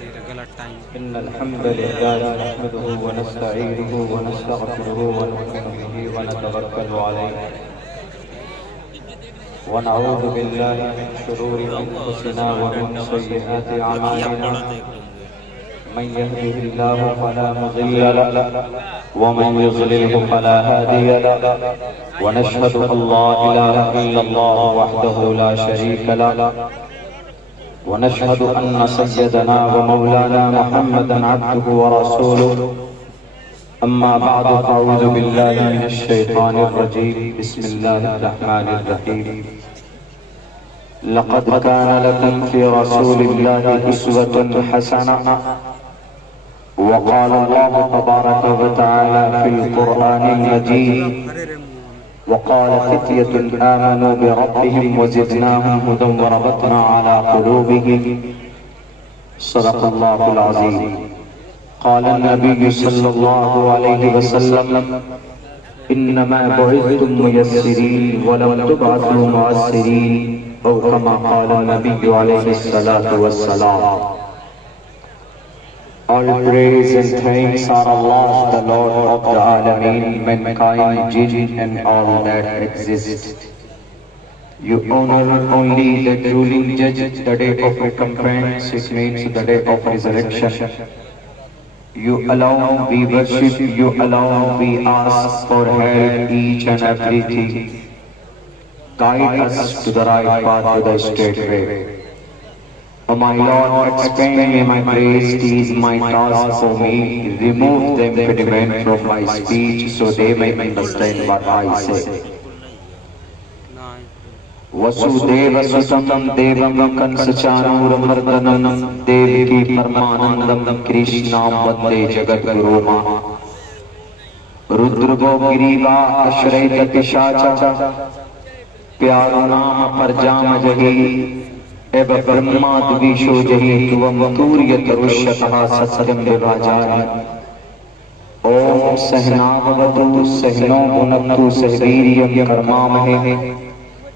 إن الحمد لله نحمده ونستعينه ونستغفره ونؤمن به ونتوكل عليه ونعوذ بالله من شرور أنفسنا ومن سيئات أعمالنا من يهده الله فلا مضل له ومن يضلله فلا هادي له ونشهد أن لا إله إلا الله وحده لا شريك له ونشهد أن سيدنا ومولانا محمدا عبده ورسوله أما بعد فأعوذ بالله من الشيطان الرجيم بسم الله الرحمن الرحيم لقد كان لكم في رسول الله أسوة حسنة وقال الله تبارك وتعالى في القرآن المجيد وقال فتية آمنوا بربهم وزدناهم هدى وربطنا على قلوبهم صدق الله العظيم قال النبي صلى الله عليه وسلم إنما بعثتم ميسرين ولم تبعثوا معسرين أو كما قال النبي عليه الصلاة والسلام. All praise and thanks are Allah, the Lord of the Alameen, mankind, jinn and all that exist. You honor only the ruling judge, the day of recompense, it means the day of resurrection. You alone we worship, you alone we ask for help each and everything. Guide us to the right path, to the straight way. O my Lord, expand me my praise, tease my task for me, remove the impediment from my speech so they may understand what I say. Vasudeva Sutam Devam Kansachanuramardanam Devaki Paramanandam Krishnam Vande Jagat Guruma Rudrugo Giriva Ashrayta Pishacha Pyaro Nama Parjama Jahi Eva Brahma Dvisho Jahi Tuvam Turya Tarushataha Satsagam Vivajaya Om Sahnavavatu Sahno Gunabtu Sahviriyam Karmamahe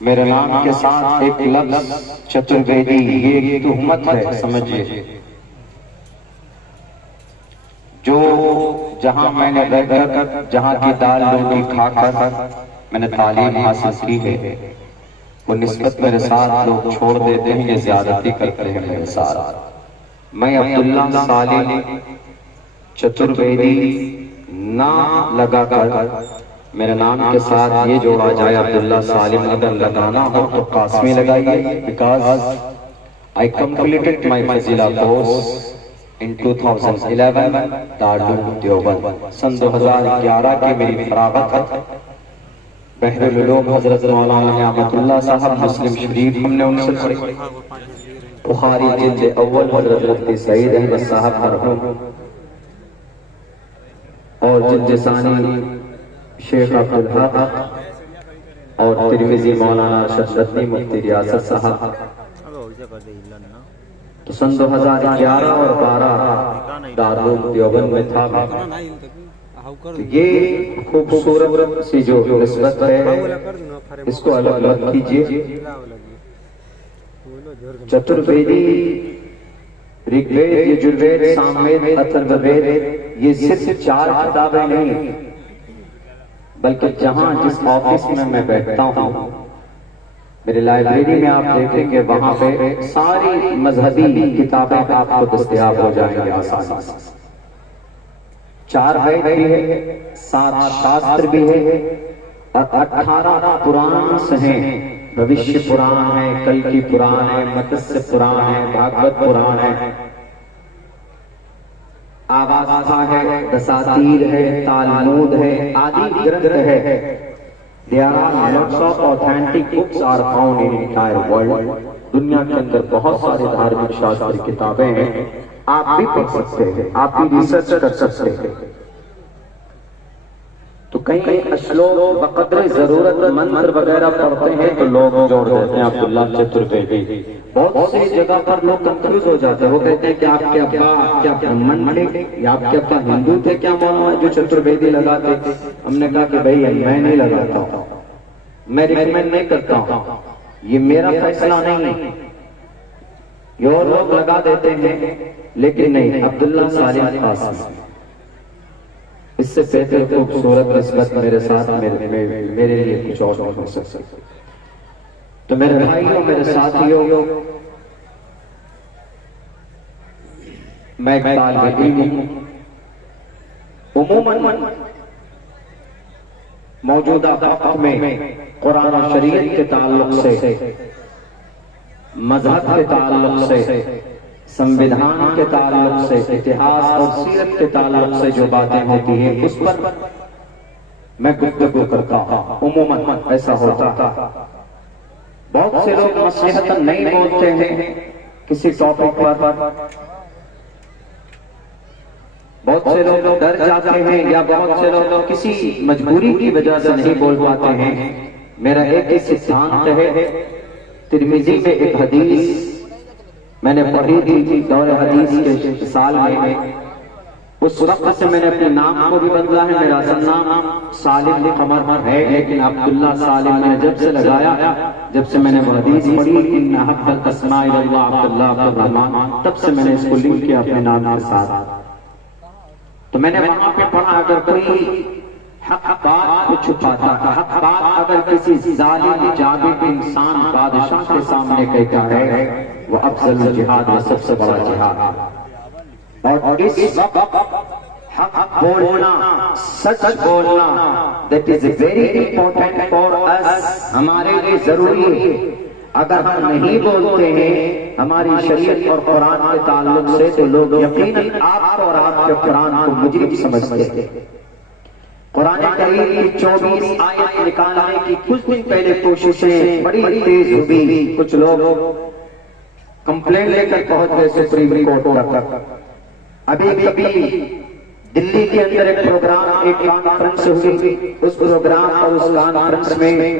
میرے نام کے ساتھ ایک لفظ چترویدی، یہ ایک تہمت ہے سمجھیے، جو جہاں میں نے رہ کر، جہاں کی دال روٹی کھا کر میں نے تعلیم حاصل کی ہے، وہ نسبت میرے ساتھ لوگ چھوڑ دیتے ہیں، یہ زیادتی کرتے ہیں میرے ساتھ۔ میں عبداللہ سالم چترویدی نہ لگا کر میرے نام کے ساتھ یہ جوڑا جائے عبداللہ سالم، اگر لگانا ہو تو قاسمی لگائیے، because I completed my Fazila course in 2011 Darul Uloom Deoband. سن 2011 کی میری فراغت ہے۔ بحر العلوم حضرت مولانا نعمت اللہ صاحب، مسلم شریف ہم نے ان سے پڑھی، بخاری جلد اول حضرت مفتی سعید احمد صاحب مرحوم، اور جلد ثانی شیخ عبدالحق، اور ترمذی مولانا ارشد رتنی مفتی ریاست صاحب۔ تو سن 2011 اور 12 دارالعلوم دیوبند میں تھا۔ یہ خوبصورت سی جو نسبت ہے اس کو الگ مت کیجیے۔ چترویدی، رگ وید، یجروید، ساموید، اتھروید، یہ صرف 4 کتابیں نہیں، بلکہ جہاں جس آفس میں میں بیٹھتا ہوں، میری لائبریری میں آپ دیکھیں گے وہاں پہ ساری مذہبی کتابیں آپ کو دستیاب ہو جائیں گے آسانی سے۔ 4 وید بھی ہے، 7 شاستر بھی ہے، اور 18 پران ہیں، بھوشیہ پران ہے، کلکی پران ہے، متسیہ پران ہے، بھاگوت پران ہے، آواستھا ہے، دساتیر ہے، تالمود ہے، آدی گرنتھ ہے۔ There are lots of authentic books are found in entire world۔ دنیا کے اندر بہت سارے دھارمک شاستر کتابیں ہیں، آپ بھی پڑھ سکتے ہیں، آپ بھی ریسرچ کر سکتے ہیں۔ تو کہیں اشلوک بقدر ضرورت منتر وغیرہ پڑھتے ہیں تو لوگ جوڑ دیتے ہیں عبداللہ چترویدی۔ بہت سی جگہ پر لوگ کنفیوز ہو جاتے ہیں، وہ کہتے ہیں کہ آپ کے ابا کیا برہمن تھے یا آپ کے ابا ہندو تھے، کیا معلوم ہے جو چترویدی لگاتے؟ ہم نے کہا کہ بھئی میں نہیں لگاتا ہوں، میں ریکمینڈ نہیں کرتا ہوں، یہ میرا فیصلہ نہیں، یہ اور لوگ لگا دیتے ہیں، لیکن نہیں، عبداللہ سالم قاسمی۔ اس سے بہتر خوبصورت نسبت میرے ساتھ میرے لیے کچھ اور نہیں ہو سکتا۔ تو میرے بھائیوں، میرے ساتھیوں، میں ایک طالب علم ہوں۔ عموماً موجودہ وقت میں قرآن و شریعت کے تعلق سے، مذہب کے تعلق سے، سمویدھان کے تعلق سے، اتہاس اور سیرت کے تعلق سے جو باتیں ہوتی ہیں اس پر میں گفتگو کرتا ہوں۔ عموماً ایسا ہوتا ہے، بہت سے لوگ نصیحتاً نہیں بولتے ہیں کسی ٹاپک پر، بہت سے لوگ ڈر جاتے ہیں، یا بہت سے لوگ کسی مجبوری کی وجہ سے نہیں بول پاتے ہیں۔ میرا ایک ہی سدھانت ہے، ترمذی میں ایک حدیث میں نے پڑھی تھی دور حدیث کے سال میں، اس وقت سے میں نے اپنے نام کو بھی بدلا ہے، میرا اصل نام سالم قمر ہے، لیکن عبداللہ سالم میں نے جب سے لگایا، جب سے میں نے وہ حدیث پڑھی ان احب الاسماء الی اللہ عبداللہ عبد الرحمن، تب سے میں نے اس کو لنک کیا اپنے نام کے ساتھ۔ تو میں نے وہاں پہ پڑھا، اگر کوئی حق بات کو چھپاتا ہے، حق بات اگر کسی ظالم جابر انسان بادشاہ کے سامنے کہتا ہے، وہ افضل الجہاد و سب سے بڑا جہاد۔ اور اس وقت حق بولنا، سچ بولنا، that is very important for us، ہمارے لیے ضروری ہے۔ اگر ہم نہیں بولتے ہیں ہماری شریعت اور قرآن کے تعلق سے تو لوگ یقیناً آپ کو اور آپ کے قرآن کو مجرم سمجھتے ہیں۔ قرآن کریم کی 24 آیت نکالنے کی کچھ دن پہلے کوششیں بڑی تیز ہوئی، کچھ لوگ کمپلین لے کر پہنچ گئے سپریم کورٹ تک۔ ابھی دلی کے اندر ایک پروگرام، ایک کانفرنس ہوئی، اس پروگرام اور اس کانفرنس میں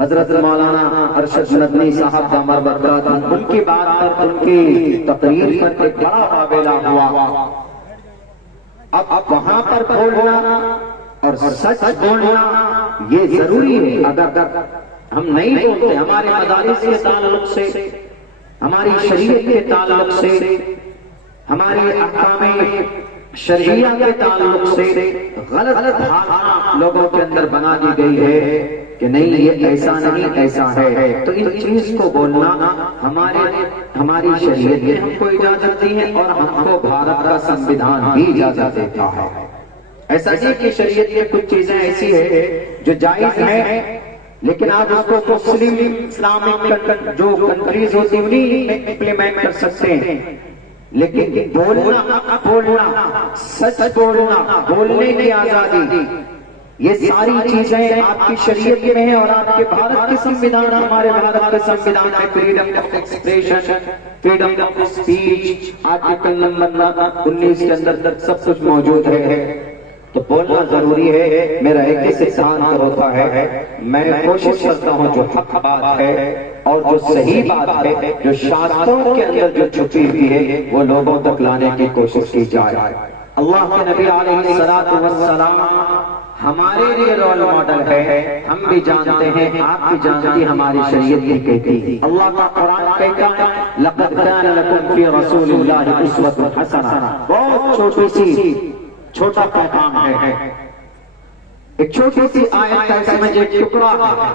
حضرت مولانا ارشد ندوی صاحب دامت برکاتہ، ان کی بات پر، ان کی تقریر پر ایک بڑا معاملہ ہوا۔ اب وہاں پر بولنا اور سچ بولنا یہ ضروری ہے۔ اگر ہم نہیں بولتے. ہمارے مدارس کے تعلق سے، ہماری شریعت کے تعلق سے، ہمارے احکام شرعیہ کے تعلق سے غلط دھارنا لوگوں کے اندر بنا دی گئی ہے کہ نہیں یہ ایسا نہیں ایسا ہے. تو ان چیز کو بولنا ہماری شریعت نے ہم کو اجازت دی ہے اور ہم کو بھارت کا سنویدھان بھی اجازت دیتا ہے. ایسا نہیں کہ شریعت میں کچھ چیزیں ایسی ہے جو جائز ہیں لیکن آپ اس کو مسلم اسلامک جو کنٹریز ہوتی انہیں میں امپلیمنٹ کر سکتے ہیں. لیکن بولنا سچ بولنا، بولنے کی آزادی، یہ ساری چیزیں آپ کی شریعت میں ہیں. اور آپ کے بھارت کے سنویدھان، ہمارے بھارت کے سنویدھان میں freedom of expression, freedom of speech, article number 19 کے اندر سب کچھ موجود ہے. تو بولنا ضروری ہے. میرا ایک ہی سدھانت ہوتا ہے، میں کوشش کرتا ہوں جو حق بات ہے اور جو صحیح بات ہے، جو شاستروں کے اندر جو چھپی ہوئی ہے، وہ لوگوں تک لانے کی کوشش کی جائے. اللہ کے نبی علیہ السلام ہمارے لیے رول ماڈل ہے. ہم بھی جانتے ہیں، آپ بھی جانتی، ہماری شریعت بھی کہتی. اللہ کا قرآن کہتا ہے لَقَدْ كَانَ لَكُمْ فِي رَسُولِ اللَّهِ أُسْوَةٌ حَسَنَةٌ. بہت چھوٹا پیغام ہے، ایک چھوٹی سی آیت کا اس میں جو ٹکڑا ہے،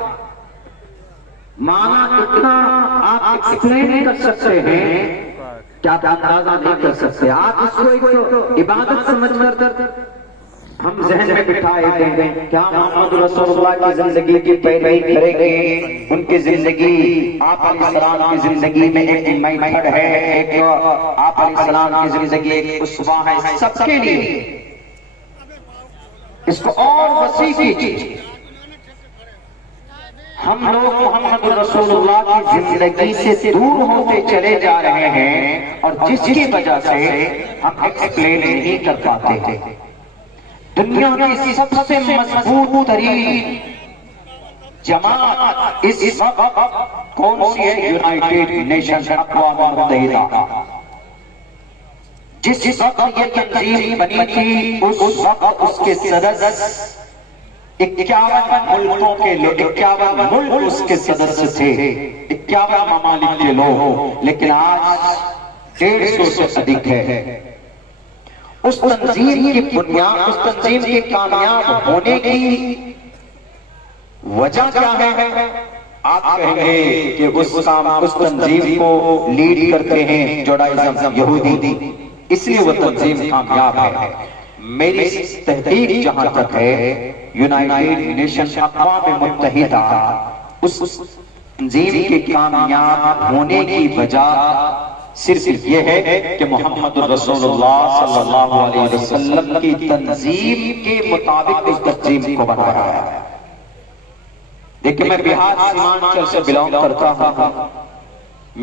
معنی اتنا آپ ایکسپلین کر سکتے ہیں کہ آپ اندازہ نہیں کر سکتے. آپ اس کو ایک عبادت سمجھ کر ہم ذہن میں بٹھائے دیں کیا محمد رسول اللہ کی زندگی کی پیروی کریں گے. ان کی زندگی، آپ علیہ السلام کی زندگی میں ایک میتھڈ ہے، ایک آپ علیہ السلام کی زندگی ایک اسوہ ہے سب کے لیے. اس کو اور وسیع کیجیے. ہم لوگ محمد رسول اللہ کی زندگی سے دور ہوتے چلے جا رہے ہیں اور جس کی وجہ سے ہم ایکسپلین نہیں کر پاتے ہیں. دنیا کی سب سے مضبوط ترین جماعت اس وقت کون سی ہے؟ یونائیٹڈ نیشن، اقوام متحدہ. جس وقت یہ تنظیم بنی تھی اس وقت اس کے صدر 51 ملکوں کے لوگ، 51 ملک اس کے سدسیہ تھے، 51 ممالک کے لوگ. لیکن آج 150 سے ادھک ہے. اس تنظیم کی بنیاد، اس تنظیم کے کامیاب ہونے کی وجہ کیا ہے؟ آپ کہیں گے کہ اس تنظیم کو لیڈ کرتے ہیں جوڈائزم، یہودی، اس لیے وہ تنظیم کامیاب ہے. میری تحقیق جہاں تک ہے، یونائیٹڈ نیشن، اقوام متحدہ، اس تنظیم کے کامیاب ہونے کی وجہ صرف یہ ہے کہ محمد رسول اللہ صلی اللہ علیہ وسلم کی تنظیم کے مطابق اس تنظیم کو بنایا ہے. دیکھیں میں بہار سیمانچل سے بلانگ کرتا ہوں.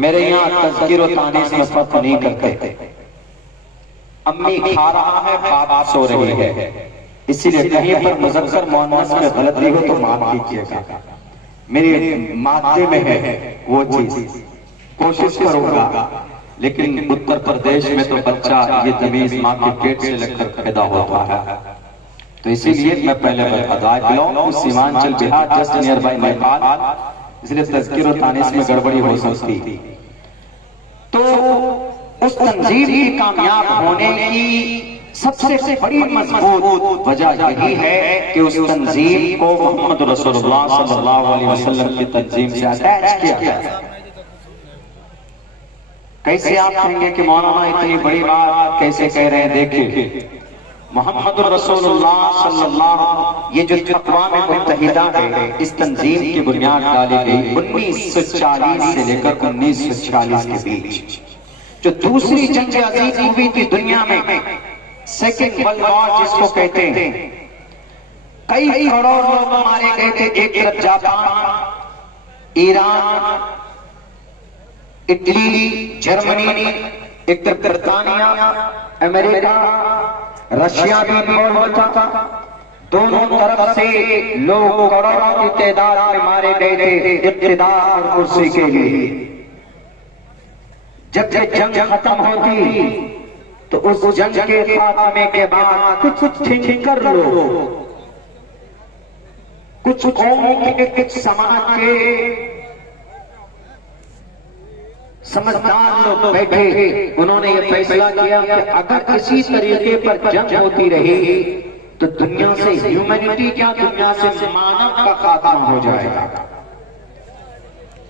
میرے یہاں تذکیر و تانیث میں فرق نہیں کرتے. امی کھا رہا ہے، باپ سو رہی ہے. اسی لیے کہیں پر مذکر مؤنث میں غلطی ہو تو معاف کیجیے گا. میری مادے میں ہے وہ چیز، کوشش کروں گا. لیکن اتر پردیش میں تو بچہ یہ تمیز ماں کے پیٹ سے لگ کر پیدا ہوتا ہے. تو اسی لیے میں پہلے بتا دوں سیمانچل بہار جسٹ نیئر بائی نیپال، اس لیے تذکیر و تانیث میں گڑبڑی ہو سکتی. تو اس تنظیم کی کامیاب ہونے کی سب سے بڑی مضبوط وجہ یہی ہے کہ اس تنظیم کو محمد رسول اللہ صلی اللہ علیہ وسلم کی تنظیم سے اٹیچ کیا گیا. کیسے آپ کہیں گے کہ مولانا اتنی بڑی بات کیسے کہہ رہے ہیں؟ دیکھیں محمد رسول اللہ صلی اللہ، یہ جو اقوام متحدہ ہے، اس تنظیم کی بنیاد ڈالی گئی 1940 سے لے کر 1946 کے بیچ. جو دوسری جنگ عظیم ہوئی تھی دنیا میں، سیکنڈ ورلڈ وار جس کو کہتے ہیں، کئی کروڑ لوگ مارے گئے تھے. ایک طرف جاپان، ایران، اٹلی، جرمنی، ایک طرف برطانیہ، امریکہ، رشیا بھی انوالو تھا. دونوں طرف سے لوگ کروڑوں کی تعداد میں مارے گئے تھے اقتدار اور کرسی کے لیے. جب جنگ ختم ہوتی تو اس جنگ کے خاتمے کے بعد کچھ تھنک کر لو. کچھ قوم کے کچھ سماج کے سمجھدار لوگ بیٹھے، انہوں نے یہ فیصلہ کیا کہ اگر اسی طریقے پر جنگ ہوتی رہی تو دنیا سے ہیومینٹی کیا، دنیا سے مانو کا خاتمہ ہو جائے گا۔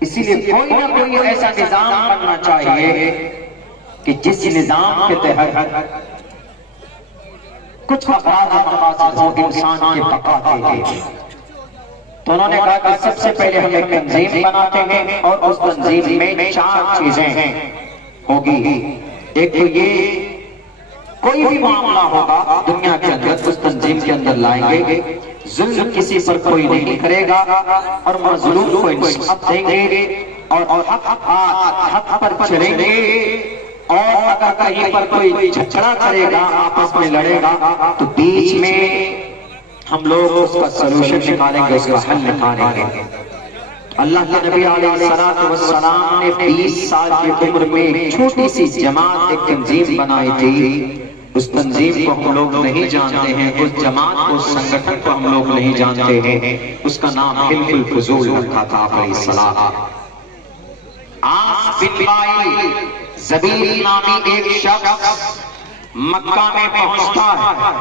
اسی لیے کوئی نہ کوئی ایسا نظام بننا چاہیے کہ جس نظام کے تحت کچھ افراد مقاصد ہو انسان کے بقا کے لیے۔ تو انہوں نے کہا کہ سب سے پہلے ہم ایک تنظیم بناتے ہیں اور اس تنظیم میں 4 چیزیں ہوگی۔ ایک تو یہ، کوئی بھی معاملہ ہوگا دنیا کے اندر اس تنظیم کے اندر لائیں گے، ظلم کسی پر کوئی نہیں کرے گا اور مظلوم کو انصاف دیں گے اور حق پر چلیں گے، اور اگر کہیں پر کوئی جھگڑا کرے گا، آپس میں لڑے گا، تو بیچ میں ہم لوگ اس کا سلوشن نکالیں گے، اس کا حل نکالیں گے۔ اللہ کے نبی علیہ السلام نے 20 سال کی عمر میں ایک چھوٹی سی جماعت، ایک تنظیم بنائی تھی۔ اس تنظیم کو ہم لوگ نہیں جانتے ہیں، اس جماعت کو، اس سنگٹھن کو ہم لوگ نہیں جانتے ہیں، اس کا نام حلف الفضول رکھا تھا علیہ السلام۔ عاص بن وائل زبیر نامی ایک شخص مکہ میں پہنچتا ہے،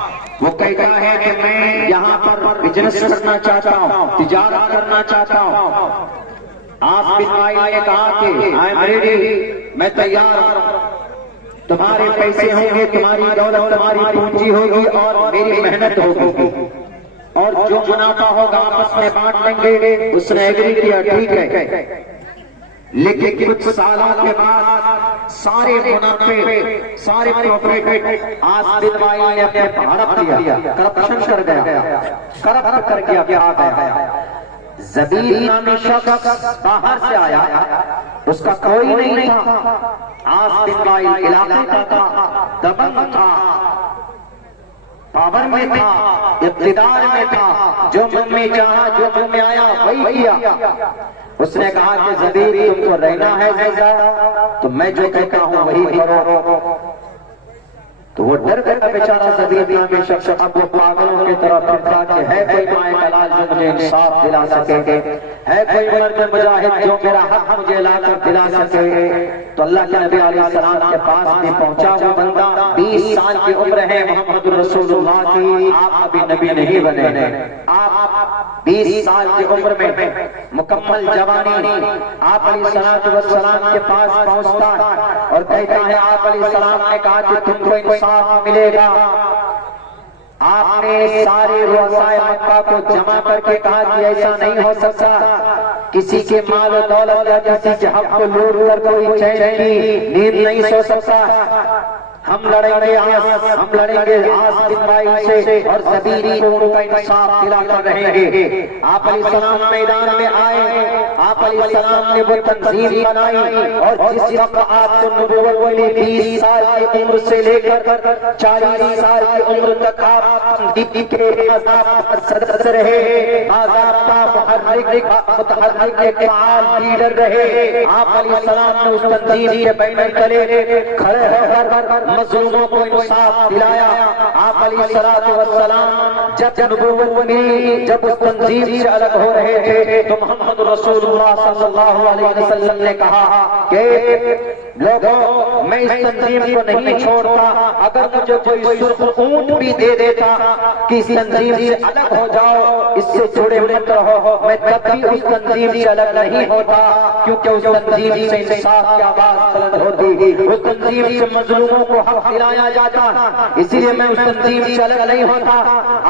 وہ کہتا ہے کہ میں یہاں پر بزنس کرنا چاہتا ہوں، تجارت کرنا چاہتا ہوں۔ عاص بن وائل نے کہا کہ آئی ایم ریڈی، میں تیار ہوں، تمہارے پیسے ہوں گے، تمہاری دولت، تمہاری پونجی ہوگی اور میری محنت ہوگی، اور جو منافع ہوگا آپس میں بانٹ لیں گے۔ اس نے ایگری کیا، ٹھیک ہے، لیکن کچھ سالوں کے بعد سارے منافع، سارے پروفٹ عاص بن وائل نے اپنے ہڑپ لیا، کرپشن کر گیا، کرپٹ کر کے آ گیا۔ زبیر نامی شخص باہر سے آیا، اس کا کوئی نہیں تھا، عاص بن وائل علاقے کا تھا، دبنگ تھا، پاور میں تھا، اقتدار میں تھا، جو من میں چاہا، جو من میں آیا وہی کیا۔ اس نے کہا کہ زبیر تم کو رہنا ہے زیادہ تو میں جو کہتا ہوں وہی کرو۔ تو وہ ڈر گیا بیچارہ زبیر نامی شخص، اب وہ پاگلوں کی طرف پھرتا کہ ہے کوئی مائے کلال جو مجھے انصاف دلا سکے، ہے کوئی مرد مجاہد جو میرا حق مجھے لا کر دلا سکے۔ تو اللہ کے نبی علیہ السلام کے پاس بھی پہنچا وہ بندہ، 20 سال کی عمر ہے محمد رسول اللہ کی، آپ ابھی نبی نہیں بنے، آپ 20 سال کی عمر میں مکمل جوانی، آپ علیہ السلام کے پاس پہنچتا اور کہتا ہے، آپ علیہ السلام نے کہا کہ تم کو انصاف ملے گا۔ آپ نے سارے رؤسائے مکہ کو جمع کر کے کہا کہ ایسا نہیں ہو سکتا، کسی کے مال و دولت یا کسی کے حق کو لوٹ کر کوئی چین کی نیند نہیں سو سکتا۔ ہم لڑیں گے عاص بن وائل سے اور زبیر کو ان کا انصاف دلا کر رہیں گے۔ آپ علیہ السلام میدان میں آئے، آپ علیہ السلام نے وہ تنظیم بنائی، اور جس وقت آپ کو نبوت ملی 20 سال کی عمر سے لے کر 40 سال کی عمر تک آپ تنظیم کے صدر رہے، باضابطہ متحرک فعال لیڈر رہے۔ آپ علیہ السلام نے اس تنظیم کے بینر تلے کھڑے ہو کر مظلوموں کو انصاف دلایا۔ آپ علیہ السلام جب نبوت ملی، جب اس تنظیم سے الگ ہو رہے تھے، تو محمد رسول اللہ صلی اللہ علیہ وسلم نے کہا کہ لوگوں میں اس تنظیم کو نہیں چھوڑتا، اگر مجھے کوئی سرخ اونٹ بھی دے دیتا کہ اس تنظیم سے الگ ہو جاؤ، اس سے جڑے مت رہو، میں تب بھی اس تنظیم سے الگ نہیں ہوتا، کیونکہ اس تنظیم سے انصاف کی آواز بلند ہوتی، اس تنظیم سے مظلوموں کو حق دلایا جاتا، اسی لیے میں اس تنظیم سے الگ نہیں ہوتا۔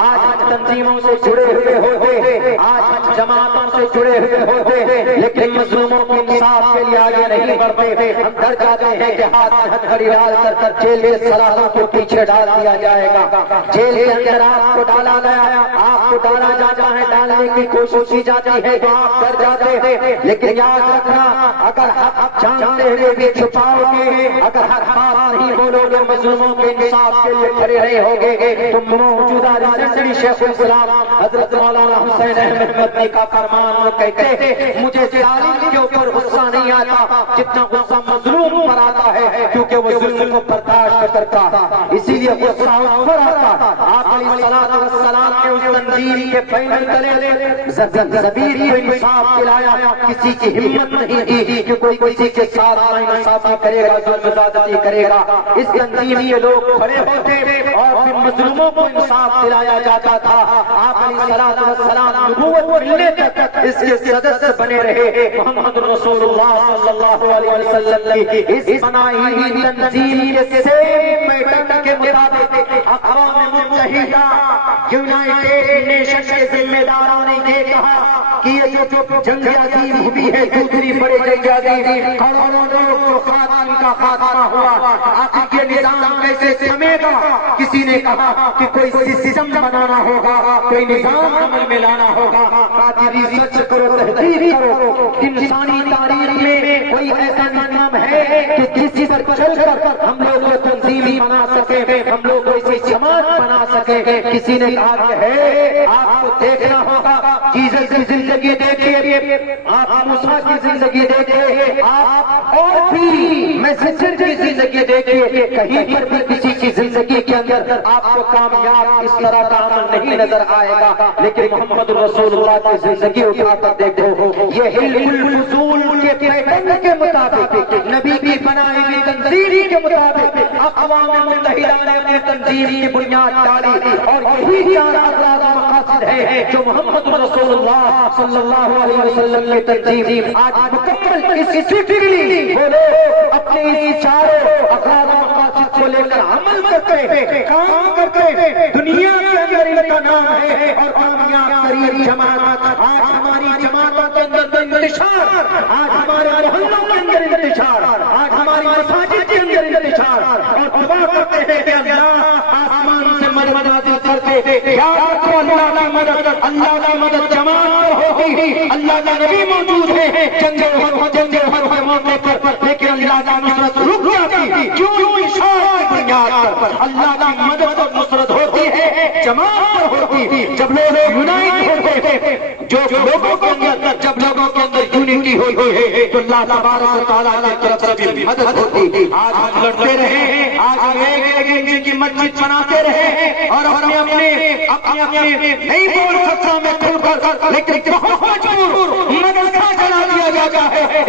آج ہم تنظیموں سے جڑے ہوئے ہوتے، آج ہم جماعتوں سے جڑے ہوئے ہوتے، لیکن مظلوموں کے انصاف کے لیے آگے نہیں بڑھتے۔ ہم ڈر جاتے ہیں کہ ہاتھ میں ہتھکڑی ڈال کر جیل کے سلاخوں کے پیچھے ڈال دیا جائے گا، جیل کے اندر آپ کو ڈالا گیا، آپ کو ڈالا جاتا ہے، ڈالنے کی کوشش کی جاتی ہے تو آپ ڈر جاتے ہیں۔ لیکن یاد رکھنا، اگر حق جانتے ہوئے بھی چھپاؤ گے، اگر حق بات نہیں بولو گے، مظلوموں کے انصاف کے لیے کھڑے نہیں ہوگے، تو موجودہ ریسنٹلی شیخ الاسلام حضرت مولانا حسین احمد مدنی کا فرمان وہ کہتے ہیں، مجھے ظالم کے اوپر غصہ نہیں آتا جتنا غصہ مظلوم پر آتا ہے، کیونکہ وہ ظلم کو برداشت کرتا، اسی لیے غصہ اس پر آتا۔ آپ علیہ الصلوۃ والسلام نے اس تنظیم کے پہلے تلے زبیر کو انصاف دلایا، کسی کی ہمت نہیں دی کہ کوئی کسی کے ساتھ ناانصافی کرے گا، ظلم زیادتی کرے گا۔ اس تنظیم یہ لوگ کھڑے ہوتے اور پھر مظلوموں کو انصاف دلایا جاتا تھا۔ آپ علیہ الصلوۃ والسلام نبوت ملنے تک اس کے سدسیہ بنے رہے۔ محمد رسول اللہ صلی اللہ علیہ وسلم کی اس بنائی ہوئی تنظیم کے سیم پیٹرن کے مطابق اقوام متحدہ یونائیٹڈ نیشن کے ذمہ داروں نے یہ کہا کہ یہ جو جنگ عظیم ہوئی ہے، دوسری بڑی جنگ عظیم، کروڑوں لوگ جو خاتون کا خاتمہ ہوا، آخر یہ نظام کیسے تھمے گا؟ کسی نے کہا کہ کوئی سسٹم بنانا ہوگا، کوئی نظام عمل میں لانا ہوگا۔ ریسرچ کرو، تحقیق کرو، انسانی تاریخ میں کوئی ایسا نظام ہے کہ جس پر چل کر ہم لوگ کو تنظیمی بنا سکے، ہم لوگ کو اسی جماعت بنا سکے؟ کسی نے کہا کہ ہے، آپ کو دیکھنا ہوگا، جیسس کی زندگی دیکھیے، آپ موسیٰ کی زندگی دیکھیے، آپ اور بھی میسنجر کی زندگی دیکھیے، کہیں پر بھی کسی کی زندگی کے اندر آپ کو کامیاب اس طرح کا عمل نہیں نظر آئے گا، لیکن محمد رسول اللہ کی زندگی اٹھا کر دیکھو، یہ حلم الفضول کے پیٹرن کے مطابق، نبی کی بنائی ہوئی تنظیم کے مطابق اقوام متحدہ نے اپنی تنظیم کی بنیاد ڈالی، اور یہی چار اغراض و مقاصد ہے جو محمد رسول اللہ صلی اللہ علیہ وسلم کی تنظیم آج مکمل اسٹرکٹلی وہ لوگ اپنے اس چاروں اغراض و مقاصد کو لے کر عمل کرتے ہیں، کام کرتے ہیں۔ دنیا کے اندر ان کا نام ہے اور کامیاب ترین جماعت آج ہماری جماعتوں کے اندر انتشار، آج ہمارے محلوں کے اندر انتشار، آج ہماری مساجد کے اندر انتشار، اور دعا کرتے ہیں کہ اللہ آسمان سے مدد نازل کرتے، یا رب اللہ کی مدد، اللہ کی مدد جماعت پر ہوگی، اللہ کا نبی موجود ہے جنگ ہر موقع پر، لیکن اللہ کی نصرت رک جاتی کیوں؟ اشارہ کی بنیاد پر اللہ کی مدد اور نصرت ہوتی ہے جماعت پر ہوتی، جب لوگ یونائٹ ہوتے ہیں، جب لوگوں کے اندر یونٹی ہوئی ہے تو اللہ تبارک و تعالیٰ کی طرف سے بھی مدد ہوتی۔ آج ہم لڑتے رہے، آج ہم ایک انچ کی مسجد بناتے رہے اور اپنے نہیں بول سکتا میں کھل کر، لیکن بہت مجبور مدرسہ چلا دیا جاتا ہے،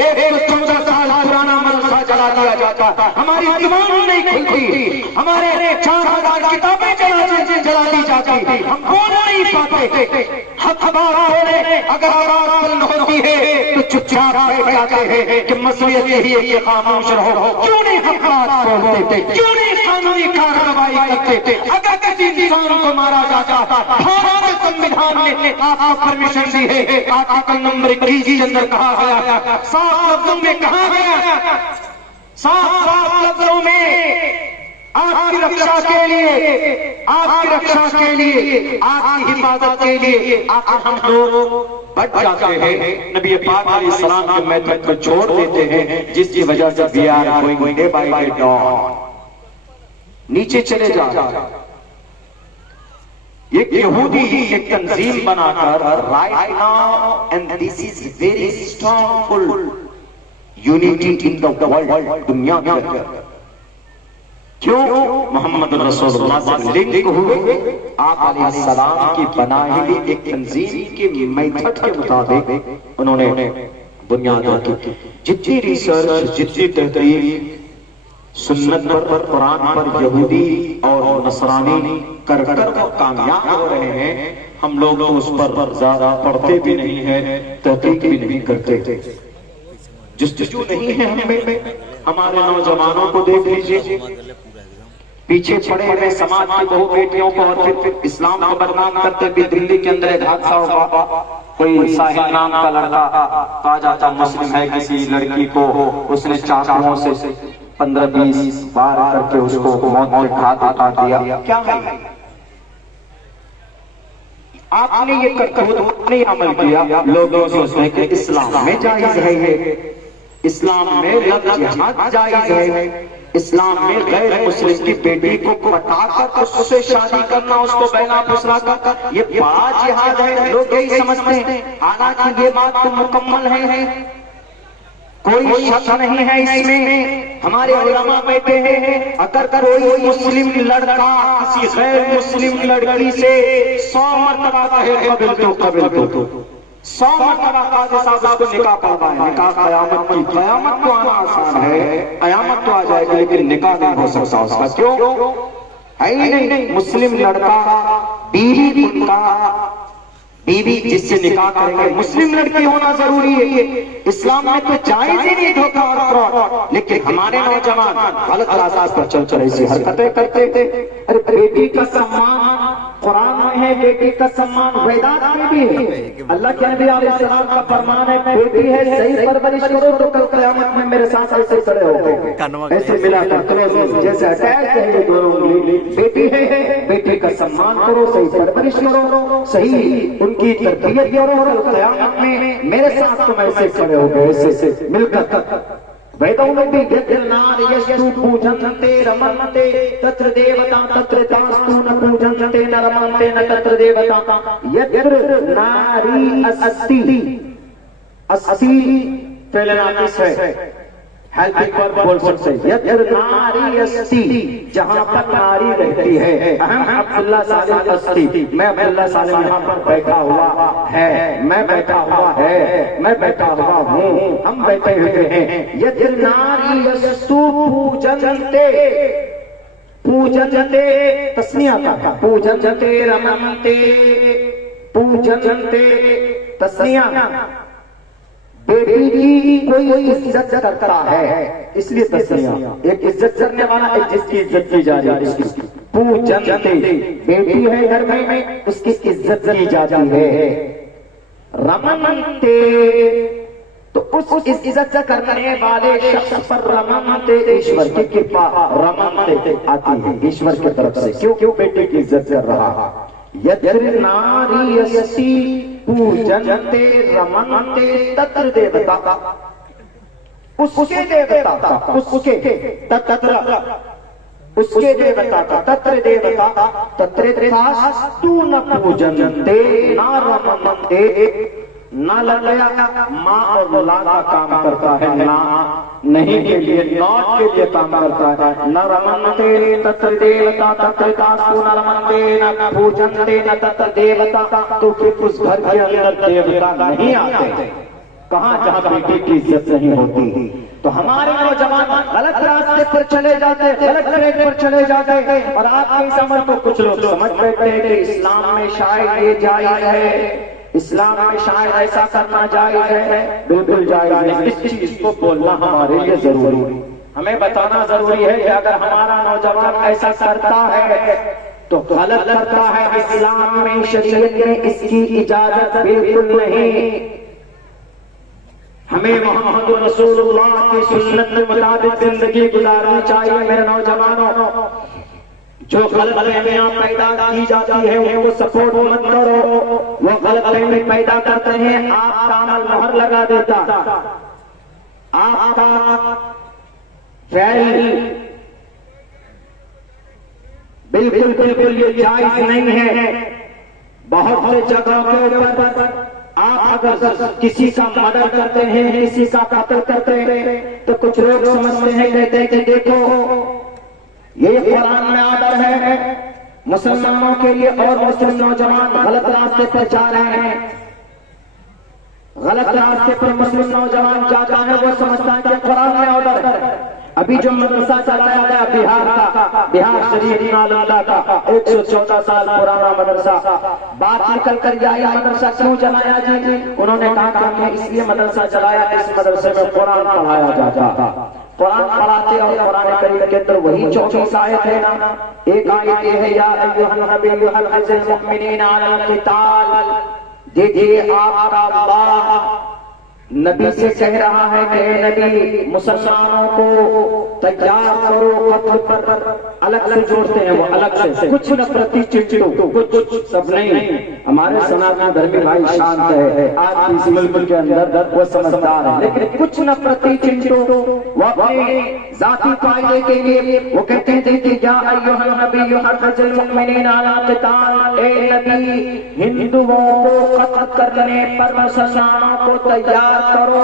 14 سال پرانا مدرسہ چلا دیا جاتا ہے، ہماری زبان نہیں کھلتی، ہمارے 4000 کتابیں چلا دی جاتی، ہم بول نہیں پاتے، حق بات بولے، اگر آواز بلند ہوتی ہے تو چپ چاپ بیٹھ جاتے ہیں کہ مسئلہ یہی ہے کہ خاموش رہو۔ کیوں نہیں حق بات بولتے، کیوں نہیں قانونی کارروائی کرتے؟ اگر کسی انسان کو مارا جاتا، بھارت سنویدھان نے آپ کو پرمیشن دی ہے، آرٹیکل نمبر 21 کے اندر کہا گیا، 7 لفظوں میں کہا گیا، 7 لفظوں میں آپ کی رکشا کے لیے، آپ کی رکشا کے لیے، آپ کی حفاظت کے لیے آخر ہم لوگ بچ جاتے ہیں، نبی پاک علیہ السلام کے میتھڈ کو چھوڑ دیتے ہیں، جس کی وجہ سے we are going day by day down، نیچے چلے جا رہے ہیں۔ ایک یہودی ایک تنظیم بنا کر right now and this is very strongful unity in the world، دنیا کے اندر کیوں؟ محمد رسول اللہ سے لنک ہوئے، آپ علیہ السلام کی بنائی ہوئی ایک تنظیم کے میتھڈ کے مطابق انہوں نے بنیاد رکھی۔ جتنی ریسرچ، جتنی تحقیق سنت پر، قرآن پر یہودی اور نصرانی کر وہ کامیاب ہو رہے ہیں، ہم لوگ اس پر زیادہ پڑھتے بھی نہیں ہیں، تحقیق بھی نہیں کرتے، جستجو نہیں ہے ہمیں۔ ہمارے نوجوانوں کو دیکھ لیجئے، پیچھے پڑے ہوئے سماج کی بہو بیٹیوں کو اور پھر اسلام کو بدنام کرتے بھی۔ دلی کے اندر ایک حادثہ ہوا، کوئی ساحل نام کا لڑکا کہا جاتا مسلم ہے، کسی لڑکی کو اس نے چاقوؤں سے 15-20 بار کر کے اس کو موت کے گھاٹ اتار دیا۔ کیا ہے آپ نے یہ کرتوت نہیں عمل کیا، لوگوں سوچتے کہ اسلام میں جائز ہے، یہ اسلام میں لفظ جہاد جائز ہے، اسلام میں غیر مسلم کی بیٹی کو پٹا کر اس سے شادی کرنا، اس کو بینا پسرا کر، یہ بڑا جہاد ہے، لوگ یہی سمجھتے ہیں، حالانکہ یہ بات تو مکمل ہے، کوئی شک نہیں ہے اس میں۔ ہمارے علماء بیٹھے ہیں، اگر کوئی مسلم لڑکا کسی غیر مسلم لڑکی سے 100 مرتبہ کہے قبل تو 100 مرتبہ قاضی صاحب اس کو نکاح پڑھوائے، نکاح قیامت کی، قیامت تو آنا آسان ہے، قیامت تو آ جائے گی، لیکن نکاح نہیں ہو سکتا اس کا، کیوں ہے ہی نہیں؟ مسلم لڑکا بیوی ان کا، بیوی جس سے نکاح کریں گے مسلم لڑکی ہونا ضروری ہے، اسلام میں تو جائز ہی نہیں دھوکہ اور فراڈ، لیکن ہمارے نوجوان غلط راستہ پر چل چل ایسی حرکتیں کرتے تھے۔ ارے بیٹی کا سمان قرآن میں ہے، بیٹی کا سمان ویدات میں بھی ہے، اللہ کے نبی علیہ السلام کا فرمان ہے، بیٹی ہے صحیح پرورش کرو تو کل قیامت میں میرے ساتھ ایسے کھڑے ہو گئے، ایسے ملا کر کلوز جیسے اٹیچ ہے یہ دونوں انگلی، بیٹی ہے، بیٹی کا سمان کرو، صحیح پرورش کرو، صحیح ان کی تربیت کرو، کل قیامت میں میرے ساتھ تم ایسے کھڑے ہو گئے، ایسے مل کر ویدومپی یجنار یشتو پوجنتے رمنتے تتر دیوتا تتر تاستو ن پوجنتے ن رمنتے ن تتر دیوتا یتر ناری اسی فعل ناقص ہے، ہیلپنگ ورب بول سکتے ہیں، یتر ناری استی، جہاں پر ناری رہتی ہے، اہم عبداللہ سالم استی، میں عبداللہ سالم یہاں پر بیٹھا ہوا ہے، میں بیٹھا ہوا ہے، میں بیٹھا ہوا ہوں، ہم بیٹھے ہوئے ہیں، یتر ناری استو پوجنتے، پوجنتے تسنیہ کا، پوجنتے رمنتے، پوجنتے تسنیہ، بیٹی کی کوئی عزت کرتا ہے اس لیے تسنیہ، ایک عزت کرنے والا ایک جس کی عزت کی جا رہی ہے، پوجنتے بیٹی ہے گھر میں اس کی عزت کی جاتی ہے، رمنتے تو اس عزت کرنے والے شخص پر رمنتے ایشور کی کرپا رمنتے آتی ہے ایشور کی طرف سے، کیوں بیٹی کی عزت کر رہا، یتر ناری اسی پوجنتے رمنتے تتر دیوتا، اس کے دیوتا کا، اس کے تتر اس کے دیوتا کا، تتر دیوتا تتر تاستو ن پوجنتے ن رمنتے، نہ لگیا ماں اور لا کا کام کرتا ہے، نہ نہیں کے لیے، ناٹ کے لیے کام کرتا ہے، نہ رمنتے تتر دیوتا تتر تاستو ن رمنتے ن پوجنتے ن تتر دیوتا، تو پھر اس گھر کے اندر دیوتا نہیں آتے، کہاں جہاں بیٹی کی عزت نہیں ہوتی۔ تو ہمارے نوجوان غلط راستے پر چلے جاتے، غلط ٹریک پر چلے جاتے، اور آپ کی سمجھ کو کچھ لوگ سمجھ بیٹھتے ہیں کہ اسلام میں شاید یہ جائز ہے، اسلام میں شاید ایسا کرنا جائز ہے، بالکل جائز ہے، اس چیز کو بولنا ہمارے لیے ضروری ہے، ہمیں بتانا ضروری ہے کہ اگر ہمارا نوجوان ایسا کرتا ہے تو غلط کرتا ہے، اسلام میں شریعت میں اس کی اجازت بالکل نہیں، ہمیں محمد رسول اللہ کی سنت کے مطابق زندگی گزارنی چاہیے۔ میرے نوجوانوں، جو غلط فہمیاں پیدا کی جاتی ہے ان کو سپورٹ مت کرو، وہ غلط فہمی پیدا کرتے ہیں، آپ کا عمل مہر لگا دیتا، آپ کا فعل بالکل یہ جائز نہیں ہے۔ بہت سے جگہوں کے اوپر آپ اگر کسی کا مردر کرتے ہیں، کسی کا قتل کرتے ہیں، تو کچھ لوگ سمجھتے ہیں، کہتے ہیں کہ دیکھو یہ قرآن میں آرڈر ہے مسلمانوں کے لیے، اور مسلم نوجوان غلط راستے پر جا رہے ہیں، غلط راستے پر مسلم نوجوان جاتا ہے، وہ سمجھتا ہے کہ قرآن میں آرڈر ہے۔ ابھی جو مدرسہ چلایا گیا بہار کا، بہار شریف نالندہ کا 114 سال پرانا مدرسہ، بات نکل کر جائے مدرسہ کیوں چلایا جی؟ انہوں نے کہا کہ ہم نے اس لیے مدرسہ چلایا، اس مدرسے میں قرآن پڑھایا جاتا تھا، قرآن پڑھاتے اور قرآن کریم کے اندر وہی 34 آیت ہے نا، ایک آیت یہ ہے یا ایھا النبی حرض المؤمنین علی القتال، دیکھیے آپ کا اللہ نبی سے کہہ رہا ہے کہ اے نبی مسلمانوں کو تیار کرو قتل پر. الگ سے جوڑتے ہیں وہ الگ سے, کچھ نفرتی چمٹو, کچھ سب نہیں. ہمارے سناتن دھرمی بھائی شانت ہے, آج بھی اس ملک کے اندر وہ سمجھدار ہے, لیکن کچھ نفرتی چمٹو وہ اپنے ذاتی فائدے کے لیے وہ کہتے ہیں کہ یا ایھا النبی حرض المؤمنین علی القتال, اے نبی ہندوؤں کو قتل کرنے پر مسلمانوں کو تیار کرو.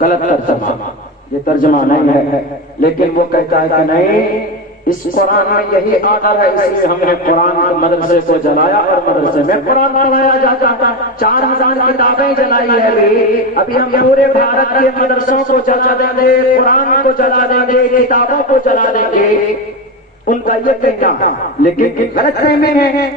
غلط ترجمہ, یہ ترجمہ نہیں ہے, لیکن وہ کہتا ہے کہ نہیں, اس قرآن میں یہی آدر ہے, اس لیے ہم نے قرآن کے مدرسے کو جلایا اور مدرسے میں قرآن پڑھایا جاتا ہے. 4000 کتابیں جلائی ہے, ابھی ہم پورے بھارت کے مدرسوں کو جلا دیں گے, قرآن کو جلا دیں گے, کتابوں کو جلا دیں گے, ان کا یہ کہنا. لیکن غلط فہمی ہے,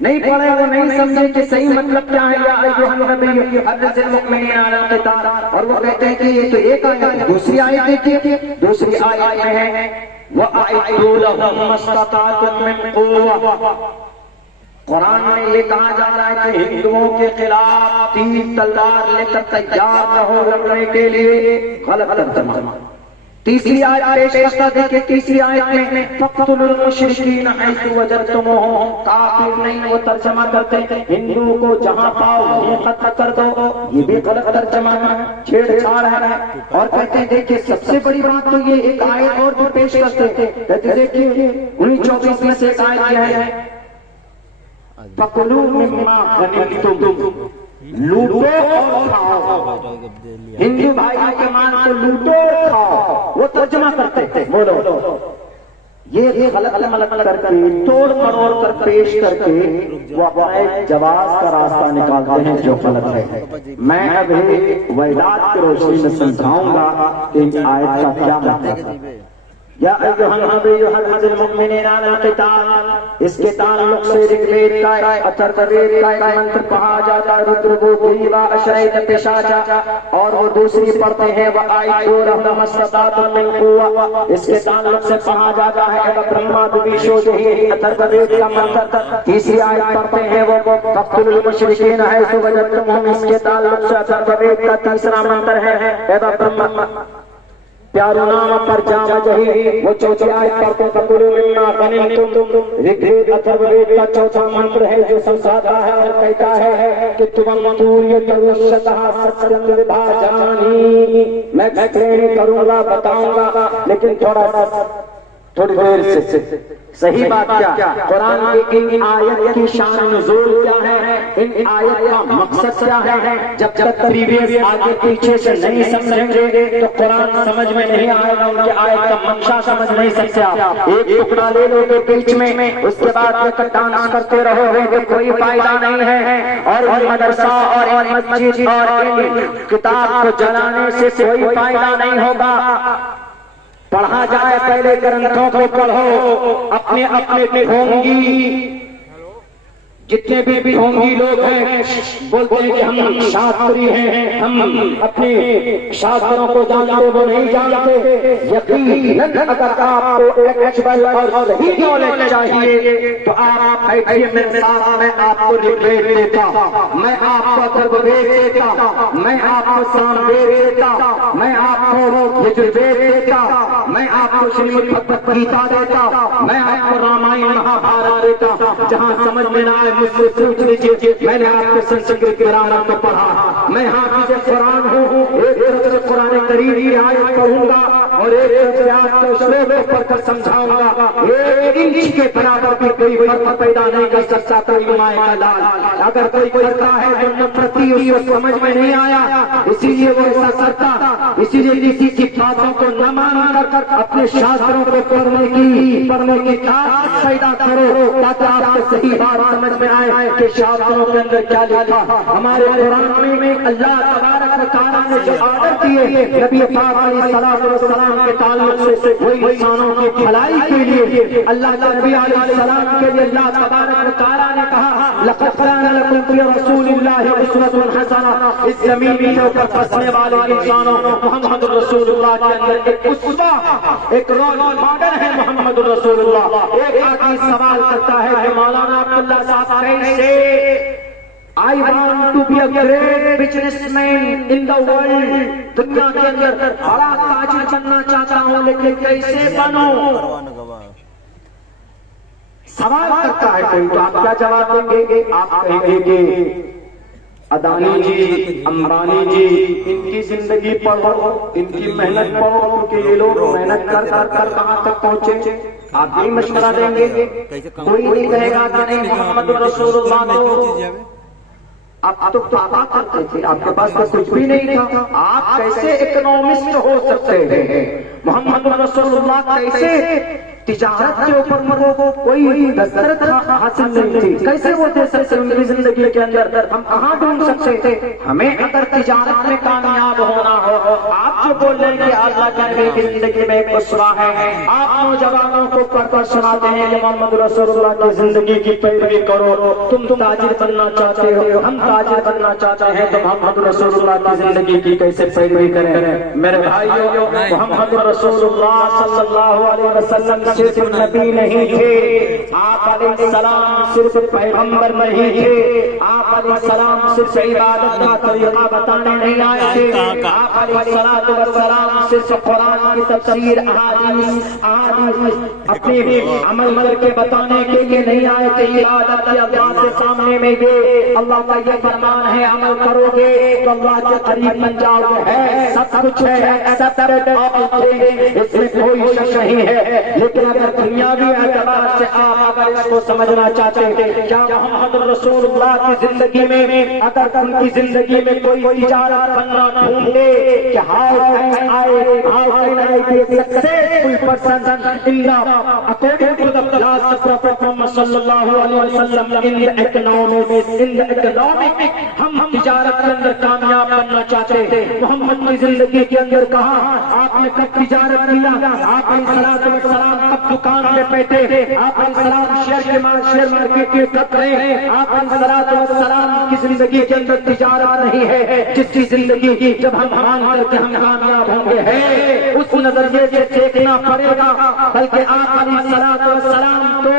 نہیں پڑھے وہ نہیں سمجھے کہ صحیح مطلب کیا ہے. یا ایھا النبی حرض المؤمنین علی القتال, اور وہ کہتے ہیں کہ یہ تو ایک آیت ہے. دوسری آیت دیکھیے, دوسری آیت میں ہے وَأَعِدُّوا لَهُم مَّا اسْتَطَعْتُم مِّن قُوَّةٍ. قرآن میں یہ کہا جا رہا ہے کہ ہندوؤں کے خلاف تیر تلوار لے کر تیار رہو لڑنے کے لیے. غلط ترجمہ. تیسری آیت پیش کرتا دیکھیں, تیسری آیت میں فَاقْتُلُوا الْمُشْرِكِينَ حَيْثُ وَجَدْتُمُوهُمْ. کافر نہیں وہ ترجمہ کرتے ہندو کو جہاں پاؤ وہیں قتل کر دو, یہ بھی غلط ترجمہ ہے, چھیڑ چھاڑ ہے. اور کہتے ہیں دیکھیں سب سے بڑی بات تو یہ ایک آیت اور بھی پیش کرتے ہیں, کہتے دیکھیے 19-24 میں سے ایک آیت کیا ہے فَكُلُوا مِمَّا غَنِمْتُمْ, لوٹو اور کھاؤ. ہندو بھائی کے مان کو لوٹو اور کھاؤ, وہ ترجمہ کرتے ہیں. بولو یہ غلط کر کے توڑ مروڑ کر پیش کر کے وہ اپنا جواز کا راستہ نکالتے ہیں جو غلط ہے. میں ابھی وحدات کی روشنی میں سمجھاؤں گا کہ ان آیت کا کیا مطلب ہے. یا ایھا النبی حرض المؤمنین علی القتال, اس کے تعلق سے رگوید کا اتھروید کا ایک منتر پڑھا جاتا ہے رودربھوگیوا اشرید پشاچا, اور وہ دوسری پڑھتے ہیں وَأَعِدُّوا لَهُم مَّا اسْتَطَعْتُم مِّن قُوَّةٍ. اس کے تعلق سے پڑھا جاتا ہے برہما دویشو جہی اتھروید کا منتر. تیسری آیت پڑھتے ہیں وہ فَاقْتُلُوا الْمُشْرِكِينَ حَيْثُ وَجَدْتُمُوهُمْ, اس کے تعلق سے اتھروید کا تیسرا منتر ہے برہما پیارو نام پر جام جہی, وہ چوتھی آیت پڑھتے ہیں فَكُلُوا مِمَّا غَنِمْتُمْ. رگوید اتھروید کا چوتھا منتر ہے جو سمجھاتا ہے اور کہتا ہے کہ میں ایکسپلین کروں گا, بتاؤں گا, لیکن تھوڑی دیر سے صحیح بات کیا, قرآن کی ان آیت کی شان نزول کیا ہے, ان آیت کا مقصد کیا ہے. جب تک پریویس آگے پیچھے سے نہیں سمجھیں گے تو قرآن سمجھ میں نہیں آئے گا, ان کی آیت کا منشا سمجھ نہیں سکتے آپ. ایک ٹکڑا لے لو گے بیچ میں, اس کے بعد ڈانس کرتے رہو گے, کوئی فائدہ نہیں ہے. اور مدرسہ اور مسجد اور کتاب کو جلانے سے کوئی فائدہ نہیں ہوگا. پڑھا جائے پہلے گرنتھوں کو پڑھو, اپنے اپنے ڈھونگی جتنے بھی ڈھونگی لوگ ہیں بولتے ہیں کہ ہم شاستری ہیں, ہم اپنے شاستروں کو جانتے, وہ نہیں جانتے. یقیناً اگر آپ کو ایکچوئل اور صحیح نالج چاہیے تو آپ بیٹھیے میرے ساتھ, میں آپ کو رگوید دیتا, میں آپ کو اتھروید دیتا, میں آپ کو ساموید دیتا, میں آپ کو یجروید دیتا, میں آپ کو شریمد بھگوت گیتا دیتا, میں آپ کو رامائن مہا بھارت دیتا. جہاں سمجھ میں نہ آئے مجھ سے پوچھ لیجیے, میں نے آپ کو سنسکرت گرامر کو پڑھا, میں حافظ قرآن ہوں. ایک طرف سے قرآن کریم کی آیت پڑھوں گا اور ایک طرف سے آپ کو شلوک کو پڑھ کر سمجھاؤں گا. ایک انچ کے برابر بھی کوئی فرق پیدا نہیں کر سکتا کوئی مائے کا لال. اگر کوئی کرتا ہے جو نفرتی اس کو سمجھ میں نہیں آیا, اسی لیے وہ ایسا کرتا. اسی لیے کسی کی باتوں کو نہ مان کر اپنے شاستروں کو پڑھنے کی طاقت پیدا کرو تاکہ آپ کو صحیح بات سمجھ میں آئے کہ شاستروں کے اندر کیا لکھا. ہمارے قرآن میں اللہ تبارک و تعالیٰ نے جو آرڈر دیے نبی پاک علیہ السلام کے تعلق سے, وہی انسانوں کی بھلائی کے لیے اللہ کے نبی علیہ السلام کے لیے اللہ تبارک و تعالیٰ نے کہا لقد کان لکم فی رسول اللہ اسوۃ حسنہ. اس زمین کے اوپر بسنے والے انسانوں محمد رسول اللہ کے اندر ایک اسوہ, ایک رول ماڈل ہے محمد رسول اللہ. ایک آدمی سوال کرتا ہے کہ مولانا عبداللہ صاحب کیسے I want to be a great businessman in the world. دنیا کے اندر بڑا تاجر بننا چاہتا ہوں، لیکن کیسے بنوں؟ سوال کرتا ہے کوئی، تو آپ کیا جواب دیں گے؟ آپ کہیں گے کہ اڈانی جی، امبانی جی، ان کی زندگی پڑھو، ان کی محنت پڑھو، کیونکہ یہ لوگ محنت کر کہاں تک پہنچے. آپ یہی مشورہ دیں گے؟ کوئی نہیں کہے گا کہ نہیں، محمد رسول اللہ تو آپ تو عطا کرتے تھے، آپ کے پاس تو کچھ بھی نہیں تھا، آپ کیسے اکنامسٹ ہو سکتے ہیں؟ محمد رسول اللہ کیسے تجارت کے اوپر کوئی دسترس حاصل نہیں تھی، کیسے وہ دے سکتے ان کی زندگی کے اندر؟ ہم کہاں ڈھونڈ سکتے تھے؟ ہمیں اگر تجارت میں کامیاب ہونا ہو، آپ جو بول رہے ہیں کہ اللہ کے نبی کی زندگی میں ایک اسوہ ہے، آپ نوجوانوں کو پڑھ کر سناتے ہیں کہ محمد رسول اللہ کی زندگی کی پیروی کرو، تم تاجر بننا چاہتے ہو، ہم تاجر بننا چاہتے ہیں، تو محمد رسول اللہ کی زندگی کی کیسے پیروی کریں؟ میرے بھائیو، محمد رسول اللہ صلی اللہ علیہ وسلم صرف نبی نہیں تھے، آپ علیہ السلام صرف پیغمبر نہیں تھے، آپ علیہ السلام صرف عبادت کا طریقہ بتانے نہیں آئے تھے، آپ علیہ السلام صرف قرآن کی تفسیر احادیث اپنے عمل کر کے بتانے کے لیے نہیں آئے تھے. عبادت کے اللہ کے سامنے میں یہ اللہ کا یہ فرمان ہے، عمل کرو گے تو اللہ کے قریب بن جاؤ گے. ہے سب کچھ ہے، اس میں کوئی شک نہیں ہے، لیکن اگر دنیاوی اعتبار سے آپ اگر اس کو سمجھنا چاہتے ہیں، کیا محمد رسول اللہ کی زندگی میں اگر ان کی زندگی میں کوئی تجارت بننا ڈھونڈے کہ how can I be a successful person in the according to the class of Prophet Muhammad sallallahu alaihi wasallam in the economic ہم تجارت کے اندر کامیاب بننا چاہتے ہیں. محمد کی زندگی کے اندر کہا آپ نے کب تجارت کیا؟ آپ علیہ السلام کب دکان میں بیٹھے؟ آپ علیہ السلام شیئر مارکیٹ میں کب رہے؟ آپ علیہ السلام کی زندگی کے اندر تجارت نہیں ہے، جس کی زندگی کی جب ہم مان کر کے ہم کامیاب ہوں گے ہے اس نظریے سے دیکھنا پڑے گا. بلکہ آپ علیہ السلام تو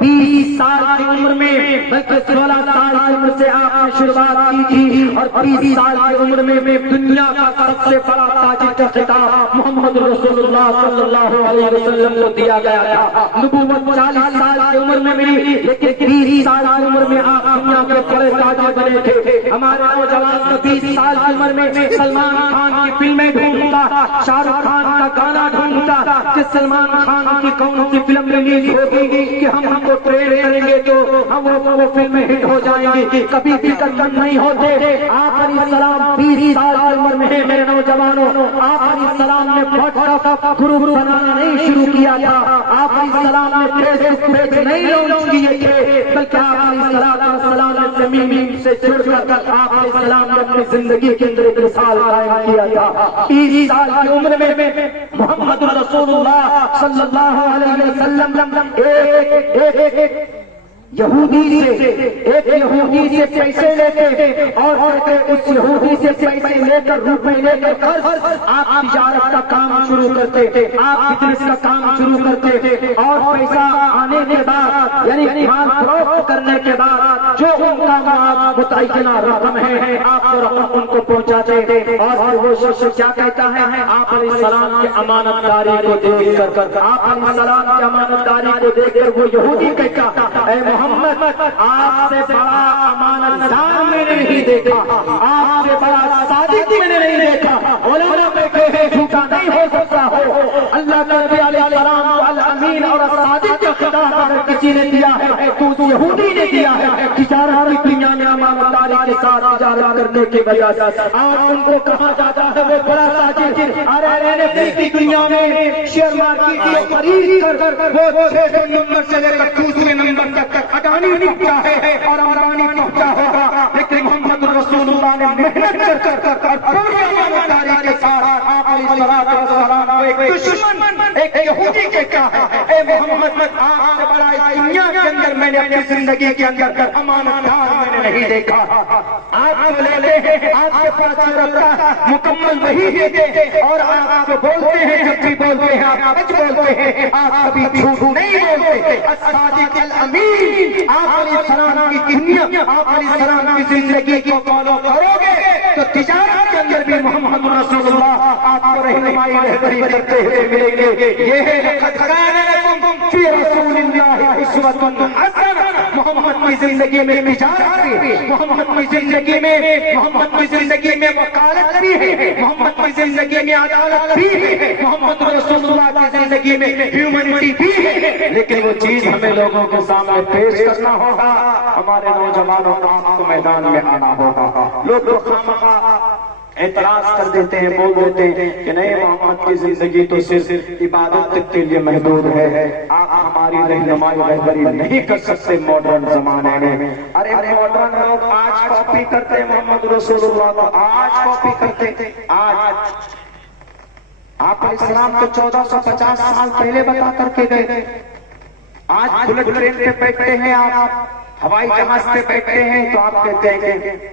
20 سال کی عمر میں، بلکہ 16 سال کی عمر سے آپ نے شروعات کی تھی، اور 20 سال کی عمر میں دنیا کا سب سے بڑا تاجر کا خطاب محمد رسول اللہ صلی اللہ علیہ وسلم کو دیا گیا تھا. نبوت 40 سال کی عمر میں ملی، لیکن 20 سال کی عمر میں آپ دنیا کے بڑے تاجر بنے تھے. ہمارا نوجوان 20 سال کی عمر میں سلمان خان کی فلمیں ڈھونڈتا، شاہ رخ خان کا گانا ڈھونڈتا کہ سلمان خان کی کون سی فلم ریلیز ہوگی کہ ہم کو ٹرین کریں گے تو ہم وہ فلمیں ہٹ ہو جائیں گی. کبھی بھی قدم نہیں ہوتے. آپ علیہ السلام 20 سال کی عمر میں میرے نوجوانوں، آپ علیہ السلام نے واٹس ایپ گروپ بنانا نہیں شروع کیا تھا، آپ علیہ السلام نے فیس بک پیج نہیں لانچ کیے تھے، بلکہ آپ علیہ السلام نے زمین سے جڑ کر آپ علیہ السلام نے اپنی زندگی کے اندر ایک مثال قائم کیا تھا. 30 سال کی عمر میں محمد رسول اللہ صلی اللہ علیہ وسلم ایک یہودی سے پیسے لیتے اور اس یہودی سے پیسے لے کر روپے لے کر آپ تجارت کا کام شروع کرتے، آپ بزنس کا کام شروع کرتے، اور پیسہ آنے کے بعد یعنی مال فروخت کرنے کے بعد جو ان کا متعینہ رقم ہے آپ کو رقم ان کو پہنچاتے، اور وہ شخص کیا کہتا ہے؟ آپ علیہ السلام کی امانت داری کو دیکھ کر آپ علیہ السلام کی امانت داری کو دیکھ کر وہ یہودی کہتا، اے محمد آپ سے بڑا امانت دار میں نے نہیں دیکھا، آپ سے بڑا صادق میں نے نہیں دیکھا. علماء کہتے ہیں جھوٹا نہیں ہو سکتا ہو. اللہ کے نبی علیہ السلام کو الامین اور الصادق کا خطاب اگر کسی نے دیا ہے تو اس یہودی نے دیا ہے. تجارت کی دنیا میں امانت داری کے ساتھ تجارت کرنے کی وجہ سے آج ان کو کہا جاتا ہے وہ بڑا تاجر. ارے NFT کی دنیا میں شیئر مارکیٹ کو خرید کر وہ 6 نمبر سے لے کر دوسرے نمبر تک اڈانی پہنچا ہے اور امبانی پہنچا ہوگا، لیکن محمد رسول اللہ نے محنت کر پوری ایمانداری کے ساتھ آپ علیہ السلام کو ایک دشمن ایک یہودی کہتا ہے، اے محمد آپ سے بڑا اس دنیا کے اندر میں نے اپنی زندگی کے اندر امانت دار میں نے نہیں دیکھا. آپ جو لیتے ہیں آپ کے پاس جو رکھتا ہے مکمل وہی دیتے ہیں, اور آپ جو بولتے ہیں جب بھی بولتے ہیں آپ سچ بولتے ہیں, آپ کبھی جھوٹ نہیں بولتے. الصادق الامین. آپ علیہ السلام کی کنیت, آپ علیہ السلام کی زندگی کو فالو کرو گے تو تجارت کے اندر بھی محمد رسول اللہ آپ کو رہنمائی رہبری کرتے ہوئے ملیں گے. یہ ہے لقد کان لکم فی رسول اللہ اسوۃ حسنہ. محمد کی زندگی میں تجارت بھی, محمد کی زندگی میں وکالت بھی ہے, محمد کی زندگی میں عدالت بھی ہے, محمد رسول اللہ کی زندگی میں ہیومنٹی بھی ہے. لیکن وہ چیز ہمیں لوگوں کے سامنے پیش کرنا ہوگا. ہمارے نوجوانوں کو آپ کو میدان میں آنا ہوگا. لوگ اعتراض کر دیتے ہیں, بول دیتے ہیں کہ نہیں محمد کی زندگی تو صرف عبادت تک کے لیے محدود ہے, آپ ہماری رہنمائی رہبری نہیں کر سکتے ماڈرن زمانے میں. ارے ماڈرن لوگ آج کاپی کرتے ہیں محمد رسول اللہ کو, آج کاپی کرتے. آج آپ علیہ السلام تو 1450 سال پہلے بتا کر کے گئے. آج بلٹ ٹرین پہ بیٹھتے ہیں, آپ ہوائی جہاز پہ بیٹھتے ہیں تو آپ کہتے ہیں کہ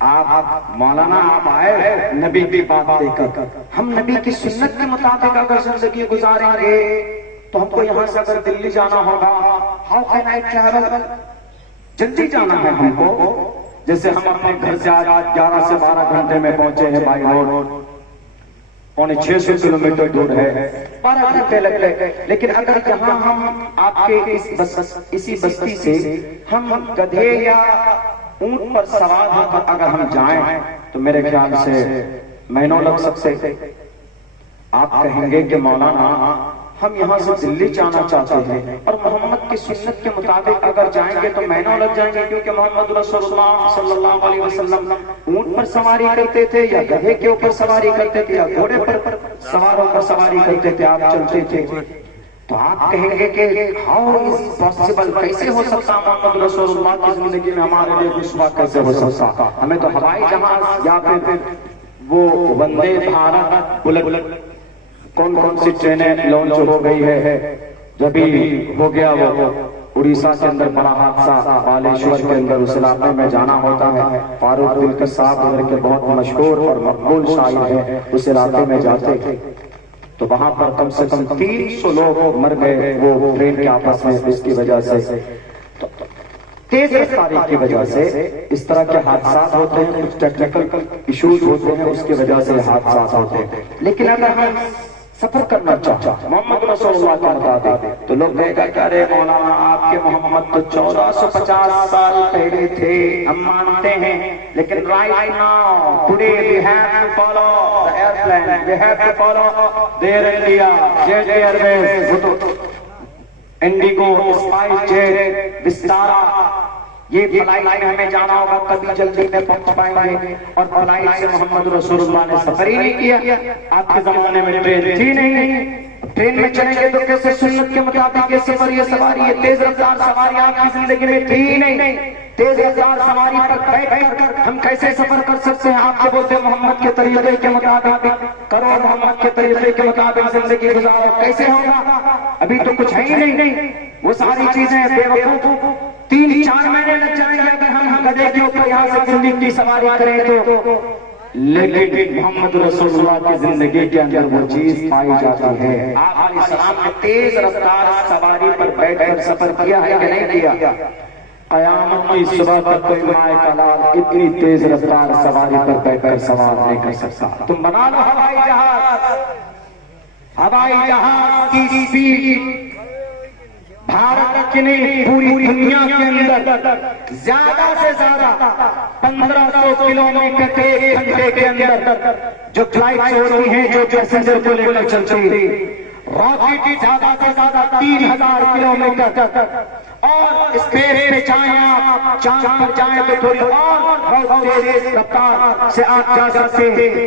آپ مولانا آپ آئے نبی کی بات دے کر. ہم نبی کی سنت کے مطابق اگر زندگی گزاریں گے تو ہم کو یہاں سے اگر دلی جانا ہوگا, ہاؤ کین آئی ٹریول, جلدی جانا ہے ہم کو. جیسے ہم اپنے گھر سے آج 11 سے 12 گھنٹے میں پہنچے ہیں بائی روڈ, 650 کلومیٹر دور ہے, 12 گھنٹے لگ گئے. لیکن اگر یہاں ہم آپ کے اسی بستی سے ہم گدھے یا اونٹ پر سوار ہو کر اگر ہم جائیں تو میرے خیال سے مہینوں لگ سکتے. آپ کہیں گے کہ مولانا ہم یہاں سے دلی جانا چاہتے ہیں اور محمد کی سنت کے مطابق اگر جائیں گے تو مہینوں لگ جائیں گے, کیونکہ محمد رسول اللہ صلی اللہ علیہ وسلم اونٹ پر سواری کرتے تھے یا گدھے کے اوپر سواری کرتے تھے یا گھوڑے پر سوار ہو کر سواری کرتے تھے, آپ چلتے تھے. تو آپ کہیں گے کہ ہاؤ از پاسبل, کیسے ہو سکتا محمد رسول اللہ کی زندگی میں ہمارے لیے رسوا کیسے ہو سکتا. ہمیں تو ہوائی جہاز یا پھر وہ وندے بھارت بلٹ کون سی ٹرینیں لانچ ہو گئی ہے. جبھی ہو گیا وہ اڑیسہ کے اندر بڑا حادثہ, بالیشور کے اندر اس علاقے میں جانا ہوتا ہے. فاروق دلکش صاحب ادھر کے بہت مشہور اور مقبول شاعر ہیں, اس علاقے میں جاتے تھے تو وہاں پر کم سے کم 300 لوگ مر گئے وہ ٹرین کے آپس میں. اس کی وجہ سے تیز رفتاری کی وجہ سے اس طرح کے حادثات ہوتے ہیں, کچھ ٹیکنیکل ایشوز ہوتے ہیں, اس کی وجہ سے حادثات ہوتے ہیں. لیکن اگر ہم سفر کرنا چاہتا محمد رسول اللہ کے مطابق تو لوگ کہے گا کہ ارے مولانا آپ کے محمد تو 1450 سال پہلے تھے, ہم مانتے ہیں, لیکن right now today we have to follow the airplane, we have to follow Air India, Jet Airways, IndiGo, SpiceJet, Vistara. یہ فلائٹ میں ہمیں جانا ہوگا, کبھی جلدی میں پہنچ پائیں گے. اور فلائٹ سے محمد رسول اللہ نے سفر ہی نہیں کیا. آپ کے زمانے میں ٹرین تھی نہیں, ٹرین میں چلیں گے تو کیسے سنت کے مطابق یہ سفر, یہ سواری, یہ تیز رفتار سواری آپ کی زندگی میں تھی ہی نہیں. تیز رفتار سواری پر بیٹھ کر ہم کیسے سفر کر سکتے ہیں. آپ کو بولتے محمد کے طریقے کے مطابق کرو, محمد کے طریقے کے مطابق زندگی گزارو, کیسے ہوگا؟ ابھی تو کچھ ہے ہی نہیں. وہ ساری چیزیں بے وقوف 3-4 مہینے لگ جائیں گے اگر ہم گدھے کے اوپر یہاں سے دلی کی سواری کریں تو. لیکن محمد رسول اللہ کی زندگی کے اندر وہ چیز پائی جاتی ہے. آپ علیہ السلام نے تیز رفتار سواری پر بیٹھ کر سفر کیا ہے کہ نہیں کیا؟ قیامت کی صبح تک کوئی مائے کا لال اتنی تیز رفتار سواری پر بیٹھ کر سوار نہیں کر سکتا. تم بنا لو ہوائی جہاز, ہوائی جہاز کی سپیڈ بھارت کی نہیں پوری دنیا کے اندر زیادہ سے زیادہ 1500 کلومیٹر کے 1 گھنٹے کے اندر جو فلائٹ ہوتی ہیں, جو پیسنجر کو لے کر چلتی. راکٹ زیادہ سے زیادہ 3000 کلومیٹر. اور اسپیس پہ جائیں آپ, چاند پر جائیں تو تھوڑی اور تیز رفتار سے آپ جا سکتے ہیں.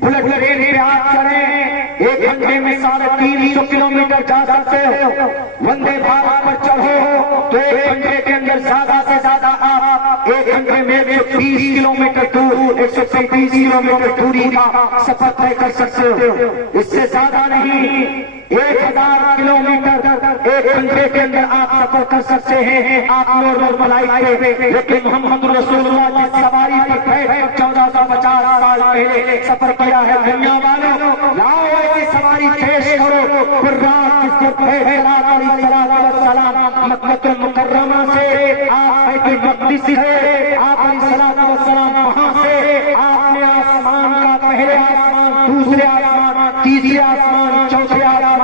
بلٹ ٹرین پہ آپ چڑھیں 1 گھنٹے میں 350 کلومیٹر جا سکتے ہو. وندے بھارت پر چڑھو تو 1 گھنٹے کے اندر زیادہ سے زیادہ آپ 1 گھنٹے میں 130 کلومیٹر دور, 135 کلومیٹر دوری کا سفر طے کر سکتے ہو. اس سے زیادہ نہیں. 1000 کلومیٹر ایک گھنٹے کے اندر آپ سفر کر سکتے ہیں آپ نارمل فلائٹ پہ، لیکن محمد رسول اللہ جس سواری پر بیٹھ کر 1450 سال پہلے سفر کیا ہے، دنیا والوں لاؤ ایسی سواری پیش کرو، پھر رات جس پر بیٹھ کر آپ علیہ السلام مکہ المکرمہ سے آپ بیت المقدس ہے، آپ علیہ السلام وہاں سے آپ نے آسمان کا پہلے آسمان، دوسرے آسمان، تیسرے آسمان، چوتھے آسمان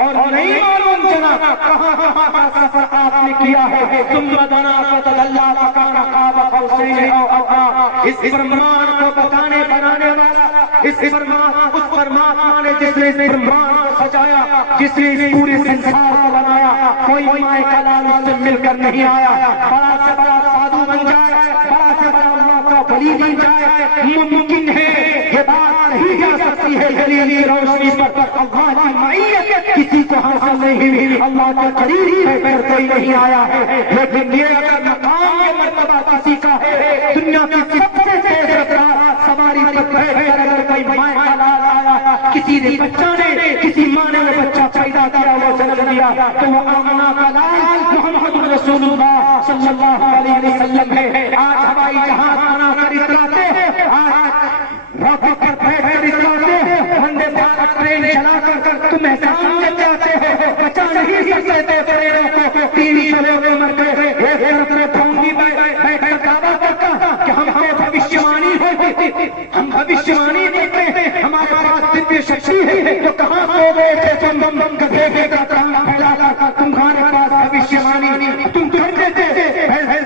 اور نہیں معلوم جناب کہاں کہاں کا سفر آپ نے کیا ہے، ثم دنا فتدلى فكان قاب قوسين او ادنى۔ اس فرمان کو بتانے بنانے والا اس پرماتما نے جس نے اس فرمان کو سجایا، جس نے اس پورے سنسار کو بنایا، کوئی مائے کلام اس سے مل کر نہیں آیا، بڑا سے بڑا سادھو بن جائے، بڑا سے بڑا اللہ کا ولی بن جائے، ممکن ہے یہ بات نہیں جا سکتی ہے دلیل کی روشنی پر اللہ کی معیت کسی کو حاصل نہیں ہوئی، اللہ کے قریب ہے کوئی نہیں آیا ہے، لیکن یہ اگر مقام یہ مرتبہ کسی کا ہے، دنیا کی سب سے تیز رفتار سواری پر بیٹھ کر اگر کوئی مائیں کا لال آیا، کسی نے بچہ نے کسی ماں نے وہ بچہ پیدا کیا، وہ جنم دیا، تو وہ آمنہ کا لال محمد رسول اللہ صلی اللہ علیہ وسلم ہے۔ آج ہوائی جہاز بنا کر اتراتے ہیں، آج راکٹ پر بیٹھ کر اتراتے ہیں، وندے بھارت ٹرین چلا کر تم احسان سے جاتے ہو، بچا نہیں سکتے ٹرینوں کو، 300 لوگ مر گئے، ایک طرف میں ڈھونگی بیٹھ کر دعویٰ کرتا کہ ہم کو بھوشیوانی ہوتی، ہم بھوشیوانی کرتے ہیں، ہمارے پاس دبی شکتی ہے، تو کہاں سو گئے تھے تم گدھے کا کام پھیلا کر، تمہارے پاس بھوشیوانی تم کرتے تھے،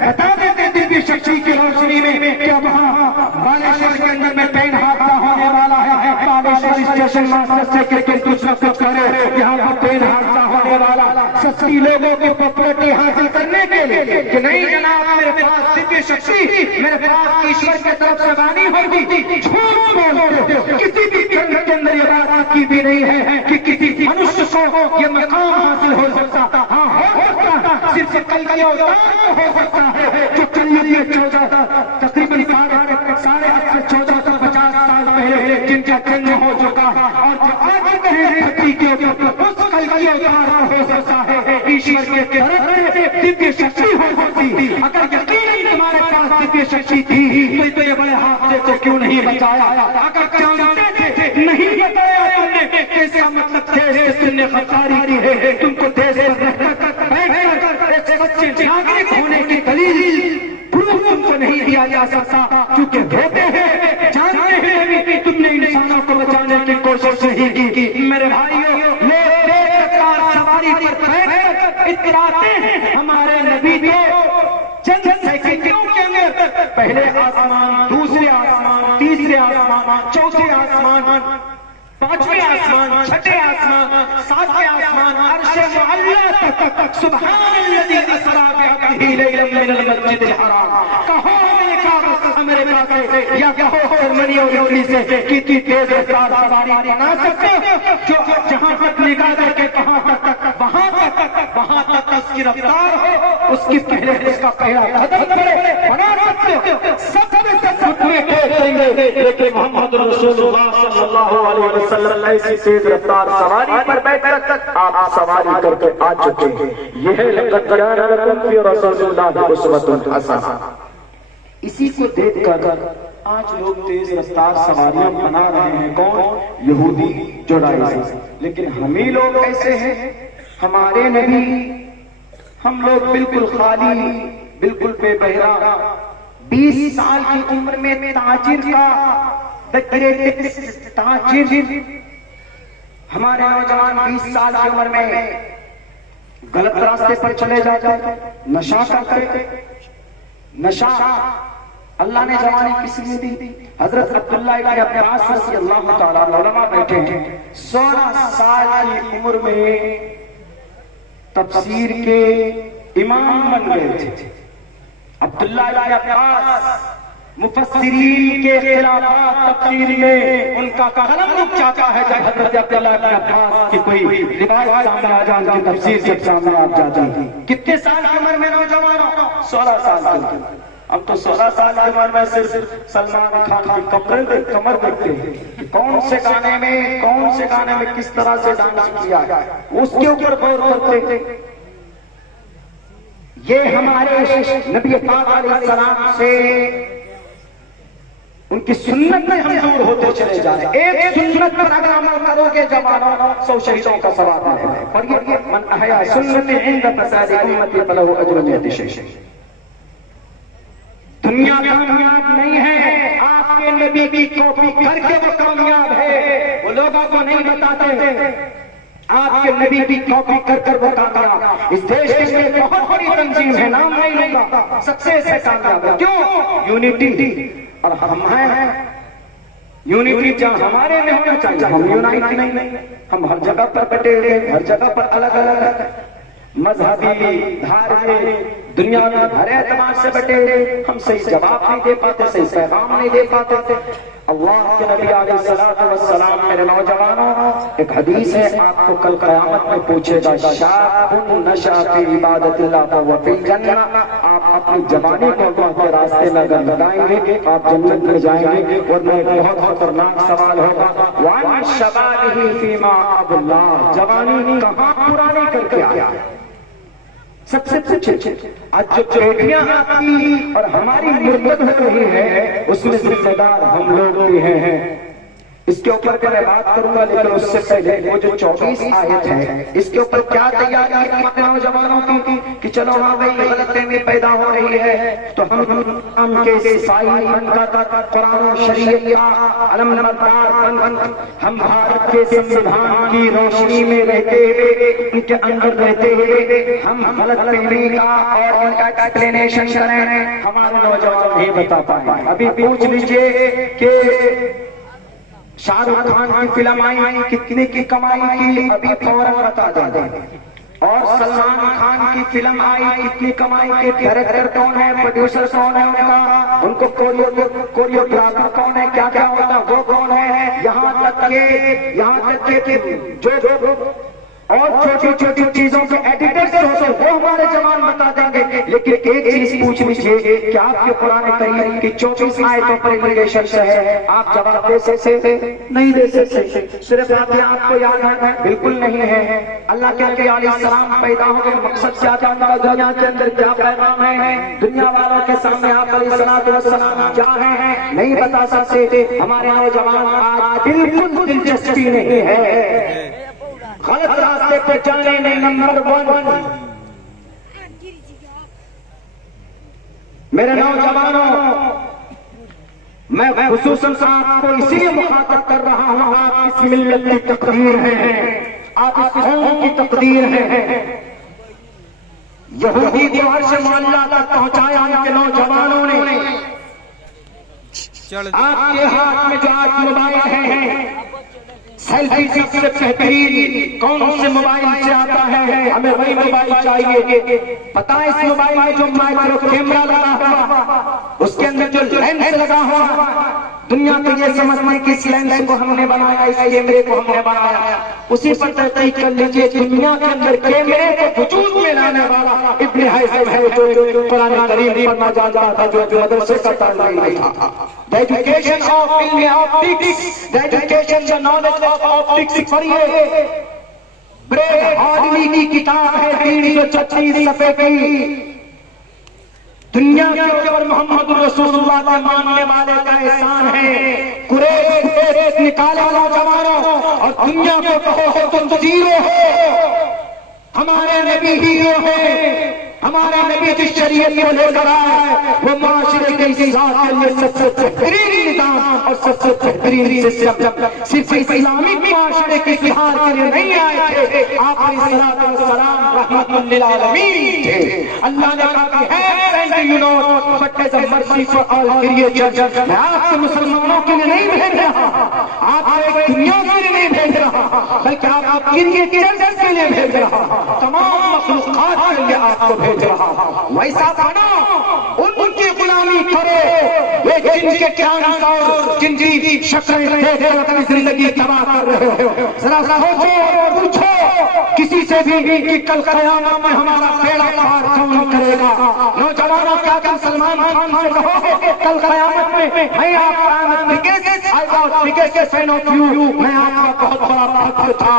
بتا دیتے دبی شکتی کی روشنی میں کہ وہاں بالیشور کے اندر میں ٹرین حادثہ ہونے والا ہے، بالیشور اسٹیشن ماسٹر سے کہ کچھ نہ کچھ کرے، یہاں پر ٹرین حادثہ ہونے والا، سستی لوگوں کی پاپولرٹی حاصل کرنے کے لیے کہ نہیں جناب میرے پاس دبی شکتی، میرے پاس ایشور کی طرف سے وانی ہوگی، جھوٹ بولتے ہو، کسی بھی جنگ کے اندر یہ بات کی بھی نہیں ہے کہ کسی منشیہ کو یہ مقام حاصل ہو سکتا، ہاں ہو سکتا، صرف کل کا یہ ہو سکتا ہے جو کل یہ 14 تقریباً 850 سے 50 سال پہلے جن کا جنم ہو چکا ہے، اور جو آج دھرتی کے اوپر اس کل کا یہ ہو سکتا ہے، ایشور کے طرف سے دبی شکتی ہو سکتی، اگر یقیناً تمہارے پاس دبی شکتی تھی تو یہ بڑے حادثے کو کیوں نہیں بچایا، اگر جانتے تھے نہیں بتایا تم نے، کیسا مطلب دیش تم نے غداری کی ہے، تم کو دیش پر رہ کر بیٹھ کر ایک سچے ناگرک ہونے کی دلیل پروف تم کو نہیں دیا جا سکتا، کیونکہ ہوتے ہیں جانتے ہیں تم نے انسانوں کو بچانے کی کوشش نہیں کی۔ میرے بھائیوں لوگ سواری پر بیٹھ کر اتراتے ہیں، ہمارے نبی تو چند سیکنڈوں کے اندر پہلے آسمان، دوسرے آسمان، تیسرے آسمان، چوتھے آسمان، پانچویں آسمان، چھٹے آسمان، ساتویں آسمان، عرش معلیٰ تک سبحان الذی اسریٰ بعبدہ لیلا من المسجد الحرام، کہو امریکہ سے یا کہو جرمنی اور اٹلی سے کتنی تیز رفتار سواری بنا سکتے جو جہاں تک نگاہ کر کے کہاں تک وہاں تک اس کی رفتار ہو، اس کی پہلے اس کا پہلا قدم کرے، بنا سکتے ہو، سب سے فتوے دیں گے، لیکن محمد رسول اللہ صلی اللہ علیہ وسلم ایسی تیز رفتار سواری پر بیٹھ کر آپ سواری کر کے آ چکے ہیں۔ یہ ہے لقد کان لکم فی رسول اللہ اسوۃ حسنہ۔ اسی کو دیکھ کر آج لوگ تیز رفتار سواریاں بنا رہے ہیں، کون؟ یہودی جوڈائزم، لیکن ہم ہی لوگ ایسے ہیں، ہمارے نبی، ہم لوگ بالکل خالی، بالکل بے بہرا، 20 سال کی عمر میں تاجر کا تاجر، ہمارے نوجوان 20 سال کی عمر میں غلط راستے پر چلے جاتے، نشہ کرتے، نشہ اللہ نے جوانی کس نے دی؟ حضرت عبداللہ ابن عباس رضی اللہ تعالیٰ علماء بیٹھے ہیں، 16 سال کی عمر میں تفسیر کے امام بن گئے تھے۔ عبداللہ ابن عباس مفسرین کے خلافات تفسیر میں ان کا قلم رک جاتا ہے جب حضرت عبداللہ ابن عباس کی کوئی روایت سامنے آ جاتی ہے، تفسیر جب سامنے آ جاتی ہے۔ کتنے سال کی عمر میں نوجوانوں؟ 16 سال کی۔ ہم تو 16 سال کی عمر میں صرف سلمان خان کی کمر دیکھتے ہیں، کون سے گانے میں کس طرح سے ڈانس کیا ہے اس کے اوپر غور کرتے. یہ ہمارے نبی پاک علیہ السلام سے ان کی سنت میں ہم دور ہوتے چلے جا رہے ہیں. ایک سنت پر اگر عمل کرو گے جوانوں 100 شہیدوں کا ثواب ہے. اور یہ من احیا سنت عند فساد امتی فلہ اجر مئات شہید. دنیا کامیاب نہیں ہے، آپ کے نبی کی کاپی کر کے وہ کامیاب ہے. وہ لوگوں کو نہیں بتاتے، آپ کے نبی کی کاپی کر کر وہ کامیاب. اس دیش کے لیے بہت بڑی تنظیم ہے، نام نہیں لوں گا، سکسیس ہے، کامیاب ہے. کیوں؟ یونٹی. اور ہم ہیں یونٹی جہاں ہمارے میں ہونا چاہیے، ہم یونائٹ نہیں. ہم ہر جگہ پر بٹے ہوئے، ہر جگہ پر الگ الگ مذہبی دھارمک دنیا میں ہر اعتبار سے بٹے ہوئے. ہم صحیح جواب نہیں دے پاتے، صحیح پیغام نہیں دے پاتے. اللہ کے نبی علیہ الصلوۃ والسلام، میرے نوجوانوں، ایک حدیث ہے، آپ کو کل قیامت میں پوچھے گا، شاب نشأ فی عبادت اللہ فہو فی الجنہ. آپ اپنی جوانی کو اللہ کے راستے میں اگر لگائیں گے آپ جنت میں جائیں گے. اور میں بہت خطرناک سوال ہوگا، وعن شبابہ فیما ابلا، جوانی کہاں پرانی کر کے آیا؟ سب سے پوچھے. آج جو بیٹیاں آتی اور ہماری مرتد ہو رہی ہے اس میں ذمہ دار ہم لوگ بھی ہیں. اس کے اوپر میں بات کروں گا، لیکن اس سے پہلے وہ جو 24 آیت ہے اس کے اوپر کیا تیاری ہے ہمارے نوجوانوں کی کہ چلو ہاں بھائی غلط فہمی پیدا ہو رہی ہے تو ہم کے سپاہی بن کر قرآن و شریعت کا علمبردار بن ہم بھارت کے سنویدھان کی روشنی میں رہتے ہوئے، ان کے اندر رہتے ہوئے ہم غلط فہمی کا اور ان کا ایکسپلینیشن کریں. ہمارے نوجوان نہیں بتا پائے. ابھی پوچھ لیجئے کہ شاہ رخ خان کی فلم آئی کتنے کی کمائی کی، ابھی فوراً بتا دیں. اور سلمان خان کی فلم آئی کتنی کمائی کی، ڈائریکٹر کون ہے، پروڈیوسر کون ہے ان کو کوریوگرافر کون ہے، کیا کیا ہوتا وہ کون ہے، یہاں تک کہ جو اور چھوٹی چھوٹی چیزوں کے ایڈیٹرز ہوتے وہ ہمارے جوان بتا دیں گے. لیکن ایک چیز پوچھ لیجیے کہ آپ کے قرآن کریم کی 24 آیتوں پر ریلیشن سے ہے، آپ جواب دے سکتے نہیں دے سکتے. صرف آپ کو یاد ہے؟ بالکل نہیں ہے. اللہ کے نبی علیہ السلام پیدا ہوئے مقصد کیا تھا، دنیا کے اندر کیا پیغام ہے، دنیا والوں کے سامنے آپ علیہ السلام کیا ہیں نہیں بتا سکتے. ہمارے نوجوان آج بالکل دلچسپی نہیں ہے، غلط راستے پہ چلنے میں نمبر 1. میرے نوجوانوں، میں خصوصاً آپ کو اسی لیے مخاطب کر رہا ہوں، آپ اس ملت کی تقدیر ہیں، آپ اس قوم کی تقدیر ہیں. یہودی کو عرش معلیٰ تک پہنچایا ان کے نوجوانوں نے. آپ کے ہاتھ میں جو آج موبائل ہیں، سیلفی سب سے بہترین کون سے موبائل سے آتا ہے، ہمیں وہی موبائل چاہیے. پتا ہے اس موبائل میں جو مائکرو کیمرہ لگا ہوا، اس کے اندر جو لینس لگا ہوا، دنیا کو یہ سمجھنے کہ اس لینس کو ہم نے بنایا، اس کیمرے کو ہم نے بنایا. اسی پر تحقیق کر لیجئے، دنیا کے اندر کیمرے کو وجود میں لانے والا ابن حزم ہے، جو قرآن کریم پڑھنا جانتا تھا، جو مدرسے کا طالب علم تھا. The education of film optics, the education, the knowledge of optics پڑھیے. بریڈ ہارڈلی کی کتاب ہے 336 صفحے کی. دنیا کے اوپر محمد رسول اللہ کے ماننے والے کا احسان ہے. قریش نکالو نوجوانوں اور دنیا کو کہو تم زیرو ہو، ہمارے نبی ہیرو ہیں. ہمارے نبی جس شریعت کو لے کر آئے وہ معاشرے کے اصلاح کے لیے سب سے بہترین نظام اور سب سے بہترین سسٹم. صرف اسلامی معاشرے کی اصلاح کے لیے نہیں آئے تھے، آپ علیہ الصلوۃ والسلام رحمت للعالمین تھے. اللہ نے کہا کہ but as a mercy for all creatures. میں آپ سے مسلمانوں کے لیے نہیں بھیج رہا، آپ ایک دنیا کے لیے نہیں بھیج رہا، بلکہ آپ کریٹرز کے لیے بھیج رہا، تمام مخلوقات کے لیے آپ کو بھیج رہا. ویسا بنو، ان کی غلام غلامی کرو. یہ جن کے ڈانس اور جن کی شکلیں دیکھ کر اپنی زندگی تباہ کر رہے ہو، ذرا سوچو اور پوچھو کسی سے بھی کہ کل قیامت میں ہمارا بیڑا پار کون کرے گا. نوجوانوں کیا تم سلمان خان سے کہو گے کل قیامت میں میں آپ کا فین آف یو، میں آپ کا بہت بڑا بھکت تھا.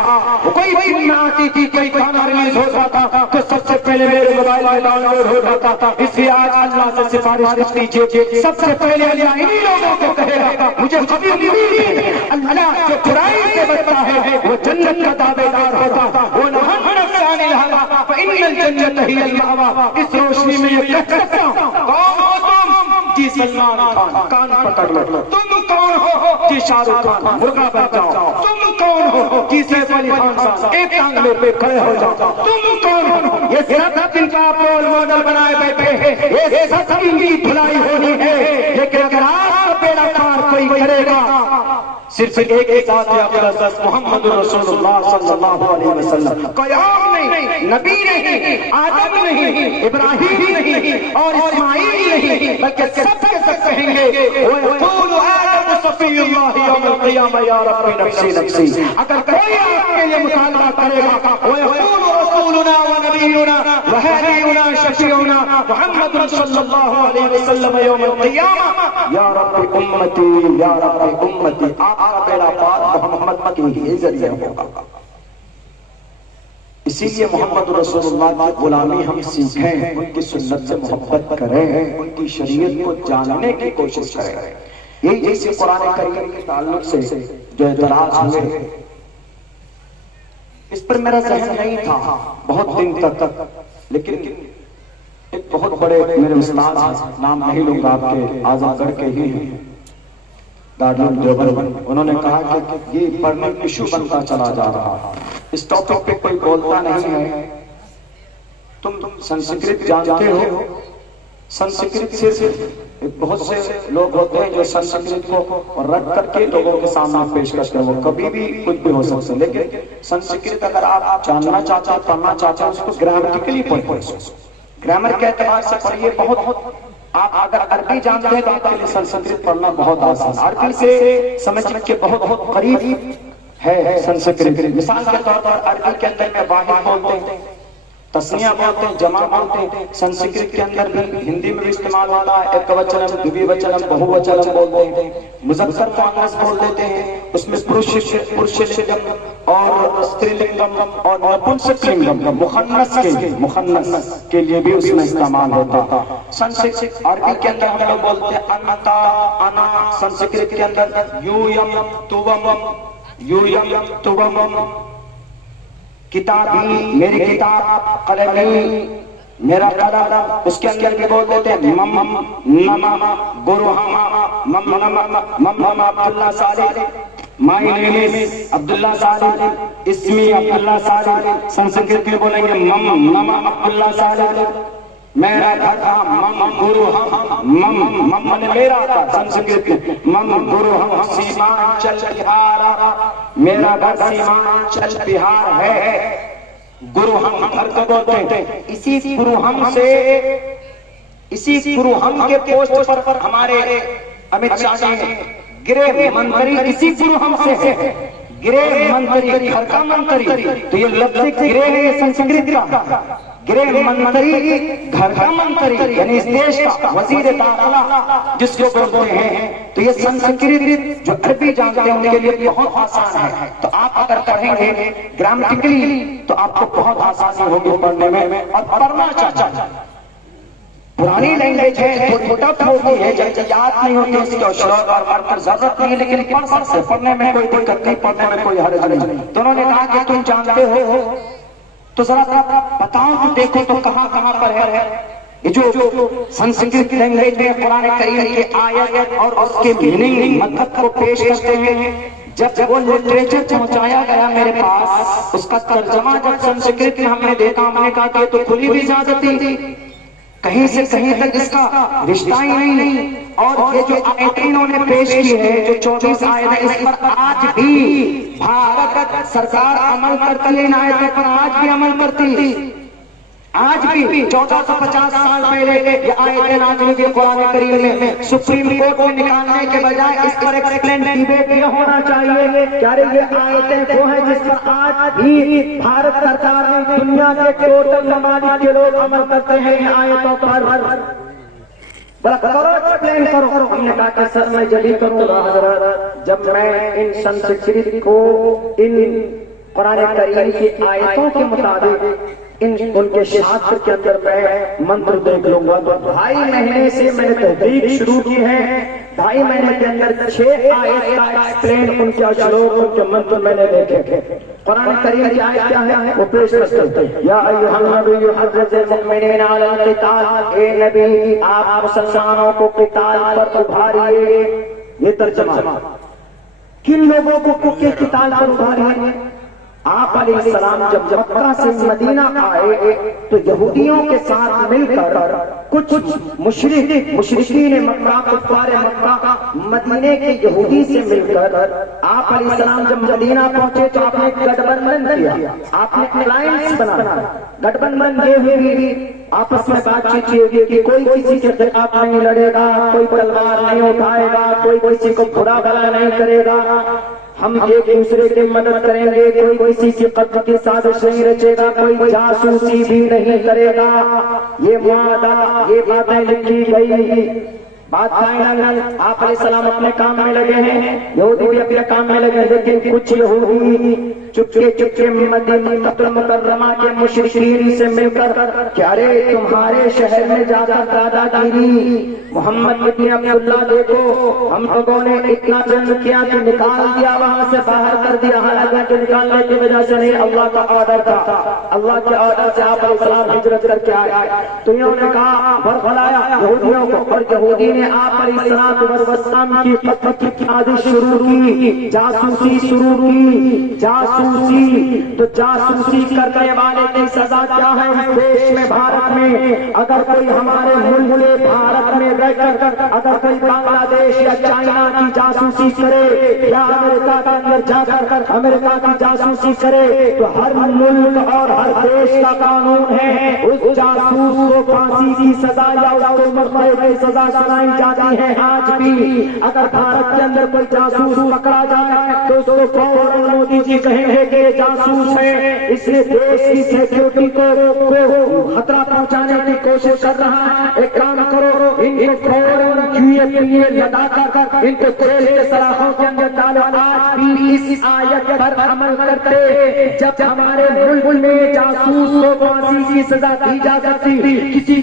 کوئی فلم آتی تھی، کوئی گانا ریلیز ہوتا تھا تو سب سے پہلے میرے موبائل میں ڈاؤن لوڈ ہو جاتا تھا. اس لیے آج اللہ سے سفارش کر دیجیے، سب سے پہلے اللہ انہی لوگوں کو کہے گا مجھے کبھی امید ہے. اللہ جو برائی سے بچتا ہے وہ جنت کا دعوے دار ہوتا. وہ نہاں نفس عن الہوا فإن الجنت ہی المأوا. اس روشنی میں یہ کہہ سکتا ہوں کون ہو تم؟ جی سلمان خان، کان پکڑ لو. تم کون ہو؟ جی شاہ رخ خان، مرغا بن جاؤ. تم کون ہو؟ جی سیف علی خان صاحب، ایک ٹانگ پہ کھڑے ہو جاؤ. تم کون ہو؟ یہ سب ان کا رول ماڈل بنائے بیٹھے ہیں، یہ سب ان کی بھلائی ہونی ہے. لیکن اگر آپ کا بیڑا پار کوئی کرے گا صرف ایک ذات اقدس محمد رسول اللہ صلی اللہ علیہ وسلم، کوئی اور نہیں، نبی نہیں، آدم نہیں، ابراہیم نہیں اور اسماعیل نہیں، بلکہ سب کے سب کہیں گے وَيَقُولُ آدَمُ صَفِيُّ اللَّهِ يَوْمَ الْقِيَامَةِ يَا رَبِّ نَفْسِي نَفْسِي. اگر کوئی آپ کے لیے مطالبہ کرے گا وَيَقُولُ رَسُولُنَا وَنَبِيُّنَا وَهَادِيُنَا شَفِيعُنَا محمد صلی اللہ علیہ وسلم یوم القیامہ یا رب امتی یا رب امتی. آپ کا بیڑا پار محمد کے ہی ذریعے ہوگا. اسی لیے محمد رسول اللہ کی غلامی ہم سیکھیں، ان کی سنت سے محبت کریں، ان کی شریعت کو جاننے کی کوشش کریں. یہی جیسے قرآن کریم کے تعلق سے جو اعتراض ہوئے، اس پر میرا ذہن نہیں تھا بہت دن تک. لیکن ایک بہت بڑے میرے استاد ہیں، نام نہیں لوں گا، آپ کے اعظم گڑھ کے ہی ہیں، دارالعلوم دیوبند. انہوں نے کہا کہ یہ پرمنٹ ایشو بنتا چلا جا رہا ہے، اس ٹاپک پہ کوئی بولتا نہیں ہے. تم سنسکرت جانتے ہو؟ سنسکرت صرف بہت سے لوگ ہوتے ہیں جو سنسکرت کو رد کر کے لوگوں کے سامنے پیش کرتے ہیں، وہ کبھی بھی کچھ بھی ہو سکتے ہیں. لیکن سنسکرت اگر آپ جاننا چاہتے ہیں، پڑھنا چاہتے ہیں، اس کو گرامٹیکلی پڑھیں، گرامر کے اعتبار سے پڑھیے. بہت آپ اگر عربی جانتے ہیں تو آپ کے لیے سنسکرت پڑھنا بہت آسان، عربی سے سمجھنے کے بہت قریب ہے سنسکرت. مثال کے طور پر عربی کے اندر میں واحد بولتے ہیں، تسنیہ بولتے ہیں، جمع بولتے ہیں. سنسکرت کے اندر بھی ہندی میں بھی استعمال ہوتا ہے، ایک وچنم، دوی وچنم، بہو وچنم بولتے ہیں. مذکر مؤنث بول دیتے ہیں، اس میں پرش لنگم اور استری لنگم اور نپنسک لنگم مخنث کے لیے بھی اس میں استعمال ہوتا ہے. سنسکرت عربی کے اندر ہم لوگ بولتے ہیں انتا، انا. سنسکرت کے اندر یویم، توم، یویم، توم. کتابی، میری کتاب، قلمی، میرا قلم. اس کے اندر بھی بول دیتے ہیں مم، نم، گروہم، مم عبداللہ صالح. مائی نیم از عبداللہ صالح، اسمی عبداللہ صالح. سنسکرت میں بولیں گے مم، نم عبداللہ صالح. میرا گھر تھا مم گرو ہم نے میرا تھا سنسکرت میں مم گرو ہم سیمانچل بہار. میرا گھر سیمانچل بہار ہے. گرو ہم گھر کو بولتے ہیں. اسی گرو ہم سے، اسی گرو ہم کے پوسٹ پر ہمارے امت شاہ نے گرہ منتری اسی گرو ہم سے ہے. گرہ منتری، گھر کا منتری. تو یہ لفظ گرہ ہے سنسکرت کا. گرہ منتری، گھر کا منتری، یعنی اس دیش کا وزیر داخلہ جس کو بولتے ہیں. تو یہ سنسکرت جو عربی جانتے ہیں ان کے لیے بہت آسان ہے. تو آپ اگر پڑھیں گے گرامٹیکلی تو آپ کو بہت آسانی ہوگی پڑھنے میں. اور پڑھنا چاہیے. پرانی لینگویج ہے، تھوڑی ٹف ہوتی ہے، جلدی یاد نہیں ہوتی، اس کے شروع اور ورکر ضرورت نہیں ہے، لیکن پڑھ سکتے. پڑھنے میں کوئی دقت نہیں، پڑھنے میں کوئی حرج نہیں. تو انہوں نے کہا کہ تم جانتے ہو تو ذرا بتاؤ تو دیکھو تو کہاں کہاں پر ہے. یہ جو سنسکرت لینگویج میں قرآن کریم کے آیت اور اس کے میننگ مطلب کو پیش کرتے ہیں، جب وہ لٹریچر پہنچایا گیا میرے پاس، اس کا ترجمہ جب سنسکرت میں ہم نے دیکھا، ہم نے کہا کہ تو کھلی بھی اجازت تھی، کہیں سے کہیں تک اس کا رشتہ ہی نہیں. اور یہ جو آیتیں انہوں نے پیش کی ہے، جو 24 آیتیں، اس پر آج بھی بھارت سرکار عمل کرتی ہے. ان آیتوں پر آج بھی عمل کرتی. آج بھی 1450 سال پہلے یہ آیتیں نازل ہوئی قرآن کریم میں، سپریم کورٹ میں نکالنے کے بجائے اس پر ایکسپلین ڈیبیٹ یہ ہونا چاہیے کہ ارے یہ آیتیں وہ ہیں جس پر آج بھی بھارت سرکار نے دنیا کے ٹوٹل ممالک کے لوگ عمل کرتے ہیں ان آیتوں پر. بڑا کرو ایکسپلین کرو. ہم نے کہا کہ سر میں جلدی کروں گا حضرت، جب میں ان سنسکرت کو ان قرآن کریم کی آیتوں کے مطابق ان کے شاستر کے اندر میں منتر دیکھ لوں گا. تو 2.5 مہینے سے میں نے تحقیق شروع کی ہے. 2.5 مہینے کے اندر 6 آیت کا ایکسپلین ان کے اشلوک ان کے منتر میں نے دیکھے. قرآن کریم کی آیت کیا ہے وہ پیش کرتے ہیں. یا ایھا النبی حرض المؤمنین علی القتال، اے نبی آپ مسلمانوں کو قتال پر ابھاریے. یہ ترجمہ کن لوگوں کو قتال پر ابھاریے؟ آپ علیہ السلام جب مکہ سے مدینہ آئے تو یہودیوں کے ساتھ مل کر کچھ مشرکین مکہ، کفار مکہ، مدینے کے یہودی سے مل کر آپ علیہ السلام جب مدینہ پہنچے تو آپ نے گٹھ بندھن کیا، آپ نے الائنس بنا. گٹھ بندھن یہ ہوئی آپس میں بات چیت ہوئی کہ کوئی کسی کے خلاف نہیں لڑے گا، کوئی تلوار نہیں اٹھائے گا، کوئی کسی کو برا بھلا نہیں کرے گا، ہم ایک دوسرے کی مدد کریں گے، کوئی کسی کی قتل کی سازش نہیں رچے گا، کوئی جاسوسی بھی نہیں کرے گا. یہ معاہدہ، یہ باتیں لکھی گئی. بات فائنل. آپ علیہ السلام اپنے کام میں لگے ہیں، یہودی بھی اپنے کام میں لگے ہیں، لیکن کچھ یہودی چپکے مدینہ مکرمہ کے مشرکین سے مل کر کہ ارے تمہارے شہر میں جا کر دادا گیری محمد ابن عبداللہ دیکھو، ہم لوگوں نے اتنا جنگ کیا کہ نکال دیا، وہاں سے باہر کر دیا. حالانکہ کہ نکالنے کی وجہ سے نہیں، اللہ کا آرڈر تھا. اللہ کے آرڈر سے آپ علیہ السلام ہجرت کر کے آئے. تو انہوں نے کہا برخلایا یہودیوں کو، اور یہودی نے آپ علیہ السلام کی قتل کی سازش شروع کی، جاسوسی شروع کی. تو جاسوسی کرنے والے کی سزا کیا ہے اس دیش میں، بھارت میں؟ اگر کوئی ہمارے ملک بھارت میں رہ کر اگر کوئی بنگلہ دیش یا چائنا کی جاسوسی کرے یا امریکہ کے اندر جا کر امریکہ کی جاسوسی کرے تو ہر ملک اور ہر دیش کا قانون ہے اس جاسوس کو پھانسی کی سزا یا اس کو مرنے کی سزا سنائی جاتی ہے. آج بھی اگر بھارت کے اندر کوئی جاسوس پکڑا جائے تو اس کو فوراً مودی جی کہیں گے کہ جاسوس ہے، اس نے دیش کی سیکورٹی کو خطرہ پہنچانے کی کوشش کر رہا ہے. ایک کام کرو، ان کو فوراً QA لگا کر ان کو جیل کے سلاخوں کے اندر ڈالو. آج بھی اس آیت پر عمل کرتے جب ہمارے ملک میں جاسوس کو پھانسی کی سزا دی جا سکتی،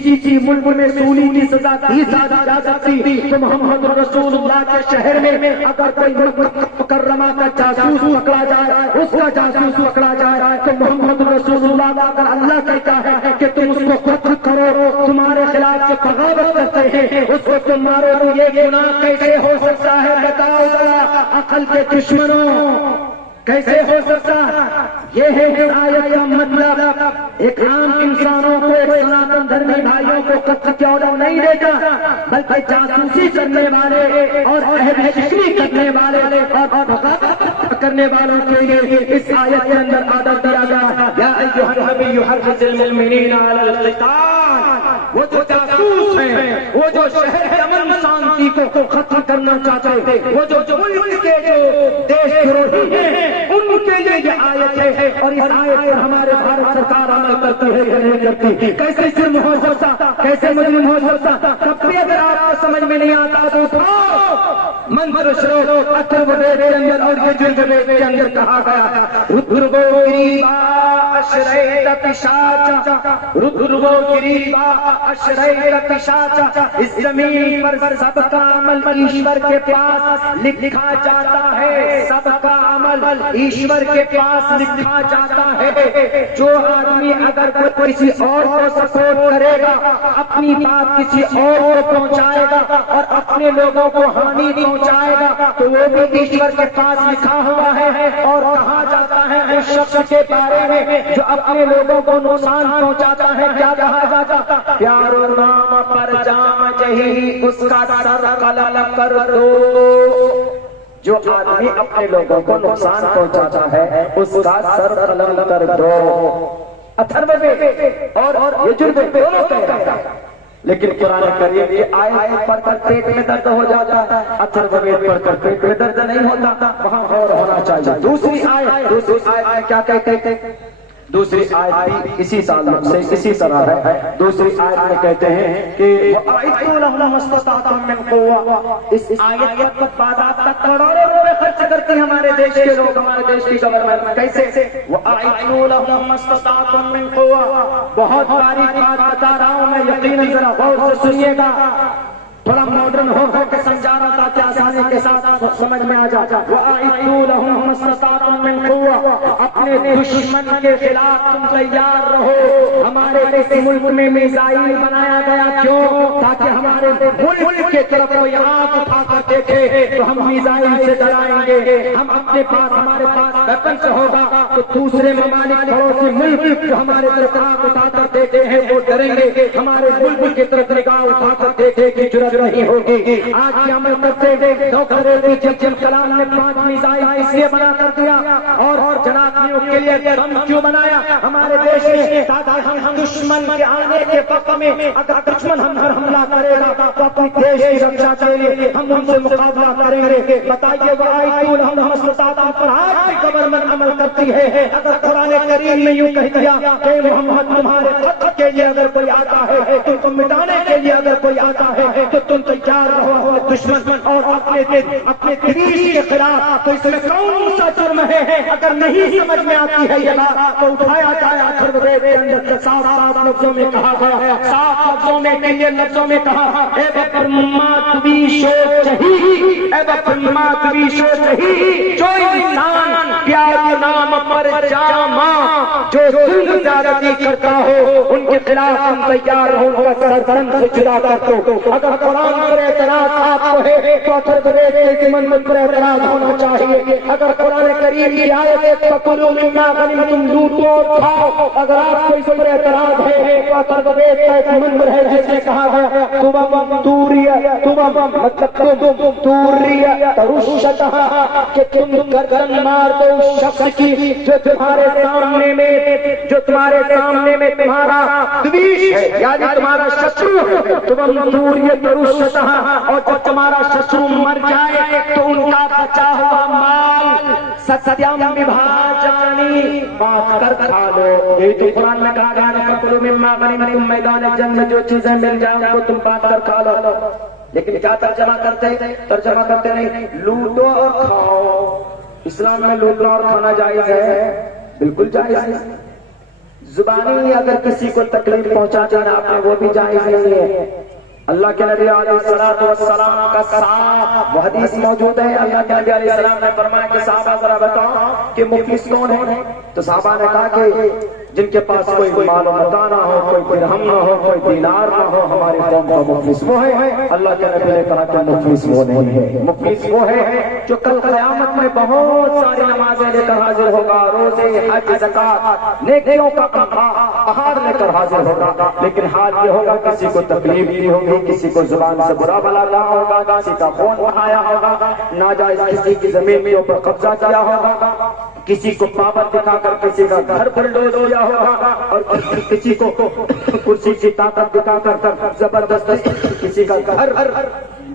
کسی ملک میں سولی کی سزا دی جا سکتی، تو محمد رسول اللہ کے شہر میں اگر کوئی مکرمہ کا جاسوس پکڑا جائے، اس کا جاسوس پکڑا جائے تو محمد رسول اللہ اگر اللہ کہتا ہے کہ تم اس کو قتل کرو، تمہارے خلاف سے بغاوت کرتے ہیں، اس کو تم مارو، تو یہ گناہ کیسے ہو سکتا ہے؟ بتاؤ ذرا عقل کے دشمنوں، کیسے ہو سکتا؟ یہ ہے اس آیت کا مطلب. ایک عام انسانوں کو، ایک سناتن دھرمی بھائیوں کو قتل کی آرڈر نہیں دیتا، بلکہ جاسوسی کرنے والے اور عہد فکری کرنے والے اور بغاوت کرنے والوں کے لیے اس آیت کے اندر آرڈر دیا گیا. یا ایھا النبی حرض المؤمنین علی القتال. وہ جو جاسوس ہیں، وہ جو شہر کے امن شانتی کو ختم کرنا چاہتے ہیں، وہ جو ملک کے جو دیش دروہی ہیں، ان کے لیے یہ آیت ہے. اور اس آیت پر ہمارے بھارت سرکار عمل کرتی ہے یا نہیں کرتی؟ کیسے جرم ہو سکتا، کیسے مجرم ہو سکتا؟ تب بھی اگر آپ کو سمجھ میں نہیں آتا تو منتر شروع اتھرو وید کے اندر اور یجر وید کے اندر کہا گیا ردھرو گریبا اشریت پشاچا، ردھرو گریبا اشریت پشاچا. اس زمین پر سب کا عمل ایشور کے پاس لکھا جاتا ہے، سب کا عمل ایشور کے پاس لکھا جاتا ہے. جو آدمی اگر کسی اور کو سپورٹ کرے گا، اپنی بات کسی اور کو پہنچائے گا اور اپنے لوگوں کو ہانی پہنچائے گا تو وہ بھی ایشور کے پاس لکھا ہوا ہے. اور کہا جاتا ہے اس شخص کے بارے میں جو اپنے لوگوں کو نقصان پہنچاتا ہے، کیا کہا جاتا؟ پیارو نام پر جام جہی اس کا سر قلم کر دو. جو آدمی اپنے لوگوں کو نقصان پہنچاتا ہے اس کا سر قلم کر دو. اتھروے اور یجربے دونوں کہہ رہا ہے، لیکن قرآن کریم کی آیت پڑھ کر پیٹ میں درد ہو جاتا ہے، اتھروے پڑھ کر پیٹ میں درد نہیں ہوتا، وہاں غور ہونا چاہیے۔ دوسری آیت میں کیا کہتے ہیں؟ دوسری آیت بھی اسی تعلق سے اسی طرح ہے۔ دوسری آیت میں کہتے ہیں کہ وَأَعِدُّوا لَهُم مَّا اسْتَطَعْتُم مِّن قُوَّةٍ، اس آیت کے بعد تک کروڑوں روپے خرچ کرتے ہیں ہمارے دیش کے لوگ، ہمارے دیش کی گورنمنٹ۔ کیسے؟ وَأَعِدُّوا لَهُم مَّا اسْتَطَعْتُم مِّن قُوَّةٍ، بہت باریک بات بتا رہا ہوں میں، یقیناً ذرا غور سے سنیے گا، تھوڑا ماڈرن ہو کر کے سمجھا رہا تھا کہ آسانی کے ساتھ سمجھ میں آ جاتا۔ وَأَعِدُّوا لَهُم مَّا اسْتَطَعْتُم مِّن قُوَّةٍ، اپنے دشمن کے خلاف تم تیار رہو۔ ہمارے اس ملک میں میزائل بنایا گیا کیوں؟ تاکہ ہمارے ملک کے طرف کوئی آنکھ اٹھا کر دیکھے تو ہم میزائل سے ڈرائیں گے۔ ہم اپنے پاس ہمارے پاس ویپنس ہوگا تو دوسرے ممالک پڑوسی ملک جو ہمارے طرف آنکھ اٹھا کر دیکھتے ہیں وہ ڈریں گے، ہمارے ملک کی طرف نگاہ اٹھا کر دیکھے کی ضرورت نہیں ہوگی۔ آج کی عمل کرتے ہیں ڈاکٹر APJ کلام نے 5 میزائل اس لیے بنا کر دیا اور جناب کے لیے ہم کیوں بنایا ہمارے دیش میں؟ تاکہ ہم دشمن کے آنے کے وقت میں اگر دشمن ہم پر حملہ کرے گا تو اپنی دیش کی رکشا کے لیے ہم ان سے مقابلہ کریں گے۔ بتائیے وَآیَتُوا لَهُم مَّا اسْتَطَعْتُم پر آج کی گورنمنٹ عمل کرتی ہے۔ اگر قرآن کریم نے یوں کہہ دیا کہ محمد تمہارے قتل کے لیے اگر کوئی آتا ہے، تم کو مٹانے کے لیے اگر کوئی آتا ہے تو تم تیار رہو دشمن اور اپنے دریش کے خلاف، تو اس میں کون سا جرم ہے؟ اگر نہیں سمجھ میں آتی ہے یہ بات تو اٹھایا جائے اتھروے کے اندر صاف لفظوں میں کہا گیا، صاف لفظوں میں کلیئر لفظوں میں کہا، اے بپرمات ویشو چہی، اے بپرمات ویشو چہی، جو انسان پیار نام پر جاما، جو ظلم زیادتی کرتا ہو ان کے خلاف ہم تیار ہوں، ان کا سر سے جدا کر دو۔ اگر قرآن پر اعتراض آپ کو ہے تو اتھروے کے منت پر اعتراض ہونا چاہیے۔ اگر قرآن کریم کی آیت فَكُلُوا مِمَّا غَنِمْتُمْ لوٹو اور کھاؤ، اگر آپ کو اس پر اعتراض ہے تو اتھروے کا ایک منبر ہے جس میں کہا گیا تُمَمْ تُورِيَ، تُمَمْ مطلب تم تُورِيَ تَرُشَّتَهَا، کہ تم گردن مار دو اس شخص کی جو تمہارے سامنے میں تمہارا دویش ہے، یعنی تمہارا شترو ہے۔ تُمَمْ تُورِيَ تَرُشَّتَهَا، اور جب تمہارا شترو مر جائے تو ان کا بچا ہوا مال ستیم وبھاجانی بانٹ کر کھا لو۔ یہ تو قرآن میں کہا گیا ہے فَكُلُوا مِمَّا غَنِمْتُم، میدان جنگ میں جو چیزیں مل جائیں ان کو تم بانٹ کر کھا لو۔ لیکن کیا ترجمہ کرتے نہیں، لوٹو اور کھاؤ۔ اسلام میں لوٹنا اور کھانا جائز ہے، بالکل جائز ہے۔ زبانی اگر کسی کو تکلیف پہنچا دینا آپ نے وہ بھی جائز نہیں ہے۔ اللہ کے نبی علیہ السلام کا صاحب وہ حدیث موجود ہے، اللہ کے نبی علیہ السلام نے فرمایا کہ صحابہ ذرا بتاؤ کہ مفلس کون ہے؟ تو صحابہ نے کہا کہ جن کے پاس کوئی مال و متاع نہ ہو، کوئی درہم نہ ہو، کوئی دینار نہ ہو، ہماری قوم کا مفلس وہ ہے۔ اللہ کے نبی نے کہا کہ مفلس وہ نہیں ہے، مفلس وہ ہے جو کل قیامت میں بہت ساری نمازیں لے کر حاضر ہوگا، روزے، حج، زکات، نیکیوں کا پہاڑ لے کر حاضر ہوگا، لیکن حال یہ ہوگا کسی کو تکلیف دی ہوگی، کسی کو زبان سے برا بلا کہا ہوگا، کسی کا خون بہایا ہوگا، ناجائز کسی کی زمین کے اوپر قبضہ کیا ہوگا، کسی کو پاور دکھا کر کسی کا گھر بلڈوز کیا ہوگا، اور کسی کو کرسی کی طاقت دکھا کر زبردست کسی کا گھر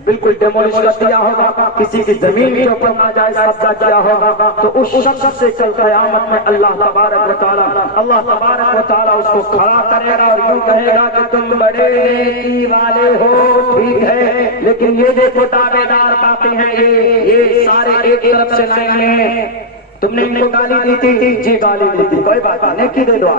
بالکل ڈیمولش کر دیا ہوگا، کسی کی زمین کے اوپر ناجائز قبضہ کیا ہوگا، تو اس شخص سے کل قیامت میں اللہ تبارک و تعالیٰ اس کو کھڑا کرے گا اور یوں کہے گا کہ تم بڑے نیکی والے ہو، ٹھیک ہے، لیکن یہ دیکھو دعوے دار باقی ہیں، یہ سارے ایک طرف سے لائن میں تم نے ان کو گالی دی تھی، جی گالی دی تھی، کوئی بات نہیں، نیکی دے دو،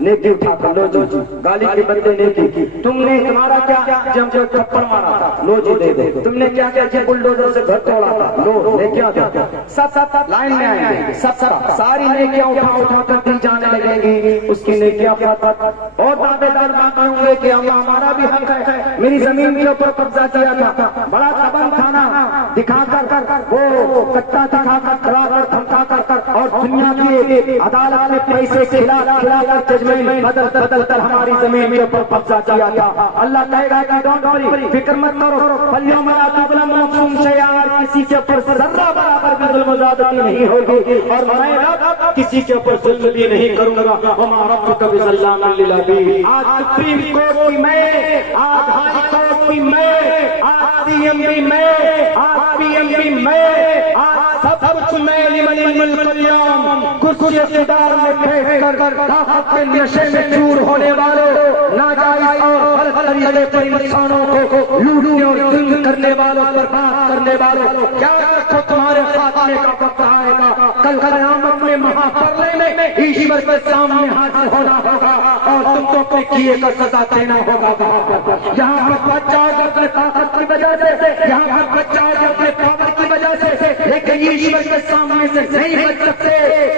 نیکی اٹھا کر لو جی، گالی کے بدلے نیکی کی، تم نے تمہارا کیا جب جو تھپڑ مارا تھا، لو جی دے دو، تم نے کیا جی بلڈوزر سے گھر توڑا تھا، لو نیکیاں دو، سب لائن میں آئیں گے، سب ساری نیکیاں اٹھا کر دی جانے لگیں گی، اس کی نیکیاں اور دعوے دار باقی ہوں گے کہ ہمارا بھی حق ہے، میری زمین کے اوپر قبضہ کیا تھا، بڑا دبنگ تھا نا، دکھا کر وہ کٹا دکھا کر کھڑا کر دھمکا کر اور دنیا کی عدالت نے پیسے کھلا کھلا کر ججمنٹ بدل کر ہماری زمین کے اوپر قبضہ کیا تھا. اللہ کہے گا کہ ڈونٹ وری، فکر مت کرو، فَالْيَوْمَ لَا تُظْلَمُ نَفْسٌ شَيْئًا، کسی کے اوپر ذرہ برابر بھی ظلم و زیادتی نہیں ہوگی، اور میں رب کسی کے اوپر ظلم بھی نہیں کروں گا. وَمَا رَبُّكَ بِظَلَّامٍ لِّلْعَبِيدِ. آج سپریم کورٹ کی میں، آج ہائی کورٹ کی میں، آج سی ایم بھی میں، آج پی ایم بھی میں، آج سب کچھ میں. لمن الملک اليوم، کرسی اقتدار میں بیٹھ کر طاقت کے نشے میں چور ہونے والوں، ناجائز اور غلط طریقے پر انسانوں کو لوٹنے اور ظلم کرنے والوں پر بات کرنے والوں، کیا رکھو تمہارے خاتمے کا وقت آئے گا. کل قیامت میں مہاپرلے میں ایشور کے سامنے حاضر ہونا ہوگا اور تم کو اپنے کیے کا سزا دینا ہوگا. وہاں پر یہاں پر بچہ اپنے طاقت کی وجہ سے، یہاں پر بچہ اپنے پاور کی وجہ سے، لیکن ایشور کے سامنے سے نہیں بچ سکتے.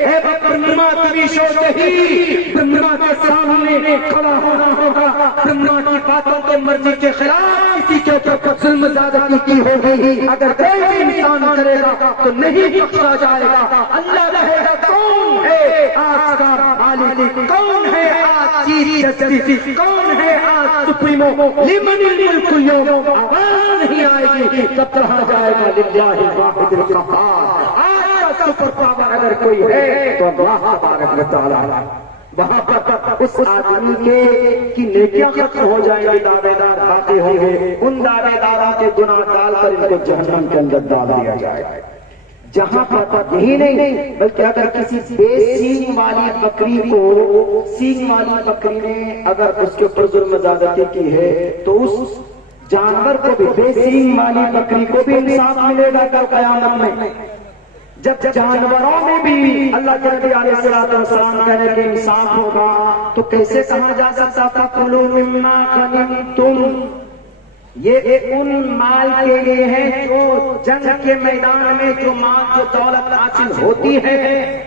اے برہما کی شوق ہی برہما کے سامنے کھڑا ہونا ہوگا. برہما کی باتوں کے مرضی کے خلاف کسی کے اوپر ظلم زیادتی کی ہوگی، اگر کوئی بھی انسان کرے گا تو نہیں بخشا جائے گا. اللہ کہے گا کون ہے آج کا مالک، کون ہے آج چیف جسٹس، کون ہے آج سپریمو. لمن الملک اليوم، آواز نہیں آئے گی تب کہا جائے گا للہ الواحد القہار. آج کا سپر پاور اگر کوئی ہے تو اللہ تبارک و تعالی. وہاں پر اس آدمی کے کی نیکیاں ختم ہو جائیں گی، دعوے دار باقی ہوں گے. ان دعوے داروں کے گناہ ڈال کر ان کو جہنم کے اندر ڈال دیا جائے گا. جہاں پر یہی نہیں بلکہ اگر کسی بے سینگ والی بکری کو، سینگ والی بکری نے اگر اس کے اوپر ظلم زیادتی کی ہے تو اس جانور کو بھی، بے سینگ والی بکری کو بھی انصاف ملے گا کل قیامت میں. جب جانوروں میں بھی اللہ کے نبی علیہ الصلوۃ والسلام کہنے کہ انصاف ہوگا تو کیسے کہا جا سکتا تھا کلوا مما غنمتم؟ یہ ان مال کے لیے ہے جو جنگ کے میدان میں جو مال جو دولت حاصل ہوتی ہے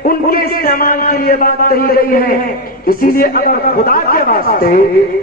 ان کے استعمال کے لیے بات کہی گئی ہے. اسی لیے اگر خدا کے واسطے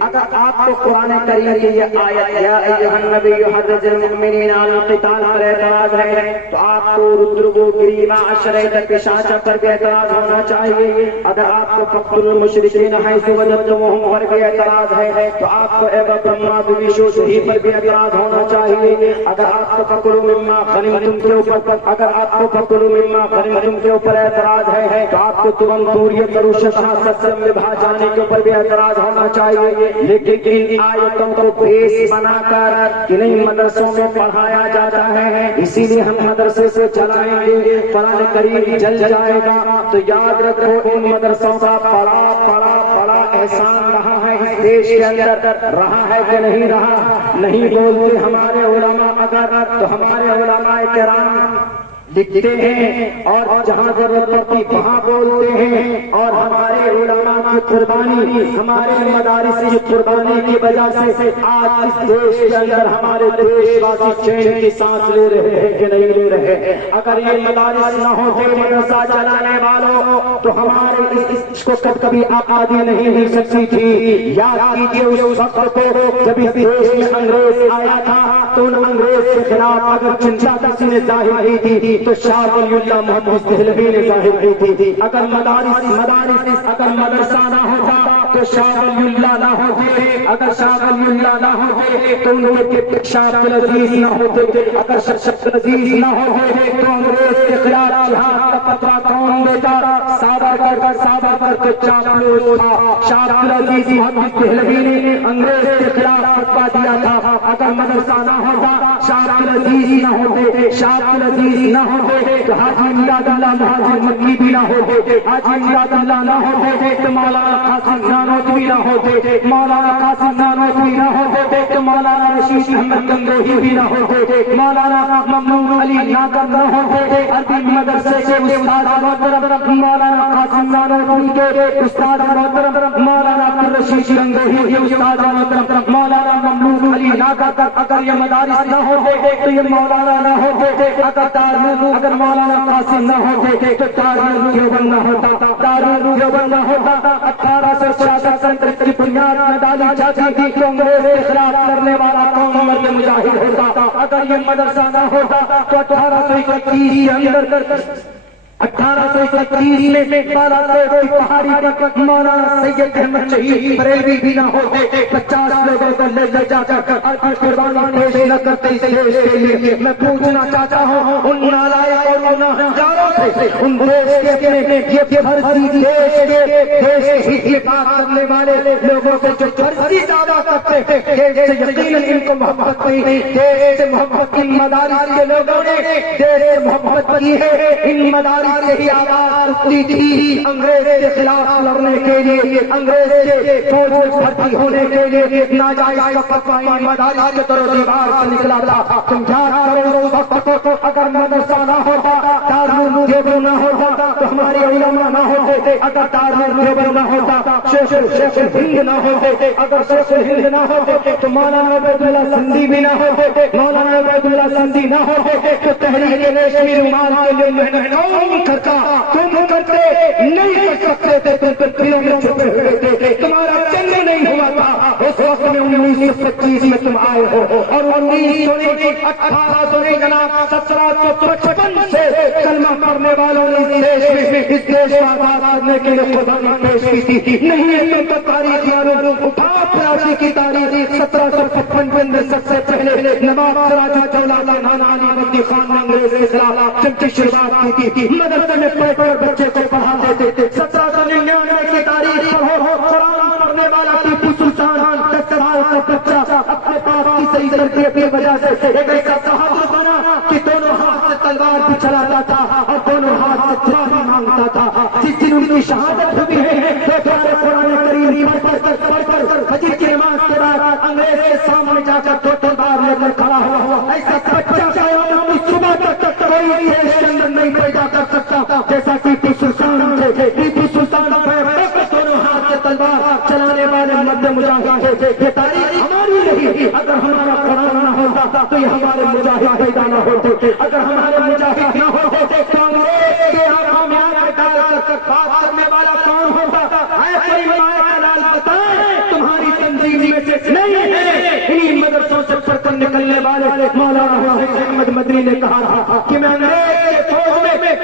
اگر آپ کو قرآن کریم کی یہ آیت یا ایھا النبی حرض المؤمنین علی القتال پر اعتراض ہے تو آپ کو رودرگو گریما اشرت پشاچا پر بھی اعتراض ہونا چاہیے. اگر آپ کو فقتل المشرکین حیث وجدتموہم پر بھی اعتراض ہے تو آپ کو ایبا برہما بویشو صحیح پر بھی اعتراض ہونا چاہیے. اگر آپ کو فکلوا مما غنمتم کے اوپر، اگر آپ کو فکلوا مما غنمتم کے اوپر اعتراض ہے تو آپ کو ترنت دوریت روشتہ ستم نبھا جانے کے اوپر بھی اعتراض ہونا چاہیے. لیکن ان آیتوں کو بیس بنا کر انہیں مدرسوں میں پڑھایا جاتا ہے، اسی لیے ہم مدرسے سے چلائیں گے، قرآن کریم جل جائے گا. تو یاد رکھو ان مدرسوں کا بڑا بڑا بڑا احسان رہا ہے اس دیش کے اندر، رہا ہے کہ نہیں رہا؟ نہیں بولتے ہمارے علماء اگر تو ہمارے علماء کرام لکھتے ہیں اور جہاں ضرورت پڑتی وہاں بولتے ہیں. اور ہمارے علماء کی قربانی، ہمارے مدارس کی قربانی کی وجہ سے آج اس دیش کے اندر ہمارے دیش واسی چین کی سانس لے رہے ہیں کہ نہیں لے رہے. اگر یہ مدارس نہ ہوتے مدرسہ چلانے والوں تو ہمارے اس کو کبھی آبادی نہیں مل سکتی تھی. یاد کیجیے اس وقت کو جب اس دیش میں انگریز آیا تھا تو ان انگریز کے خلاف اگر چنتا کسی نے ظاہر کی تھی تو شاہ ولی اللہ محمد دہلوی نے ظاہر کی تھی. اگر مدارس اگر مدرسہ نہ ہوتا تو شاہ ولی اللہ نہ ہوتے، اگر شاہ ولی اللہ نہ ہوتے تو ان کے شاہ عبدالعزیز نہ ہوتے، اگر شاہ عبدالعزیز نہ ہوتے تو انگریز کے خلاف جہاد کا فتویٰ کون دیتا؟ سابقر کے چاپلوس تھا شاہ عبدالعزیز محمد دہلوی نے انگریز کے خلاف فتویٰ دیا تھا. اگر مدرسہ نہ ہوتا، شاہ عبدالعزیز نہ ہوتے، شاہ عبدالعزیز نہ ہوتے تو حاجی امداد اللہ مہاجر مکی بھی نہ ہوتے، حاجی امداد اللہ نہ ہوتے تو مولانا قاسم نانوتوی نہ ہوتے، مولانا قاسم نانوتوی نہ ہوتے تو مولانا رشید احمد گنگوہی بھی نہ ہوتے، مولانا ممنون علی ناگر نہ ہوتے. عربی مدرسے کے استاد محترم مولانا قاسم نانوتوی کے استاد محترم مولانا عبدالرشید گنگوہی کے استاد محترم مولانا ممنون علی ناگر. اگر یہ مدارس نہ ہوتے تو یہ مولانا نہ ہوتے. اگر مولانا قاسم نہ ہوتے تو دارالعلوم دیوبند نہ ہوتا، دارالعلوم دیوبند نہ ہوتا. 1866 کی بنیاد میں ڈالی جاتی تھی تو انگریز کے خلاف لڑنے والا کون مرد مجاہد ہوتا. اگر یہ مدرسہ نہ ہوتا تو 1831 کے اندر 1831 میں بالاکوٹ کی پہاڑی پر مولانا سید احمد شہید بریلوی بھی نہ ہوتے 50 لوگوں کو لے جا کر قربانی پیش نہ کرتے اس دیش کے لیے. میں پوچھنا چاہتا ہوں ان نالائق اور گنہگاروں سے، ان دیش کے اپنے یہ فرضی دیش کی بات کرنے والے لوگوں سے جو فرضی دعویٰ کرتے ہیں دیش سے یقیناً ان کو محبت نہیں. دیش سے محبت ان مدارس کے لوگوں نے دیش سے محبت کی ہے. ان مدارس سے ہی آواز اٹھتی تھی انگریز کے خلاف لڑنے کے لیے، انگریز کے فوج میں بھرتی ہونے کے لیے. ناجائز کا فتویٰ ان مدارس کے طرف دیوار سے نکلا تھا. تم یاد کرو اس وقت کو، اگر مدرسہ نہ ہوتا، دارالعلوم دیوبند نہ ہوتا تو ہمارے علماء نہ ہوتے. اگر دارالعلوم دیوبند نہ ہوتا، شیخ الہند نہ ہوتے. اگر شیخ الہند نہ ہوتے تو مولانا عبید اللہ سندھی بھی نہ ہوتے. مولانا عبید اللہ سندھی نہ ہوتے تو تحریک ریشمی رومال کے لیے محنت کون کرتا؟ تم کرتے نہیں کر سکتے تھے. تم دلوں میں چھپے ہوئے تھے، تمہارا جنم نہیں ہوا تھا. اس وقت میں 1925 میں تم آئے ہو اور 1800 جناب 1755 سے کلمہ پڑھنے والوں نے اس دیش کو آزاد کرنے کے لیے قربانی پیش کی تھی. نہیں ہے تو تاریخ معلوم اٹھا 83 کی تاریخ 1755 میں سب سے پہلے نواب سراج الدولہ کا نانا علی مدنی خان نے انگریز کے خلاف جنگ کی شروعات کی تھی. مدرسے میں پڑھ کر بچے کو پڑھاتے تھے. 1799 کی تاریخ پڑھو، قرآن پڑھنے والا ٹیپو سلطان 10 سال کا بچہ اپنے پاس کی صحیح تربیت کی وجہ سے ایک ایسا صحابہ بنا کہ دونوں ہاتھ سے تلوار بھی چلاتا تھا اور دونوں ہاتھ سے دعا بھی مانگتا تھا. جس دن ان کی شہادت ہوئی ہے تو پیارے قرآن کریم پڑھ کر فجر کی نماز کے بعد انگریز کے سامنے جا کر دو تلوار لے کر کھڑا ہوا. ایسا بچہ قیامت کی صبح تک کوئی دیش کے اندر نہیں پیدا کر سکتا جیسا ٹیپو سلطان تھے. ٹیپو سلطان دونوں ہاتھ سے تلوار چلانے والے مرد مجاہد تھے. یہ تاریخ ہماری نہیں. اگر ہمارا قرآن نہ ہوتا تو یہ ہمارے مجاہد پیدا نہ ہوتے. اگر ہمارے مجاہد نہ ہوتے تو انگریز کے حکام ڈال کر بات کرنے والا کون ہوتا؟ کوئی مائع کا لال بتائیں تمہاری تنظیم میں سے نہیں ہے. انہیں مدرسوں سے پڑھ کر نکلنے والے مولانا حسین احمد مدنی نے کہا تھا کہ میں انگریز کے فوج میں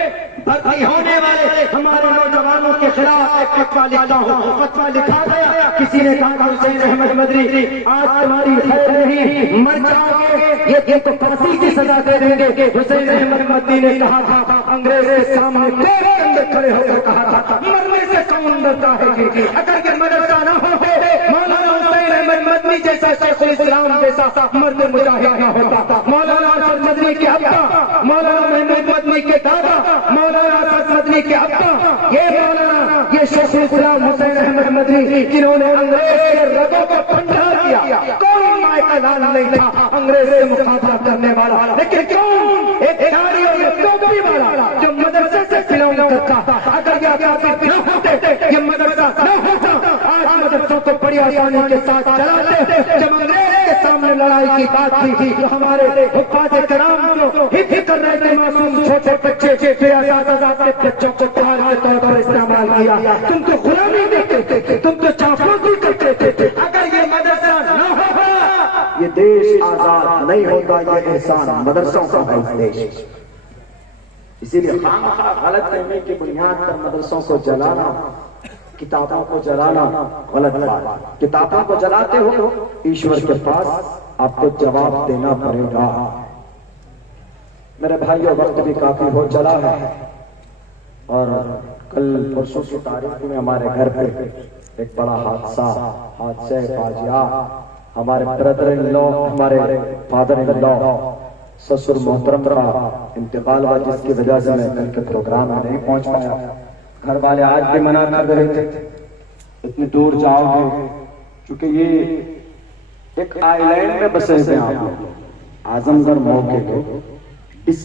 بھرتی ہونے والے ہمارے نوجوانوں کے خلاف ایک فتویٰ لکھتا ہوں. فتویٰ لکھا گیا. کسی نے کہا کہ حسین احمد مدنی آج تمہاری خیر نہیں، مر جاؤ گے، یہ تو پھانسی کی سزا دے دیں گے. حسین احمد مدنی نے کہا تھا انگریز کے سامنے کھڑے ہو کر کہا تھا مرنے سے کون ڈرتا ہے؟ اگر یہ مدرسہ نہ ہو مولانا حسین احمد مدنی جیسا شیخ الاسلام جیسا مرد مجاہد نہ ہوتا. مولانا اسد مدنی کے ابا، مولانا محمود مدنی کے دادا، مولانا اسد مدنی کے ابا، یہ شیخ الاسلام حسین احمد مدنی جنہوں نے انگریز کے رگوں کو ٹھنڈا کیا. کوئی مائع کا لال نہیں تھا انگریز سے مقابلہ کرنے والا، لیکن کون؟ ایک داڑھی اور ایک ٹوپی والا جو مدرسے سے بلونگ کرتا. اگر یہ نہ ہوتے، یہ مدرسہ نہ ہوتا، آج مدرسوں کو بڑی آسانی کے ساتھ چلاتے. جب انگریز کے سامنے لڑائی کی بات تھی تو ہمارے حفاظ کرام جو حفظ کر رہے تھے معصوم چھوٹے بچے کے بچوں کو تہوار کے طور پر استعمال کیا. تم تو غلامی دیتے تھے، تم تو چاپلوسی کرتے تھے. اگر یہ مدرسہ نہ ہوتا یہ دیش آزاد نہیں ہوتا. یہ احسان مدرسوں کا ہے اس دیش. اسی لیے غلط فہمی کی بنیاد پر مدرسوں کو جلانا، کتابوں کو جلانا غلط بات. کتابوں کو جلاتے ہو ایشور کے پاس آپ کو جواب دینا پڑے گا. میرے بھائیو وقت بھی کافی ہو چلا ہے اور کل پرسوں کی تاریخ میں ہمارے گھر پہ ایک بڑا حادثہ فاجعہ ہمارے بردر ان لا، ہمارے فادر ان لا سسر محترم کا انتقال ہوا، جس کی وجہ سے میں کل کے پروگرام میں نہیں پہنچ پایا. گھر والے آج بھی منع کر رہے تھے اتنی دور جاؤ گے، کیونکہ یہ ایک آئی لینڈ میں بسے تھے آپ لوگ، اعظم گڑھ موقع کے اس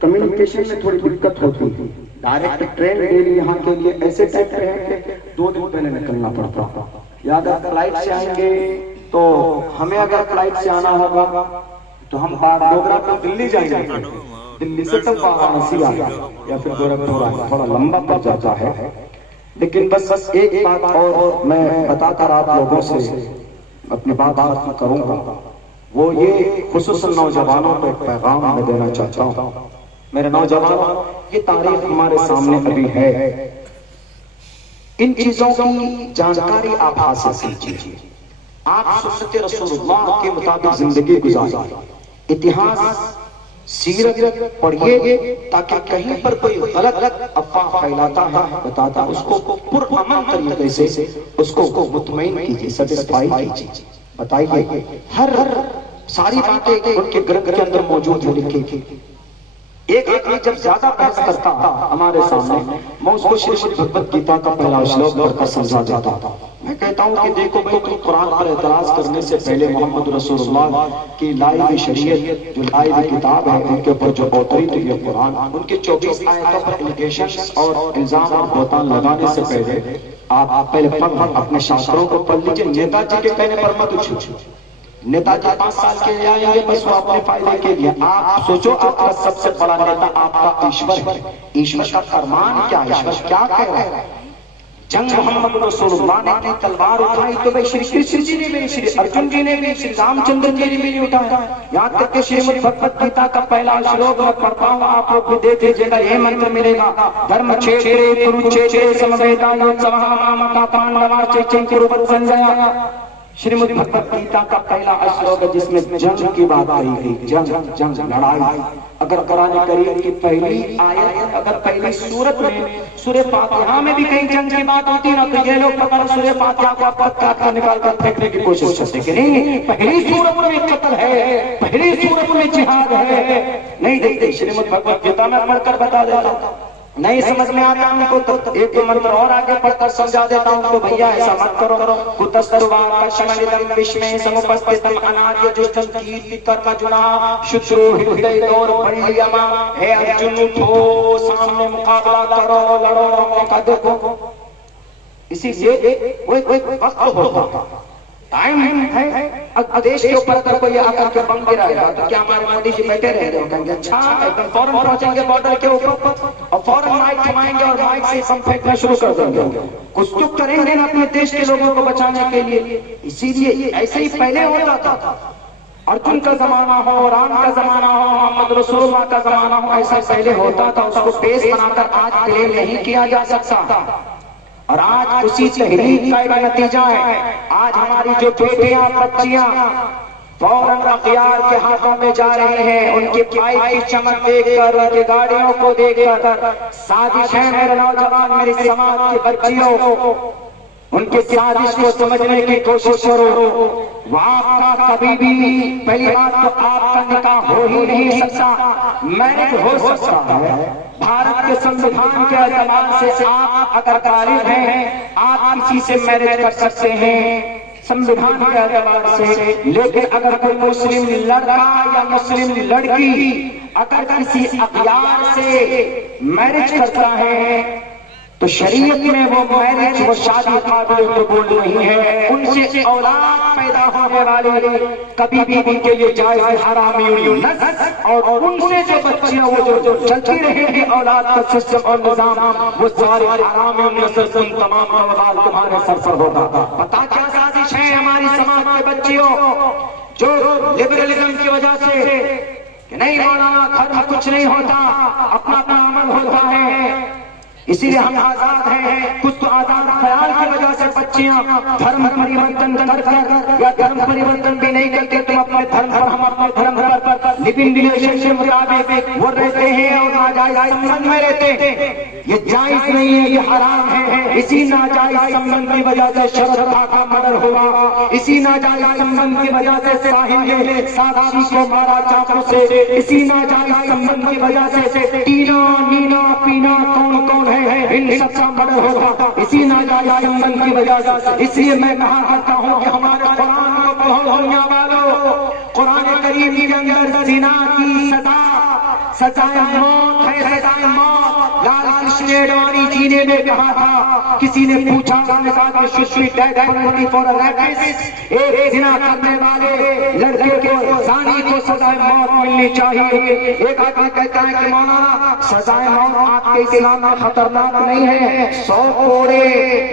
کمیونیکیشن میں تھوڑی دقت ہوتی تھی. ڈائریکٹ ٹرین ڈیلی یہاں کے لیے ایسے ٹائپ پہ ہے کہ 2 دن پہلے نکلنا پڑتا. یا اگر فلائٹ سے آئیں گے تو ہمیں اگر فلائٹ سے آنا ہوگا تو ہم ڈوگرا کو دلی جائیں گے، دلی سے تب وارانسی آئے یا پھر گورکھپور آئے، تھوڑا لمبا پڑ جاتا ہے. لیکن بس ایک بات اور میں بتا کر آپ لوگوں سے اپنی بات ختم کروں گا، وہ یہ خصوصاً نوجوانوں کو ایک پیغام میں دینا چاہتا ہوں. میرے نوجوانوں، یہ تاریخ ہمارے سامنے ابھی ہے. ان چیزوں کی جانکاری آپ حاصل کیجیے. آپ سنت رسول اللہ کے مطابق زندگی گزاریں. اتہاس سیرت پڑھیے تاکہ کہیں پر کوئی غلط افواہ پھیلاتا ہے بتاتا اس کو پرامن طریقے سے اس کو مطمئن کیجیے، سیٹسفائی کیجیے. بتائیے ہر ساری باتیں ان کے گرنتھ کے اندر موجود ہیں لکھی. ایک آدمی جب زیادہ بحث کرتا ہمارے سامنے، میں اس کو شریمد بھگوت گیتا کا پہلا شلوک پڑھ کر سمجھا دیتا ہوں. میں کہتا ہوں کہ دیکھو بھائی، تم قرآن پر اعتراض کرنے سے پہلے محمد رسول اللہ کی لائی ہوئی شریعت جو لائی ہوئی کتاب ہے ان کے اوپر جو اوتری تو یہ قرآن، ان کے 24 آیتوں پر الیگیشنز اور الزام اور بہتان لگانے سے پہلے آپ پہلے اپنے شاستروں کو پڑھ لیجیے. نیتا جی کے کہنے پر مت اچھو. نیتا جی 5 سال کے لیے آئیں گے بس وہ اپنے فائدے کے لیے. آپ سوچو آپ کا سب سے بڑا نیتا آپ کا ایشور ہے. ایشور کا فرمان کیا ہے؟ ایشور کیا کہہ رہا ہے؟ جنگ محمد رسول اللہ نے اپنی تلوار اٹھائی تو بھائی شری کرشن جی نے بھی، شری ارجن جی نے بھی، شری رام چندر جی نے بھی اٹھایا. یہاں تک کہ شریمد بھگوت گیتا کا پہلا شلوک میں پڑھتا ہوں، آپ لوگ بھی دیکھ لیجیے گا. یہ منتر ملے گا: دھرم چھیترے کروچیترے سمویدایوتسوః مامکا پانڈوا چیچن کروت سنجیا. شریمد بھگوت گیتا کا پہلا شلوک ہے جس میں جنگ کی بات آئی گئی. جنگ لڑائی. اگر قرآن کریم کی پہلی آیت، اگر پہلی سورت میں سورہ فاتحہ میں بھی کہیں جنگ کی بات ہوتی ہے نا، تو یہ لوگ پکڑ سورہ فاتحہ کو پت کاٹ کر نکال کر پھینکنے کی کوشش کرتے کہ نہیں، پہلی سورت میں قتل ہے، پہلی سورت میں جہاد ہے. نہیں دیکھتے شریمد بھگوت گیتا میں پڑھ کر بتا دیتا ہوں. نہیں سمجھ میں آتا ان کو تو ایک منتر اور آگے پڑھ کر سمجھا دیتا ہوں تو بھیا ایسا مت کرو. کتستوا کشملدم وشمے سمپستتم اناجہ جشتم کیرتی کرم جنا شترو ہردے دور پڑیما. اے ارجن اٹھو، سامنے مقابلہ کرو، لڑو، موقع دیکھو. اسی لیے وہ ایک وقت ہوتا ٹائم ہے. دیش کے اوپر اگر کوئی آ کر کے بم گرائے گا تو کیا ہمارے مودی جی بیٹھے رہیں گے؟ کہیں گے اچھا، فوراً پہنچیں گے بارڈر کے اوپر اور فوراً مائک تھمائیں گے اور مائک سے بم پھینکنا شروع کر دیں گے. کچھ تو کریں گے نا اپنے دیش کے لوگوں کو بچانے کے لیے. اسی لیے ایسے ہی پہلے ہوتا تھا. ارجن کا زمانہ ہو، رام کا زمانہ ہو، محمد رسول اللہ کا زمانہ ہو، ایسا پہلے ہوتا تھا. اس کو بیس بنا کر آج کلیم نہیں کیا جا سکتا. اور آج اسی تحریک کا ایک نتیجہ ہے. آج ہماری جو بیٹیاں بچیاں فوراً اغیار کے ہاتھوں میں جا رہی ہیں. ان کے پائپ کی چمک دیکھ کر، ان کی گاڑیوں کو دیکھ کر سازش ہے. میرے نوجوان، میری سماج کی بچیوں، ان کے سازش کو سمجھنے کی کوشش کرو. وہ آپ کا کبھی بھی، پہلی بات تو آپ کا نکاح ہو ہی نہیں سکتا. میرج ہو سکتا ہے بھارت کے سنویدھان کے اعتبار سے. آپ اگر بالغ ہیں آپ کسی سے میرج کر سکتے ہیں سنویدھان کے اعتبار سے. لیکن اگر کوئی مسلم لڑکا یا مسلم لڑکی اگر کسی اغیار سے میرج کرتا ہے تو شریعت میں وہ میرج، وہ شادی قابل قبول نہیں ہے. ان سے اولاد پیدا ہونے والی کبھی بھی ان کے لیے جائز حرامی نسل، اور ان سے جو بچیاں وہ جو چلتی رہے گی اولاد کا سسٹم اور نظام، وہ سارے حرامی نسل ان تمام کا وبال تمہارے سر پر ہوگا. پتا کیا سازش ہے ہماری سماج کے بچیوں جو لبرلزم کی وجہ سے کہ نہیں مولانا دھرم کچھ نہیں ہوتا، اپنا اپنا عمل ہوتا ہے، اسی لیے ہم آزاد ہیں. کچھ تو آزاد خیال کی وجہ سے بچیاں دھرم پریورتن کر کر یا دھرم پریورتن بھی نہیں کرتے، تم اپنے دھرم پر، ہم اپنے دھرم پر لیکن ریلیشن کے مطابق وہ رہتے ہیں اور ناجائز سمبند میں رہتے ہیں. یہ جائز نہیں ہے، یہ حرام ہے. اسی ناجائز سمبند کی وجہ سے شرد کا مرڈر ہوا. اسی ناجائز سمبند کی وجہ سے ساحل نے ساکشی کو مارا چاقو سے. اسی ناجائز سمبند کی وجہ سے ٹینا، نینا، پینا کون کون ان سب کا مرڈر ہوگا اسی ناجائز سمبند کی وجہ سے. اس لیے میں کہا کرتا ہوں کہ ہمارے قرآن کو پڑھو دنیا والوں. قرآن کریم کے اندر زنا کی سزائے موت ہے، سزائے موت. لال کرشن اڈوانی جی سینے میں کہا تھا. کسی نے پوچھا کہ should we die penalty for a rapist؟ ایک زنا کرنے والے لڑکے کو زانی کو سزائے موت ملنی چاہیے. ایک آدمی کہتا ہے کہ مولانا سزائے موت آپ کے اسلام میں خطرناک نہیں ہے. 100 کوڑے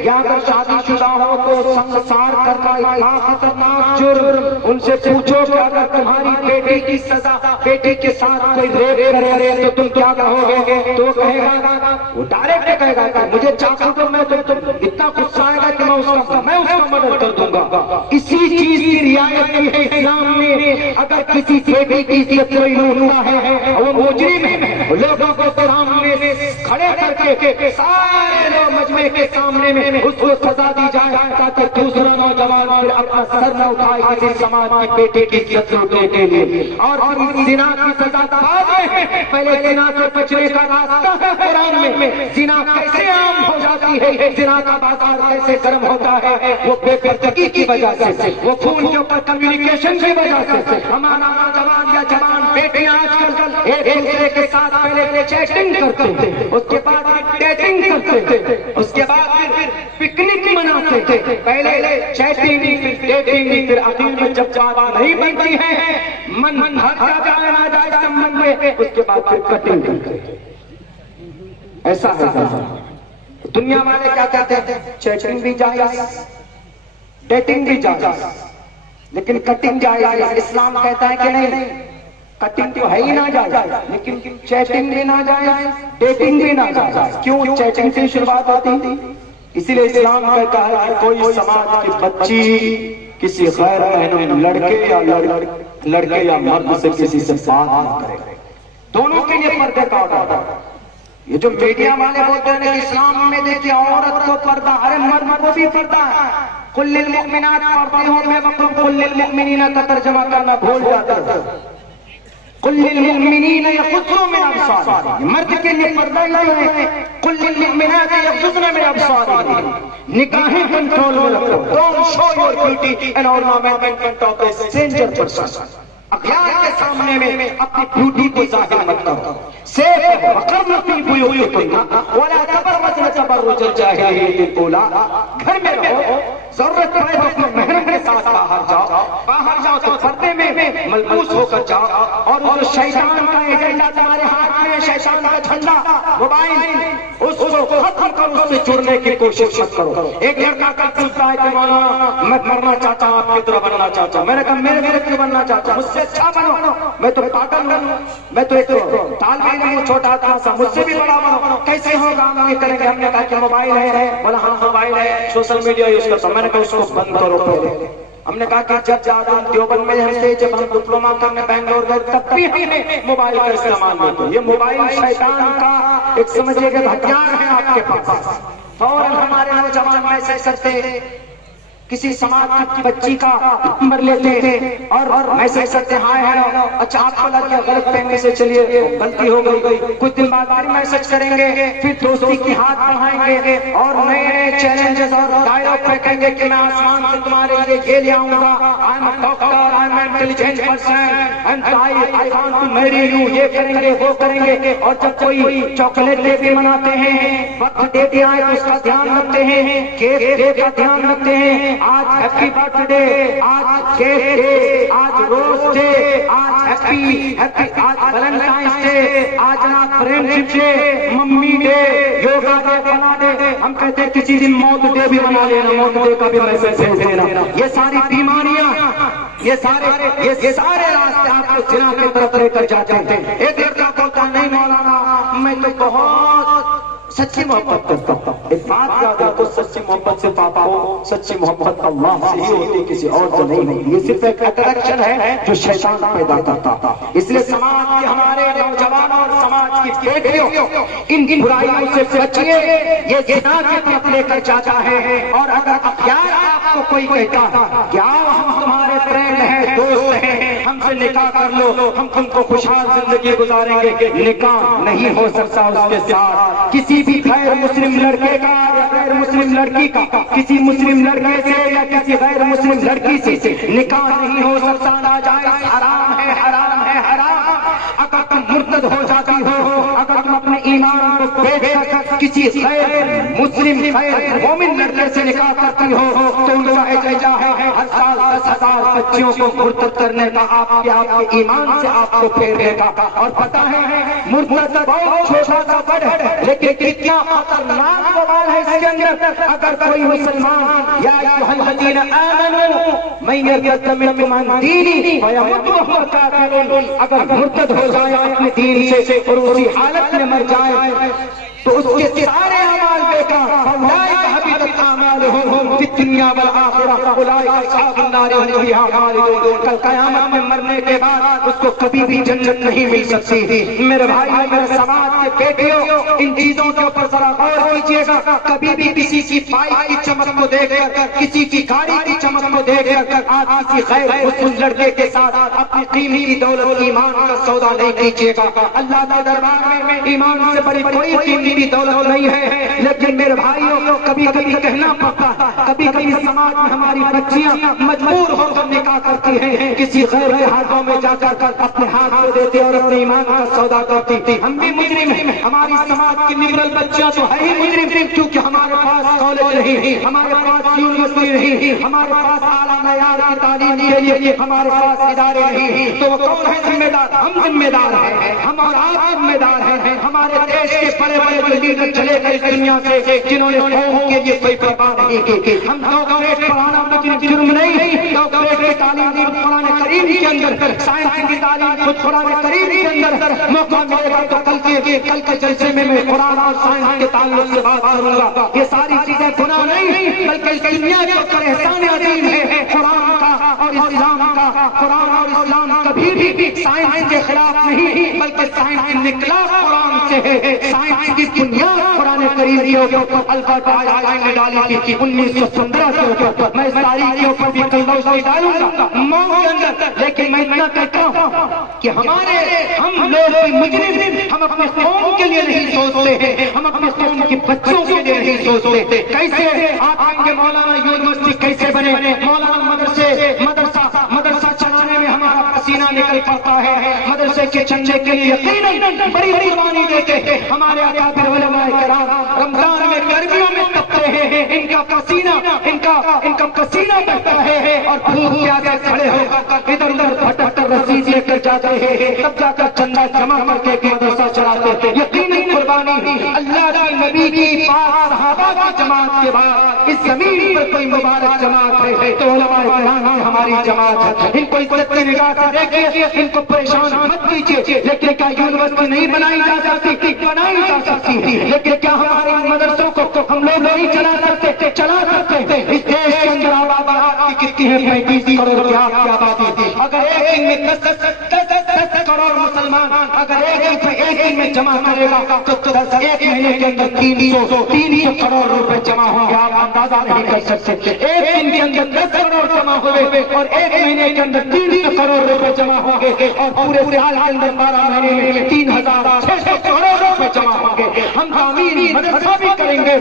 یا اگر شادی شدہ ہو تو سنسار کرنا اتنا خطرناک جرم. ان سے پوچھو کہ اگر تمہاری بیٹی کی سزا بیٹی کے ساتھ کوئی ریپ کرے تو تم کیا کہو گے؟ تو کہے گا، وہ ڈائریکٹ کہے گا کہ مجھے چاہو تو میں اتنا غصہ آئے گا کہ میں اس کا مدد کر دوں گا. اسی چیز کی رعایت کی ہے اسلام میں. اگر کسی بیٹی کی عزت کوئی لوٹتا ہے وہ مجرم ہے، لوگوں کو سامنے کھڑے کر کے سارے لوگ مجمع کے سامنے میں اس کو سزا دی جائے تاکہ دوسرا نوجوان پھر اپنا سر نہ اٹھائے کسی سماج کی بیٹے کی عزت لوٹنے کے لیے. اور زنا کی سزا پہلے زنا سے بچنے کا راستہ ہے قرآن میں. زنا کیسے عام ہو جاتی ہے، زنا کا بازار کیسے گرم ہوتا ہے، وہ بے پردگی کی وجہ سے، وہ فون کے اوپر کمیونیکیشن کی وجہ سے. ہمارا نوجوان یا جوان بیٹیاں آج کل ایک دوسرے کے ساتھ پہلے چیٹنگ کرتے ہیں، اس کے بعد ڈیٹنگ کرتے ہیں، اس کے بعد پھر پکنک مناتے ہیں. پہلے چیٹنگ پھر ڈیٹنگ پھر آخر میں جب بات نہیں بنتی ہے من ہر جگہ نہ جائے سمبند میں، اس کے بعد پھر کٹنگ کرتے ہیں. ایسا ہے. دنیا والے کیا کہتے ہیں؟ چیٹنگ بھی جائز، ڈیٹنگ بھی جائز، لیکن کٹنگ جائز. اسلام کہتا ہے کہ نہیں، کٹنگ تو ہے ہی نہ جائز، لیکن چیٹنگ بھی نہ جائز، ڈیٹنگ بھی نہ جائز. کیوں؟ چیٹنگ سے شروعات ہوتی تھی. اسی لیے اسلام کہتا ہے کہ کوئی سماج کی بچی کسی غیر محرم لڑکے یا مرد سے کسی سے بات نہ کرے. دونوں کے لیے پردے کا آرڈر ہے. یہ جو میڈیا والے بولتے ہیں کہ اسلام میں دیکھیے عورت کو پردہ، ارے مرد کو بھی پردہ ہے. قل للمؤمنات پڑھتے ہوں میں وقت قل للمؤمنین کا ترجمہ کرنا بھول جاتا ہے. قل للمؤمنین یغضوا من ابصارہم، مرد کے لیے پردہ نہیں ہے. قل للمؤمنات یغضضن من ابصارہم، نگاہیں کنٹرول میں رکھو. Don't show your beauty and ornament in front of a stranger person. اخیار کے سامنے میں اپنی بیوٹی کو ظاہر مت کرو. سیف وقرن فی بیوتکن ولا تبرجن تبرج الجاہلیۃ الاولی. گھر میں رہو، ضرورت پڑے تو اپنے محرم کے ساتھ باہر جاؤ تو پردے میں ملبوس ہو کر جاؤ. اور وہ شیطان کا ایجنڈا تمہارے ہاتھ میں، شیطان کا جھنڈا موبائل، اس کو ختم کرو، اس سے جڑنے کی کوشش مت کرو. ایک لڑکا کا پوچھتا ہے کہ مولانا میں مرنا چاہتا ہوں، آپ کی طرح بننا چاہتا ہوں. میں نے کہا میرے کیوں بننا چاہتا ہوں؟ مجھ سے اچھا بنو. میں تو پاگل ہوں، میں تو ایک طالب علم ہوں چھوٹا سا، مجھ سے بھی بڑا بنو. کیسے ہوگا؟ ہم یہ کریں گے. ہم نے کہا کہ موبائل ہے. بولا ہاں موبائل ہے، سوشل میڈیا یوز کرتا ہوں. میں نے کہا اس کو بند کرو پہلے. ہم نے کہا کہ جب جب دیوبند میں ہم جب ہم ڈپلوما کرنے بنگلور گئے تب بھی ہم نے موبائل کا استعمال نہیں کیا. یہ موبائل شیطان کا ایک سمجھے کہ ہتھیار ہے آپ کے پاس. فوراً ہمارے نوجوان میسج کرتے، کسی سماج کی بچی کا نمبر لیتے ہیں اور میسج کرتے ہائے ہیلو. اچھا آپ کو لگا غلط فہمی سے چلیے غلطی ہو گئی. کچھ دن بعد پھر میسج کریں گے، پھر دوستی کی ہاتھ بڑھائیں گے اور نئے نئے چیلنجز اور ڈائلاگ پھینکیں گے کہ میں آسمان سے تمہارے لیے یہ لے آؤں گا. I am a doctor, I am an intelligent person and I want to marry you. یہ کریں گے وہ کریں گے. اور جب کوئی چاکلیٹ ڈے بھی مناتے ہیں، وقت ڈے بھی آئے تو اس کا دھیان رکھتے ہیں، کیک ڈے کا دھیان رکھتے ہیں. آج ہیپی برتھ ڈے، آج کیک ڈے، آج روز ڈے، آج ہیپی آج ویلنٹائنس ڈے، آج friendship day, mummy day, yoga day, فلاں ڈے. ہم کہتے ہیں کسی دن موت ڈے بھی بنا لینا، موت ڈے کا بھی میسج بھیج دینا. یہ ساری بیماریاں، یہ سارے راستے آپ کو زنا کی طرف لے کر جاتے ہیں. ایک لڑکا بولتا نہیں مولانا میں تو بہت سچی محبت کرتا ہوں. ایک بات یاد رکھو، سچی محبت سے پاپا ہو، سچی محبت اللہ سے ہی ہوتی، کسی اور سے نہیں ہوتی. یہ صرف ایک اٹریکشن ہے جو شیطان پیدا کرتا تھا. اس لیے سماج کے ہمارے نوجوانوں اور سماج کی بیٹیوں ان برائیوں سے بچیے. یہ زنا کی طرف لے کر جاتا ہے. اور اگر اخیار آپ کو کوئی کہتا کہ آؤ ہم تمہارے فرینڈ ہیں، دوست ہیں، ہم سے نکاح کر لو، ہم تم کو خوشحال زندگی گزاریں گے، نکاح نہیں ہو سکتا اس کے ساتھ. کسی بھی غیر مسلم لڑکے کا یا غیر مسلم لڑکی کا کسی مسلم لڑکے سے یا کسی غیر مسلم لڑکی سے نکاح نہیں ہو سکتا. ناجائز، حرام ہے، حرام ہے، حرام. اگر تم مرتد ہو جاتی ہو، اگر تم اپنے ایمان کو بیچ کر کسی کسی غیر مسلم غیر مومن لڑکے سے نکاح کرتی ہو تو ان کا اجازہ ہے ہر سال 10,000 بچیوں کو مرتد کرنے کا، آپ کے ایمان سے آپ کو پھیرنے کا۔ اور پتہ ہے مرتد بہت چھوٹا سا ورڈ ہے لیکن کتنا خطرناک وبال ہے اس کے اندر۔ اگر کوئی مسلمان یا ایھا الذین آمنوا من یرتد منکم عن دینہ فیمت وہو کافر، اگر مرتد ہو جائے اپنے دین سے اور اسی حالت میں مر جائے تو اس کے سارے اعمال بیکار، اولئک حبطت اعمالهم فی الدنیا والآخرہ اولئک اصحاب النار هم فیہا خالدون۔ کل قیامت میں مرنے کے بعد اس کو کبھی بھی جنت نہیں مل سکتی۔ میرے بھائیو، میرے سماج کے بیٹیوں، ان چیزوں کے اوپر ذرا غور کیجیے گا۔ کبھی بھی کسی کی بائک کی چمک کو دیکھ کر، کسی کی گاڑی کی چمک کو دیکھ کر آپ کسی غیر مسلم لڑکے کے ساتھ اپنی قیمتی دولت ایمان کا سودا نہیں کیجیے گا۔ اللہ کے دربار میں ایمان سے بڑی کوئی قیمتی دولت نہیں ہے۔ لیکن میرے بھائیوں کو کبھی کبھی کہنا پڑتا ہے، کبھی کبھی سماج میں ہماری بچیاں مجبور ہو کر نکاح کرتی ہیں، کسی غیر کے ہاتھوں میں جا کر اپنے ہاتھ کو دیتے اور اپنے ایمان کا سودا کرتی تھی۔ ہم بھی مجرم ہیں، ہماری سماج کی لبرل بچیاں تو ہے ہی مجرم، کیونکہ ہمارے پاس کالج نہیں، ہمارے پاس یونیورسٹی نہیں، ہمارے پاس اعلیٰ معیار کی تعلیم کے لیے ہمارے پاس ادارے نہیں۔ تو وہ کون ہے ذمہ دار؟ ہم ذمہ دار ہیں، ہم اور آپ ذمہ دار ہیں۔ ہمارے دیش کے بڑے بڑے جو لیڈر چلے گئے اس دنیا سے جنہوں نے قوم کے لیے کوئی پرواہ نہیں کی۔ ہم ڈاکٹریٹ پڑھانا جرم نہیں، ڈاکٹریٹ کی تعلیم قرآن کریم کے اندر، سائنس کی تعلیم خود قرآن کریم کے اندر۔ موقع ملے گا تو کل کے جلسے میں قرآن اور سائنس کے تعلق سے بات کروں گا۔ یہ ساری چیزیں گناہ نہیں بلکہ اس دنیا کے اوپر احسان عظیم ہے قرآن کا اور اسلام کا۔ قرآن اور اسلام کبھی بھی سائنس کے خلاف نہیں بلکہ سائنس نکلا قرآن سے ہے۔ سائنس کی بنیاد قرآن کریم کے اوپر البرٹ آئنسٹائن نے ڈالی تھی 1915 کے اوپر۔ میں اس تاریخ کے اوپر بھی کل روشنی ڈالوں گا موت کے اندر، لیکن میں اتنا کہتا ہوں کہ ہم لوگ مجرم، ہم اپنے قوم کے لیے نہیں سوچتے ہیں، ہم اپنے قوم کی بچوں کے لیے نہیں سوچتے۔ کیسے آپ آئیں گے مولانا یونیورسٹی کیسے بنے، مولانا مدرسہ چلانے میں ہمارا پسینہ نکل پڑتا ہے، مدرسے کے چندے کے لیے یقیناً بڑی قربانی دیتے ہیں ہمارے اکابر علماء کرام۔ رمضان میں گرمیوں میں تپتے ہیں، ان کا پسینہ بہتا ہے اور بھوک پیاسے کھڑے ہو کر ادھر ادھر بھٹک کر رسید لے کر جاتے ہیں، تب جا کر چندہ جمع کر کے مدرسہ چلاتے ہیں۔ یقیناً قربانی اللہ کے نبی کی پاک صحابہ کی جماعت کے بعد اس زمین پر کوئی مبارک جماعت ہے تو علماء کرام کی ہماری جماعت ہے۔ ان کو عزت کی نگاہ سے دیکھیے، ان کو پریشان مت کیجیے۔ لیکن کیا یونیورسٹی نہیں بنائی جا سکتی؟ بنائی جا سکتی ہے، لیکن کیا ہمارے مدرسوں کو ہم لوگ نہیں چلا سکتے؟ چلا سکتے۔ اس دیش کے اندر آبادی کتنی ہے؟ 35 کروڑ کی آبادی تھی۔ اگر ایک دن میں 10 کروڑ مسلمان اگر ایک دن میں جمع کرے گا تو ایک مہینے کے اندر 300 کروڑ روپے جمع ہوں گے۔ آپ اندازہ نہیں کر سکتے۔ ایک دن کے اندر 10 کروڑ جمع ہوئے اور ایک مہینے کے اندر 300 کروڑ روپے جمع ہوں گے اور پورے سال کے اندر 12 مہینے میں 3600 کروڑ روپے جمع ہوں گے۔ ہم تعمیر مدرسہ بھی کریں گے،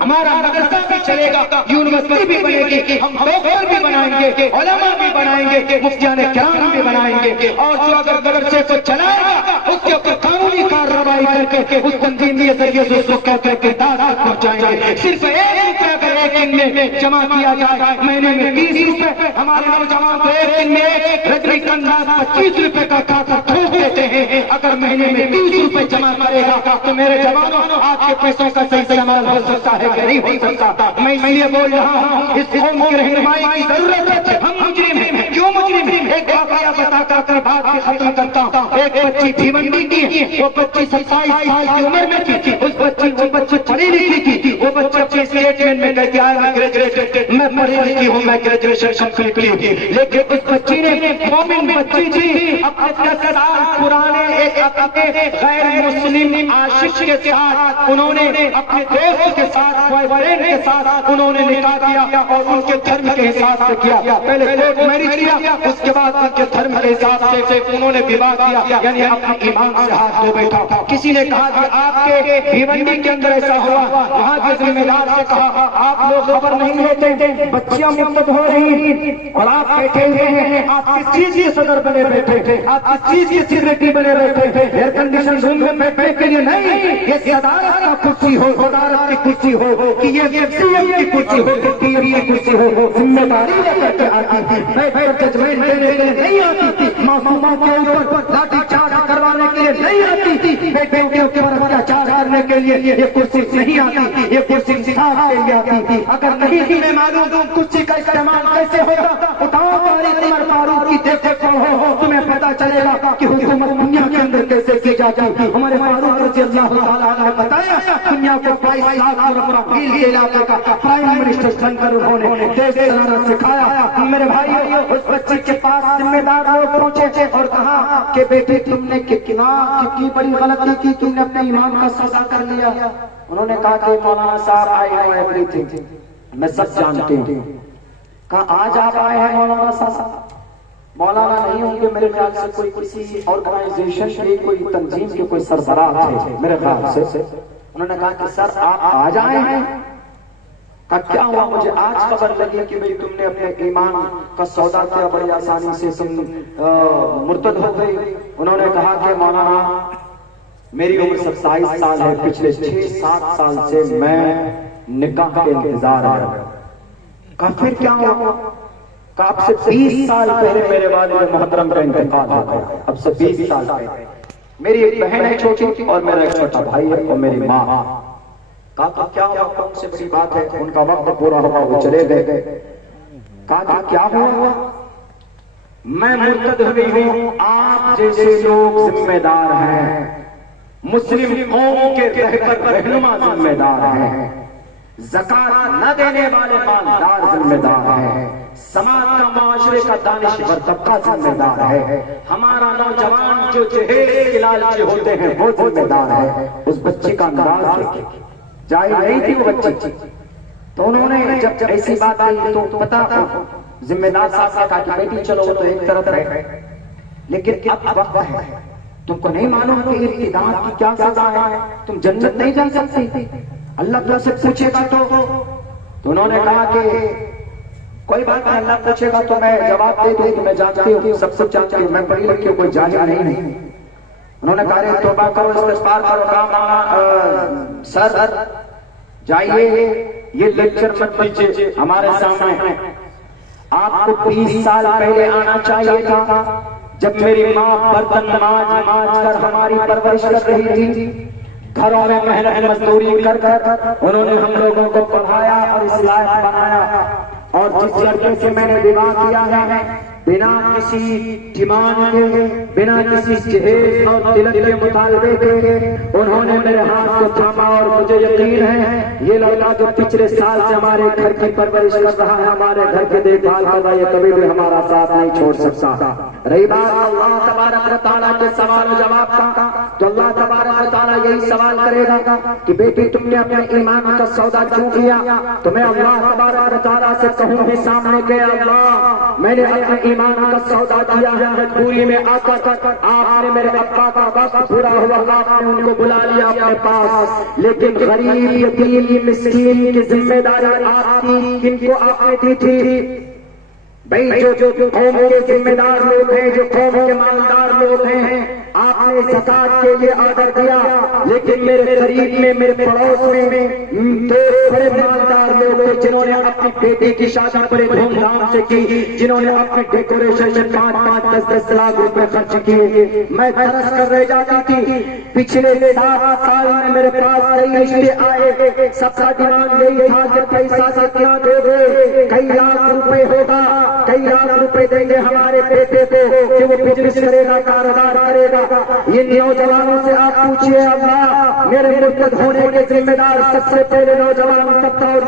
ہمارا مدرسہ بھی چلے گا، یونیورسٹی بھی بنے گی، ہم ڈاکٹر بھی بنائیں گے، علماء بھی بنائیں گے، مفتیان کرام بھی بنائیں گے۔ اور جو اگر مدرسے کو چلائے گا اس کے اوپر قانونی کارروائی کر کے اس تنظیم کے ذریعے سے اس کو کہتے کہ دادا پہنچائیں گے۔ صرف ایک روپے اگر ایک دن میں جمع کیا جائے، مہینے میں 30 روپے، ہمارے نوجوان کو ایک دن میں رجنی کنڈا 25 روپے کا کھاتا ٹھوک دیتے ہیں۔ اگر مہینے میں 30 روپے جمع کرے گا تو میرے جوانوں آپ کے پیسوں کا صحیح استعمال ہو سکتا ہے کہ نہیں ہو سکتا؟ میں اس لیے بول رہا ہوں اس قوم کی رہنمائی کی ضرورت ہے۔ ہم مجرم ہیں، کیوں مجرم ہیں؟ ایک واقعہ بتا کر بات کی ختم کرتا ہوں۔ ایک بچی بھیونڈی کی، وہ بچی 27 سال کی عمر میں تھی، وہ بچی پڑھی لکھی تھی، وہ بچہ اپنے اسٹیٹمنٹ میں کہتی ہے میں گریجویٹ، میں پڑھی لکھی ہوں، میں گریجویشن کمپلیٹ کی۔ لیکن اس بچی نے، مومن بچی تھی، اپنے 10 سال پرانے ایک اپنے غیر مسلم عاشق کے ساتھ انہوں نے اپنے دوست کے ساتھ، بوائے فرینڈ کے ساتھ انہوں نے نکاح کیا اور ان کے دھرم کے حساب سے کیا۔ پہلے کورٹ میرج کیا، اس کے بعد ان کے دھرم کے حساب سے انہوں نے وواہ کیا، یعنی اپنے ایمان سے ہاتھ دھو بیٹھا۔ کسی نے کہا کہ آپ کے بھیونڈی کے اندر ایسا ہوا، وہاں کے ذمہ دار سے کہا آپ لوگ خبر نہیں لیتے، بچیاں مرتد ہو رہی اور آپ بیٹھے ہوئے ہیں، آپ کس چیز کے صدر بنے بیٹھے، آپ کس چیز کے سیکریٹری بنے بیٹھے، ایئر کنڈیشن روم میں بیٹھے بیٹھنے کے لیے نہیں، یہ صدارت کا کرسی ہو، صدارت کی کرسی ہو، کہ یہ CM کی کرسی ہو، کہ PM کی کرسی ہو، ذمہ داری لے کر کے آتی تھی، بیٹھ کر ججمنٹ دینے کے لیے نہیں آتی تھی، معصوموں کے اوپر لاٹھی چارج کروانے کے لیے نہیں آتی تھی، بیٹوں کے اوپر اتیاچار کرنے کے لیے یہ کرسی نہیں آتی، یہ کرسی انصاف کے لیے آتی تھی۔ اگر نہیں تمہیں معلوم کرسی کا استعمال کیسے ہوتا، اٹھاؤ تاریخ عمر فاروق کی دیکھو پڑھو، تمہیں پتا چلے گا کہ حکومت دنیا کے اندر کیسے کی جاتی۔ ہمارے فاروق رضی اللہ تعالیٰ نے بتایا دنیا کو 22 لاکھ میل کے علاقے کا پرائم منسٹر بن کر انہوں نے دیش چلانا سکھایا۔ میرے بھائی اس بچی کے پاس ذمہ دار لوگ پہنچے اور کہا کہ بیٹی تم نے کتنی بڑی غلطی کی، تم نے اپنے ایمان کا سزا کر لیا۔ انہوں نے کہا کہ مولانا صاحب آئی نو ایوری تھنگ، میں سب جانتے ہوں۔ کہا آج آپ آئے ہیں مولانا صاحب؟ مولانا نہیں ہوں گے، میرے خیال سے کوئی کسی آرگنائزیشن کی کوئی تنظیم کے کوئی سربراہ تھے میرے خیال سے۔ انہوں نے کہا کہ سر آپ آج آئے ہیں؟ کہا کیا ہوا؟ مجھے آج خبر لگی کہ بھئی تم نے اپنے ایمان کا سودا کیا، بڑی آسانی سے تم مرتد ہو گئی۔ انہوں نے کہا کہ مولانا میری عمر 27 سال ہے، پچھلے 6-7 سال سے میں نکاح کے انتظار ہے۔ کہا پھر کیا ہوا؟ کہا اب سے 20 سال پہلے میرے والد محترم کا انتقال ہو گیا، اب سے 20 سال پہلے میری ایک بہن ہے چھوٹی اور میرا ایک چھوٹا بھائی ہے اور میری ماں۔ کہا کیا ہوا؟ کون سی بڑی بات ہے؟ ان کا وقت پورا ہوا، وہ چلے گئے۔ کہا کیا ہوا؟ میں مرتد ہوئی ہوں، آپ جیسے لوگ ذمہ دار ہیں، مسلم قوم کے رہبر رہنما ذمہ دار ہیں، زکات نہ دینے والے مالدار ذمہ دار ہیں، سماج کا معاشرے کا دانشور طبقہ ذمہ دار ہے، ہمارا نوجوان جو جہیز کے لالچی ہوتے ہیں وہ ذمہ دار ہے۔ اس بچی کا انداز دیکھیں، جائے نہیں تھی وہ بچی، تو انہوں نے جب ایسی بات آئی تو پتا ذمہ دار صاحب نے کہا کہ بیٹی چلو وہ تو ایک طرف ہے، لیکن اب وقت ہے، تم کو نہیں معلوم کہ ارتداد کی کیا سزا ہے، تم جنت نہیں جا سکتی، اللہ تعالیٰ سے پوچھے گا تو انہوں نے کہا کہ کوئی بات نہیں، اللہ پوچھے گا تو میں جواب دے دوں کہ میں جانتی ہوں، سب کچھ جانتی ہوں، میں پڑھی لکھی ہوں، کوئی جاہل نہیں۔ انہوں نے کہا توبہ کرو، استغفار کرو، کہا سر جائیے یہ لیکچر مت دیجیے ہمارے سامنے، آپ کو 20 سال پہلے آنا چاہیے تھا جب میری ماں برتن مانج کر ہماری پرورش کر رہی تھی، گھروں میں محنت مزدوری کر کر انہوں نے ہم لوگوں کو پڑھایا اور اس لائق بنایا، اور جس لڑکے سے میں نے نکاح کیا ہے بنا کسی ڈیمانڈ کے، بنا کسی جہیز اور تلک کے مطالبے کے، انہوں نے میرے ہاتھ کو تھاما، اور مجھے یقین ہے یہ لڑکا جو پچھلے سال سے ہمارے گھر کی پرورش کر رہا ہے، ہمارے گھر کے دیکھ بھال کر رہا ہے، یہ کبھی بھی ہمارا ساتھ نہیں چھوڑ سکتا۔ رہی بات اللہ تبارک و تعالیٰ کے سوال و جواب کا، تو اللہ تبارک و تعالیٰ یہی سوال کرے گا کہ بیٹی تم نے اپنے ایمان کا سودا کیوں کیا؟ تو میں اللہ تبارک و تعالیٰ سے کہوں گی سامنے کہ اللہ میں نے اپنے ایمان کا سودا کیا ہے، مجبوری میں آ کر آپ نے میرے ابا کا وقت پورا ہوا، آپ نے ان کو بلا لیا اپنے پاس، لیکن غریب یتیم مسکین کی ذمہ داری آپ کی کن کو آپ نے دی تھی؟ بھائی جو قوم کے ذمہ دار لوگ ہیں، جو قوم کے مالدار لوگ ہیں، آپ نے زکات کے لیے آرڈر دیا، لیکن میرے قریب میں، میرے پڑوس میں دو بڑے مالدار لوگ تھے جنہوں نے اپنی بیٹی کی شادی بڑے دھوم دھام سے کی، جنہوں نے اپنے ڈیکوریشن میں 5-5 10 لاکھ روپے خرچ کیے۔ میں ترس کر رہ جاتی تھی، پچھلے 7 سال میں میرے پاس کئی رشتے آئے، سب کا ڈیمانڈ یہی تھا کہ پیسہ کتنا دو گے، کئی لاکھ روپے ہوگا، کئی لاکھ روپے دیں گے ہمارے بیٹے کو کہ وہ بزنس کرے گا، کاروبار کرے گا۔ یہ نوجوانوں سے آپ پوچھئے اللہ میرے مرتد ہونے کے ذمہ دار سب سے پہلے نوجوان طبقہ اور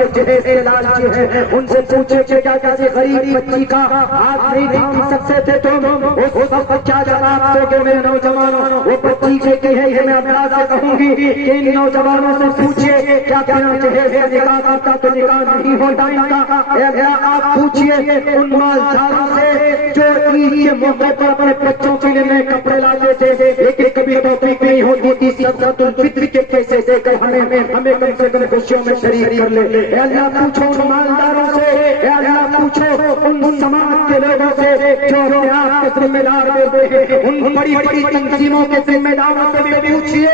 یہ جہیز کے لالچی ہے، ان سے پوچھے کہ کیا کسی غریب بچی کا ہاتھ نہیں تھام سکتے تھے تم؟ اس وقت کیا جواب دو گے میرے نوجوانوں؟ وہ بچی کی ہے، یہ میں اللہ سے کہوں گی کہ ان نوجوانوں سے پوچھئے کیا بنا جہیز کا نکاح کرتا تو نکاح نہیں ہوتا ان کا؟ آپ پوچھئے ان مالداروں سے جو عید کے موقع پر اپنے بچوں کے لیے نئے کپڑے لاتے تھے، لیکن کبھی توفیق نہیں ہوتی تھی زکات الفطر کے پیسے دے کر ہمیں کم سے کم خوشیوں میں شریک کر لے. اے اللہ پوچھو ان مالداروں سے, اے اللہ پوچھو ان سماج کے لوگوں سے جو اپنے آپ کے ذمہ دار ہوتے ہیں, ان بڑی بڑی تنظیموں کے ذمہ داروں سے بھی پوچھیے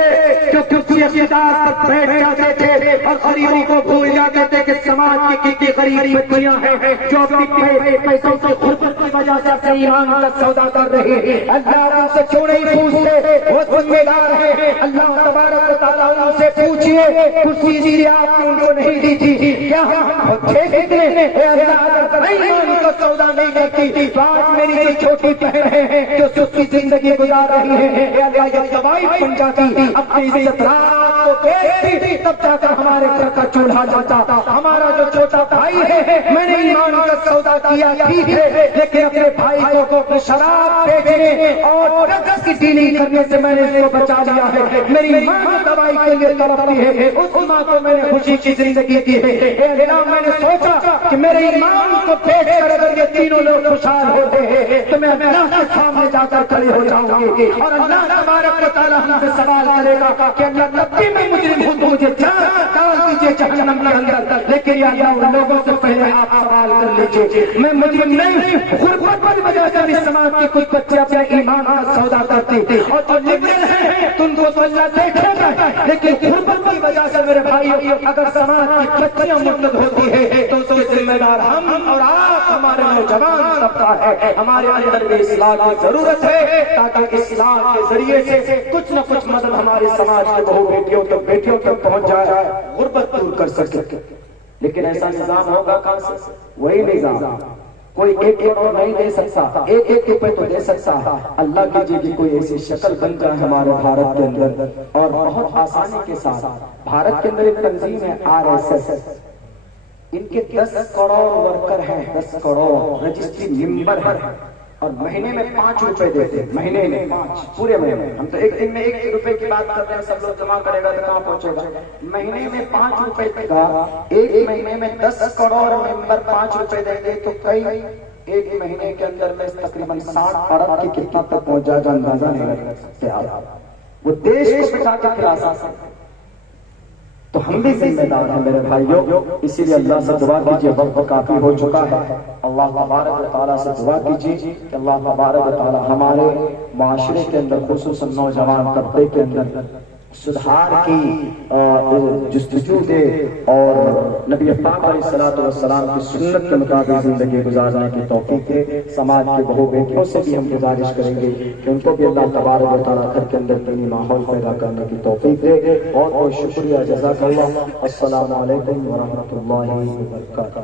جو کرسی اقتدار پر بیٹھ جاتے تھے اور غریبوں کو بھول جاتے تھے کہ سماج کی کتنی غریب بچیاں ہیں جو اپنی پیسوں کی غربت کی وجہ سے اپنے ایمان کا سودا کر رہی ہیں. اللہ ان سے کیوں نہیں پوچھتے, وہ ذمہ دار ہیں. اللہ تبارک و تعالیٰ ان سے پوچھیے کرسی اس لیے آپ نے ان کو نہیں دی تھی, کیا ہم کتنے اے اللہ اگر میں ایمان کا سودا نہیں کرتی تو آج میری جو چھوٹی بہن ہے جو سستی زندگی گزار رہی ہے, اے اللہ یہ دوائی بن جاتی, اپنی عزت رات کو بیچتی, تب جا کر ہمارے گھر کا چولہا جاتا. ہمارا جو چھوٹا بھائی ہے, میں نے ایمان کا سودا کیا ٹھیک ہے, لیکن اپنے بھائی کو شراب بیچنے اور ڈرگس کی ڈیلنگ کرنے سے میں نے اس کو بچا لیا ہے. میری ماں دوائی کے لیے تڑپتی ہے, اس ماں کو میں نے خوشی کی زندگی دی ہے. اے اللہ میں نے سوچا کہ میرے ایمان کو بیچ کر اگر یہ تینوں لوگ خوشحال ہوتے ہیں تو میں اللہ کے سامنے جا کر کھڑے ہو جاؤں گی, اور اللہ تبارک و تعالیٰ ہم سے سوال کرے گا کہ اللہ تب بھی میں مجرم ہوں تو مجھے ڈال دیجیے جہنم کے اندر, لیکن یا اللہ ان لوگوں سے پہلے آپ سوال کر لیجیے. میں مجرم نہیں, غربت کی وجہ سے بھی سماج کے کچھ بچے اپنے ایمان کا سودا کرتے اور جو لبرل ہیں تم کو تو اللہ دیکھے گا, لیکن غربت کی وجہ سے میرے بھائی اگر سماج کی بچیاں مرتد ہوتی ہے تو اس کے ذمہ دار ہم اور آپ ہمارے نوجوان طبقہ ہے. ہمارے اندر بھی اصلاح کی ضرورت ہے تاکہ اصلاح کے ذریعے سے کچھ نہ کچھ مدد ہمارے سماج کے بہو بیٹیوں تک پہنچ جائے, غربت دور کر سکے. لیکن ایسا نظام ہوگا کہاں سے؟ وہی نظام کوئی 1 کروڑ نہیں دے سکتا, 1 روپے تو دے سکتا. اللہ کیجیے کہ کوئی ایسی شکل بن جائے ہمارے بھارت کے اندر, اور بہت آسانی کے ساتھ. بھارت کے اندر ایک تنظیم ہے RSS, ان کے 10 کروڑ ورکر ہیں, 10 کروڑ رجسٹری ممبر ہیں, اور مہینے میں 5 روپے دیتے ہیں. مہینے میں 5, پورے مہینے. ہم تو ایک دن میں 1 روپے کی بات کر رہے ہیں, سب لوگ جمع کرے گا تو کہاں پہنچے گا. مہینے میں 5 روپے کا, ایک مہینے میں 10 کروڑ ممبر 5 روپے دیں گے تو کئی ایک مہینے کے اندر میں تقریباً 60 ارب کی کتنا تک پہنچ جائے گا اندازہ نہیں لگا سکتے آپ. وہ دیش کو بچا کے پھر آسان سے. تو ہم بھی ذمہ دار ہیں میرے بھائیوں, اسی لیے اللہ سے دعا کیجیے, وقت کافی ہو چکا ہے. اللہ تبارک و تعالیٰ سے دعا کیجیے کہ اللہ تبارک و تعالیٰ ہمارے معاشرے کے اندر خصوصاً نوجوان طبقے کے اندر سدھار کی جستجو دے, اور نبی پاک علیہ الصلوۃ والسلام کی سنت کے مطابق زندگی گزارنے کی توفیق دے. سماج کے بہو بیٹیوں سے بھی ہم گزارش کریں گے کہ ان کو بھی اللہ تبارک و تعالیٰ گھر کے اندر دینی ماحول پیدا کرنے کی توفیق دے. اور شکریہ, جزاک اللہ. السلام علیکم ورحمۃ اللہ وبرکاتہ.